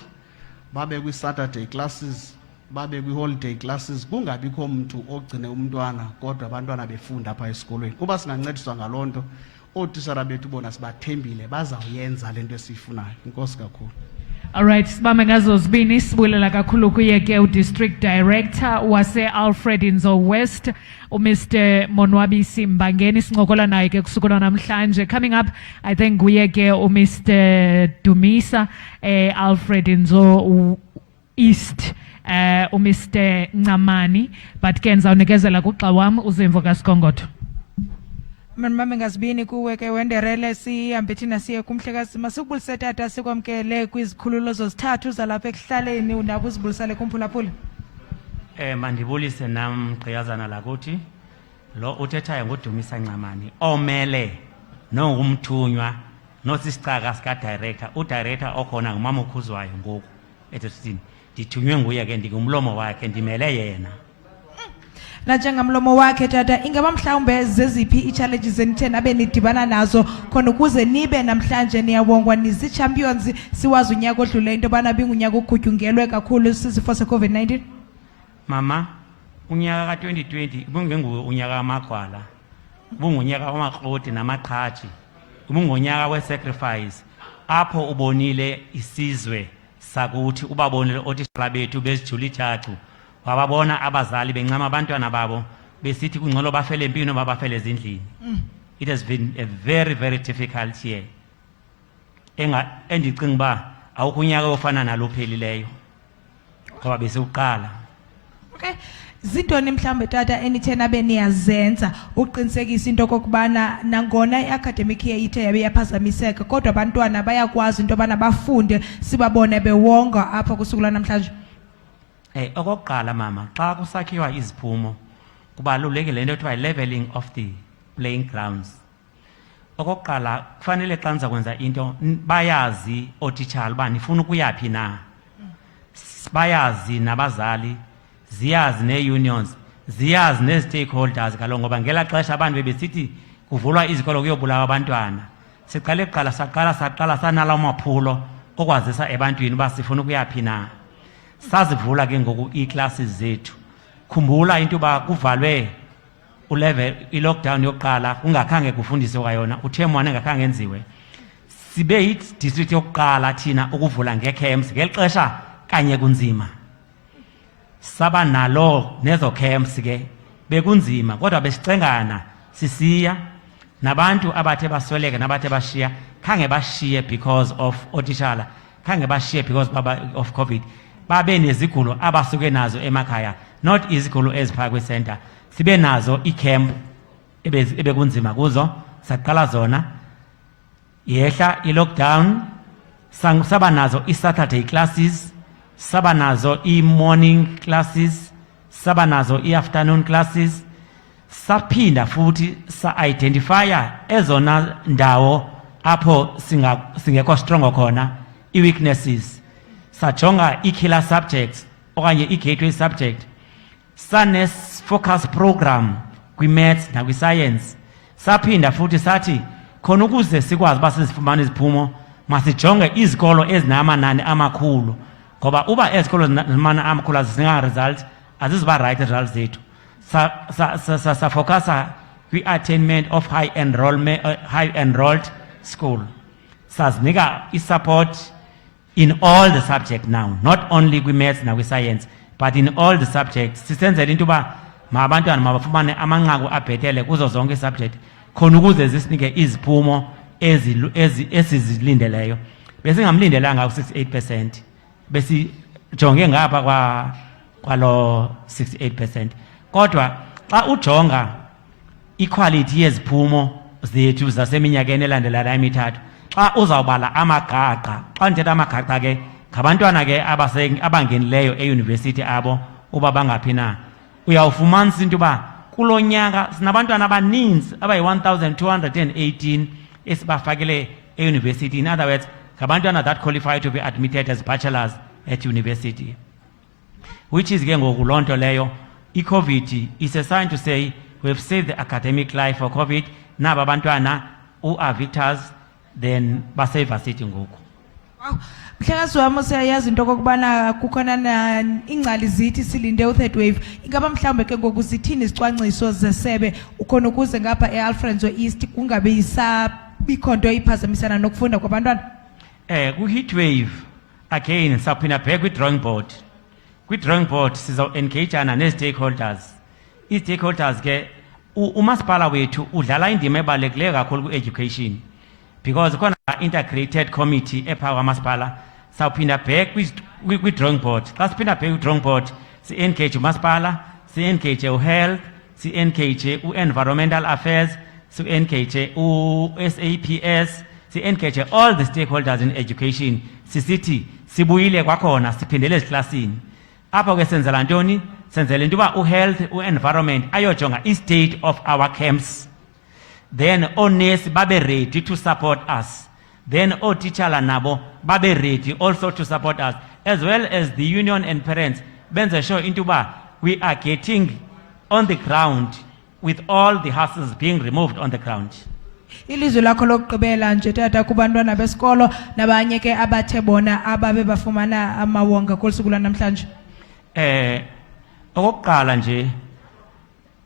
babe kwi-Saturday classes babe kwi-holiday classes kungabikho mntu ogcine umntwana kodwa abantwana befunda apha esikolweni kuba singancediswa ngaloo nto ootishara bethu bona sibathembile bazawuyenza le nto esiyifunayo. Inkosi kakhulu. All right, sibambe ngazo zibini sibulela kakhulu kuye ke u-District Director wase-Alfred Inzo West, Mr. Monwabisi Mbangeni, sincokola naye ke kusukela namhlanje. Coming up, I think kuye ke Mr. Dumisa, Alfred Inzo East, Mr. Ncamani, but ke ndizawunikezela kuxa wam uZimvo kaSikongotho. Mama ngazibini kuwe ke wenderele sihambe thina siye kumhlekazi masibulise tata sikwamkele kwizikhululo zozithathu zalapha ekuhlaleni unabo uzibulisele kumphulaphula. Mandibulise nam Gqiyazana lakuthi lo uthethayo nguDumisa Ncamani omele nongumthunywa nosisicaka sika director udirector okhona ngumama ukhuzwayo ngoku ethesini ndithunywe nguye ke ndingumlomo wakhe ndimele yena. Na njengamlomo wakhe tata ingaba mhlawumbe zeziphi i-challenges enithe nabe nidibana nazo khona ukuze nibe namhlanje niyawongwa nizi-champions siwazi unyaka odlule into yobana bingunyaka ugutyungelwe kakhulu sisifo se-COVID-19? Mama, unyaka ka-2020 ubungenguwo unyaka wamagwala, ubungunyaka wamakroti namaqhaji, ubungunyaka we-sacrifice apho ubonile isizwe sakuthi ubabonile ootitshala bethu bezijula ijacu wababona abazali bencama abantwana babo besithi kungcono bafele empini babafele ezindlini. It has been a very, very difficult year. Endicinga uba awukho unyaka ofana nalophelileyo ngoba besiwuqala. Okay. Zintoni mhlawumbe tata enithe nabe niyazenza uqinisekisa into kokubana nangona i-academic year ithe yabe yaphazamiseka kodwa abantwana bayakwazi into yobana bafunde sibabone bewonga apha kusuku lwanamhlanje? Okokuqala mama, xa kusakhiwa iziphumo kubalulekile into ekuthiwa leveling of the playing grounds. Okokuqala kufanele xa niza kwenza into bayazi ootitshala uba nifuna ukuyaphi na, bayazi nabazali, ziyazi nee-unions, ziyazi nee-stakeholders kaloku ngoba ngela xesha abantu bebesithi kuvulwa izikolo kuyobulawa abantwana. Siqale kuqala saqala sanala maphulo okwazisa ebantwini uba sifuna ukuyaphi na. Sazivula ke ngoku ii-classes zethu. Khumbula into yoba kuvalwe ulevel i-lockdown yokuqala kungakhange kufundiswe kwayona, uterm 1 engakhange enziwe. Sibe yi-district yokuqala thina ukuvula ngee-camps ngeli xesha kanye kunzima. Saba nalo nezo camps ke bekunzima kodwa besicengana sisiya nabantu abathe basweleka nabathe bashiya khange bashiye because of otishala, khange bashiye because of COVID. Babe nezigulo abasuke nazo emakhaya, not izigulo ezipha kwi-center. Sibe nazo i-camp ebekunzima kuzo, saqala zona. Yehla i-lockdown, saba nazo i-Saturday classes, saba nazo i-morning classes, saba nazo i-afternoon classes. Saphinda futhi sa-identifya ezona ndawo apho singekho strong khona, i-weaknesses. Sajonga i-killer subjects okanye i-gateway subject. Sane-focus program kwi-maths nakwi-science. Saphinda futhi sathi khona ukuze sikwazi uba sizifumane iziphumo masijonge izikolo ezinamanani amakhulu ngoba uba ezikolo zinamana amakhulu azizinga-results azizuba right results zethu. Safocusa kwi-attainment of high enrolled school. Sazinika i-support in all the subjects now, not only kwi-maths nakwi-science, but in all the subjects. Sisenzela into yoba abantwana mabafumane amanqaku abhetele kuzo zonke i-subject khona ukuze zisinike iziphumo esizilindeleyo. Besingamlindelanga u-68%, besijonge ngapha kwalo 68%. Kodwa xa ujonga iquality yeziphumo zethu zaseminyakeni elandelayo emithathu, xa uzawubala amagaqa, xa ndithetha amagaqa ke ngabantwana ke abangenileyo eyunivesithi abo uba bangaphi na, uyawufumanisa into yoba kulo nyaka sinabantwana abaninzi abayi-1218 esibafakele eyunivesithi. In other words, ngabantwana that qualify to be admitted as bachelors at university, which is ke ngoku loo nto leyo i-COVID is a sign to say we've saved the academic life for COVID. Naba bantwana who are victors, then basave city ngoku. Mhlekazi wami siyayazi into kokubana kukhona na ingcali zithi silinde u-third wave. Ingaba mhlawumbe ke ngoku zithini izicwangciso zesebe ukhona ukuze ngapha e-Alfred East kungabe isabikho nto iphazamisana nokufunda kwabantwana? Ku-heat wave, again, saphinda back kwi-drawing board. Kwi-drawing board, siza-engageana ne-stakeholders. I-stakeholders ke, umasipala wethu udlala indima ebalulekileyo kakhulu ku-education. Because khona integrated committee epha kwamasipala, sawuphinda back kwi-drawing board. Xa siphinda back kwi-drawing board, si-engage umasipala, si-engage u-health, si-engage u-environmental affairs, si-engage u-SAPS, si-engage all the stakeholders in education. Sisithi sibuyile kwakhona siphindele eziklasini. Apho ke senzela ntoni? Senzela into uba u-health, u-environment ayojonga i-state of our camps. Then onesi babe ready to support us. Then teacher nabo babe ready also to support us, as well as the union and parents. Benze sure into ba we are getting on the ground with all the hustles being removed on the ground. Ilizwi lakho lokugqibela nje tata kubantwana besikolo nabanye ke abathe bona ababe bafumana amawonga kolusuku lwanamhlanje. Okokuqala nje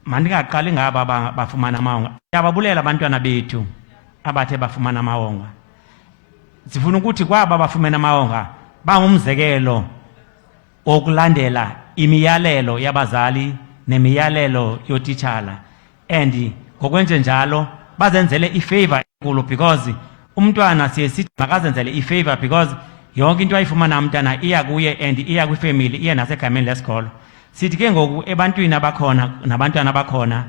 mandingaqali ngaba bafumana amawonga. Siyababulela abantwana bethu abathe bafumana amawonga. Sifuna ukuthi kwaba bafumana amawonga bangumzekelo okulandela imiyalelo yabazali nemiyalelo yotitshala, and ngokwenze njalo bazenzele ifavor enkulu, because umntwana sithi makazenzele ifavor because yonke into ayifumana umntana iya kuye and iya kwifamily iya nasegameni lesikolo. Sithi ke ngoku ebantwini abakhona nabantwana abakhona,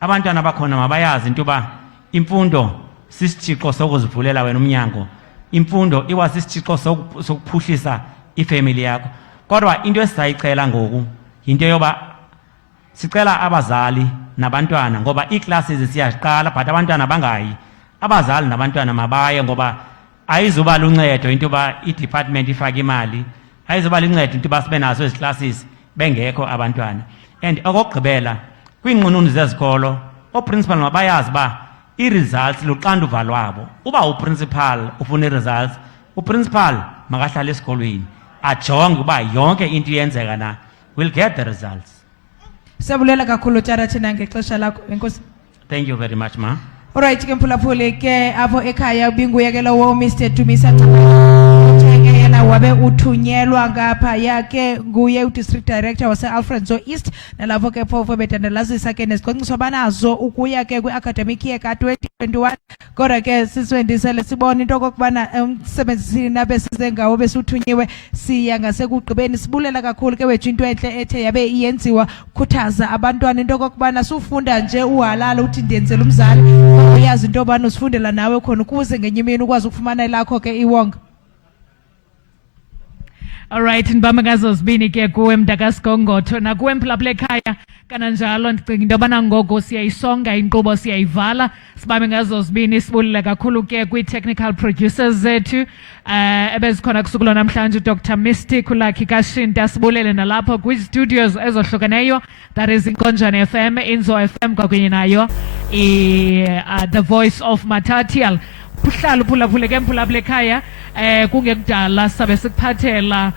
abantwana abakhona mabayazi into ba imfundo sisithixo sokuzivulela wena umnyango. Imfundo iwa sisithixo sokuphuhlisa ifamily yakho. Kodwa into esizayicela ngoku into yoba sicela abazali nabantwana, ngoba ii-classes siyaqala but abantwana bangayi. Abazali nabantwana mabaye ngoba ayizuba luncedo into ba i-department ifake imali, ayizuba luncedo into ba sibe nazo ezi classes bengekho abantwana. And okugqibela kwiinqununu zezikolo, o-principal mabayazi ba i-results luxanduva lwabo. Uba u-principal ufuna i-results, u-principal makahlala esikolweni ajonge uba yonke into iyenzeka na, will get the results. Siyabulela kakhulu tata thina ngexesha lakho enkosi. Thank you very much, ma. Alright ke mphulaphuli ke apho ekhaya ubinguyekelo wo Mr. Dumisa yena wabe uthunyelwa ngapha yake nguye u-district director wase-Alfred East, nalapho ke phofu betandalazisa ke nezicwangciso banazo ukuya ke kwi-academic year ka-2021. Kodwa ke siswendisele sibone into okokubana umsebenzisini nabe size ngawo besuthunyiwe siya ngasekugqibeni. Sibulela kakhulu ke wethu into entle ethe yabe iyenziwa khuthaza abantwana into okokubana sufunda nje uhalala uthi ndenzela umzali, uyazi into yobana usifundela nawe khona ukuze ngenye imini ukwazi ukufumana elakho ke iwonga. Alright, ndibamba ngazo zibini ke kuwe mntakasiGongotho nakuwe Mphulaphula ekhaya. Kananjalo ndicinga into yobana ngoku siyayisonga inkqubo, siyayivala, sibambe ngazo zibini. Sibulile kakhulu ke kwii-technical producers zethu ebezikhona kusuku lwanamhlanje, Dr. Mystic, uLucky Kashinta. Sibulele nalapho kwi-studios ezohlukeneyo, that is Inkonjane FM, Inzo FM kwakunye nayo The Voice of Matatial. Uhlala uphulaphule ke Mphulaphula ekhaya kungekudala sabe sikuphathela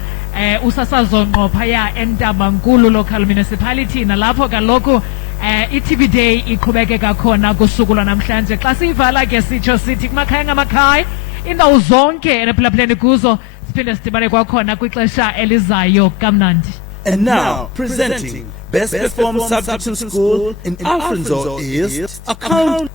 usasazo ngqo phaya eNtabankulu Local Municipality, nalapho kaloku i-TV Day iqhubekeka khona kusuku lwanamhlanje. Xa siyivala ke sitsho sithi kumakhaya ngamakhaya indawo zonke enephulaphuleni kuzo, siphinde sidibane kwakhona kwixesha elizayo kamnandi. And now presenting Best Performed Subject in School in Alfred East, Account